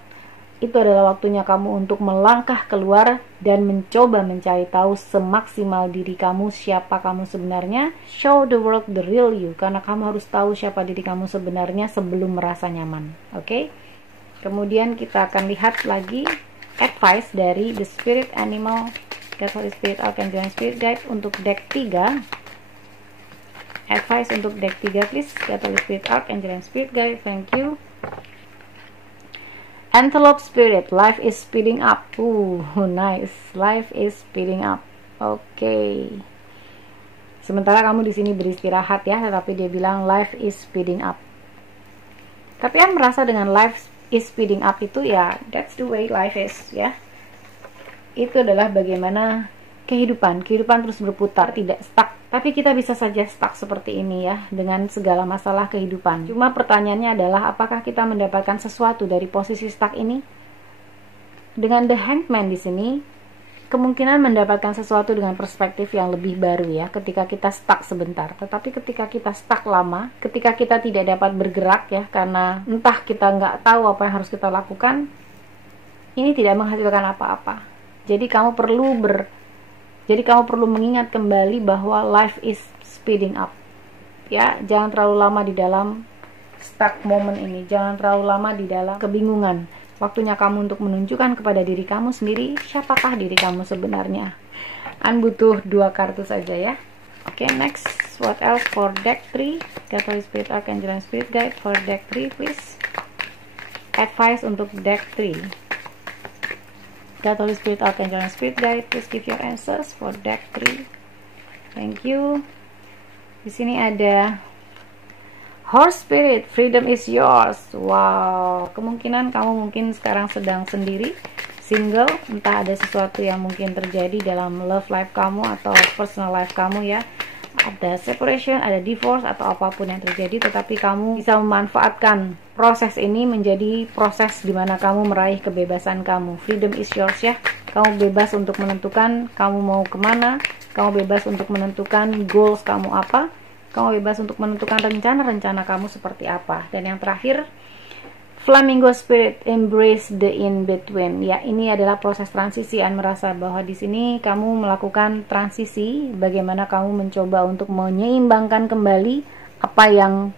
Itu adalah waktunya kamu untuk melangkah keluar dan mencoba mencari tahu semaksimal diri kamu, siapa kamu sebenarnya. Show the world the real you, karena kamu harus tahu siapa diri kamu sebenarnya sebelum merasa nyaman. Oke? Kemudian kita akan lihat lagi advice dari The Spirit Animal, Holy Spirit, Archangel, and Spirit Guide untuk deck 3. Advice untuk deck 3 please. Holy Spirit, Archangel, and Spirit Guide. Thank you. Antelope Spirit, life is speeding up. Nice. Life is speeding up. Oke. Sementara kamu di sini beristirahat ya, tetapi dia bilang life is speeding up. Tapi yang merasa dengan life is speeding up itu ya, that's the way life is ya. Itu adalah bagaimana kehidupan terus berputar, tidak stuck. Tapi kita bisa saja stuck seperti ini ya, dengan segala masalah kehidupan. Cuma pertanyaannya adalah, apakah kita mendapatkan sesuatu dari posisi stuck ini? Dengan The Hangman di sini, kemungkinan mendapatkan sesuatu dengan perspektif yang lebih baru ya, ketika kita stuck sebentar. Tetapi ketika kita stuck lama, ketika kita tidak dapat bergerak ya, karena entah kita nggak tahu apa yang harus kita lakukan, ini tidak menghasilkan apa-apa. Jadi kamu perlu mengingat kembali bahwa life is speeding up. Ya, jangan terlalu lama di dalam stuck moment ini. Jangan terlalu lama di dalam kebingungan. Waktunya kamu untuk menunjukkan kepada diri kamu sendiri siapakah diri kamu sebenarnya. Butuh 2 kartu saja ya. Oke, next. What else for deck 3? Holy Spirit, Archangel, and Spirit Guide for deck 3 please. Advice untuk deck 3. Holy Spirit, Archangel, and Spirit Guide, please give your answers for deck 3. Thank you. Di sini ada Horse Spirit, freedom is yours. Wow, kemungkinan kamu mungkin sekarang sedang sendiri, single, entah ada sesuatu yang mungkin terjadi dalam love life kamu atau personal life kamu ya. Ada separation, ada divorce, atau apapun yang terjadi, tetapi kamu bisa memanfaatkan proses ini menjadi proses di mana kamu meraih kebebasan kamu. Freedom is yours ya. Kamu bebas untuk menentukan kamu mau kemana, kamu bebas untuk menentukan goals kamu apa, Kamu bebas untuk menentukan rencana-rencana kamu seperti apa. Dan yang terakhir, Flamingo Spirit, embrace the in-between. Ya, ini adalah proses transisi. An merasa bahwa di sini kamu melakukan transisi, bagaimana kamu mencoba untuk menyeimbangkan kembali apa yang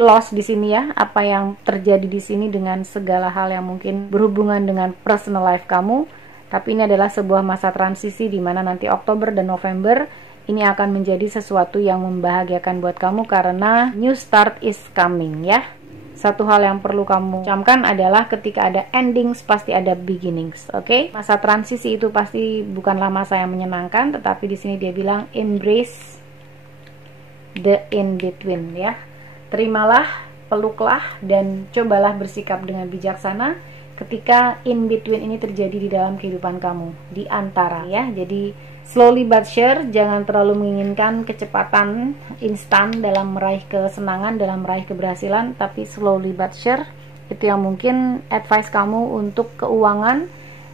loss di sini ya, apa yang terjadi di sini dengan segala hal yang mungkin berhubungan dengan personal life kamu. Tapi ini adalah sebuah masa transisi di mana nanti Oktober dan November ini akan menjadi sesuatu yang membahagiakan buat kamu karena new start is coming ya. Satu hal yang perlu kamu camkan adalah ketika ada endings pasti ada beginnings, oke? Masa transisi itu pasti bukanlah masa yang menyenangkan, tetapi di sini dia bilang embrace the in between ya. Terimalah, peluklah, dan cobalah bersikap dengan bijaksana ketika in between ini terjadi di dalam kehidupan kamu, di antara ya. Jadi slowly but sure, jangan terlalu menginginkan kecepatan instan dalam meraih kesenangan, dalam meraih keberhasilan, tapi slowly but sure. Itu yang mungkin advice kamu untuk keuangan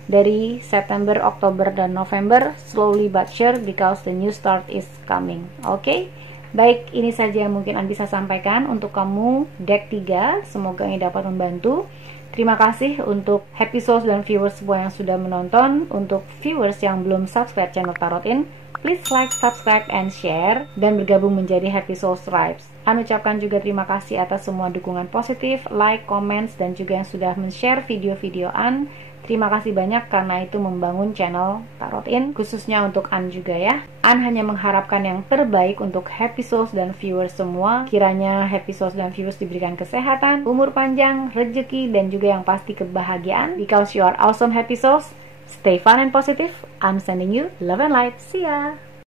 dari September, Oktober, dan November. Slowly but sure because the new start is coming. Oke? Baik, ini saja yang mungkin An bisa sampaikan untuk kamu deck 3. Semoga ini dapat membantu. Terima kasih untuk happy souls dan viewers semua yang sudah menonton. Untuk viewers yang belum subscribe channel Tarot In, please like, subscribe, and share, dan bergabung menjadi happy souls tribes. An ucapkan juga terima kasih atas semua dukungan positif, like, comments, dan juga yang sudah men-share video-video An. Terima kasih banyak karena itu membangun channel Tarot In, khususnya untuk An juga ya. An hanya mengharapkan yang terbaik untuk happy souls dan viewers semua. Kiranya happy souls dan viewers diberikan kesehatan, umur panjang, rezeki, dan juga yang pasti kebahagiaan. Because you are awesome happy souls, stay fun and positive. I'm sending you love and light. See ya!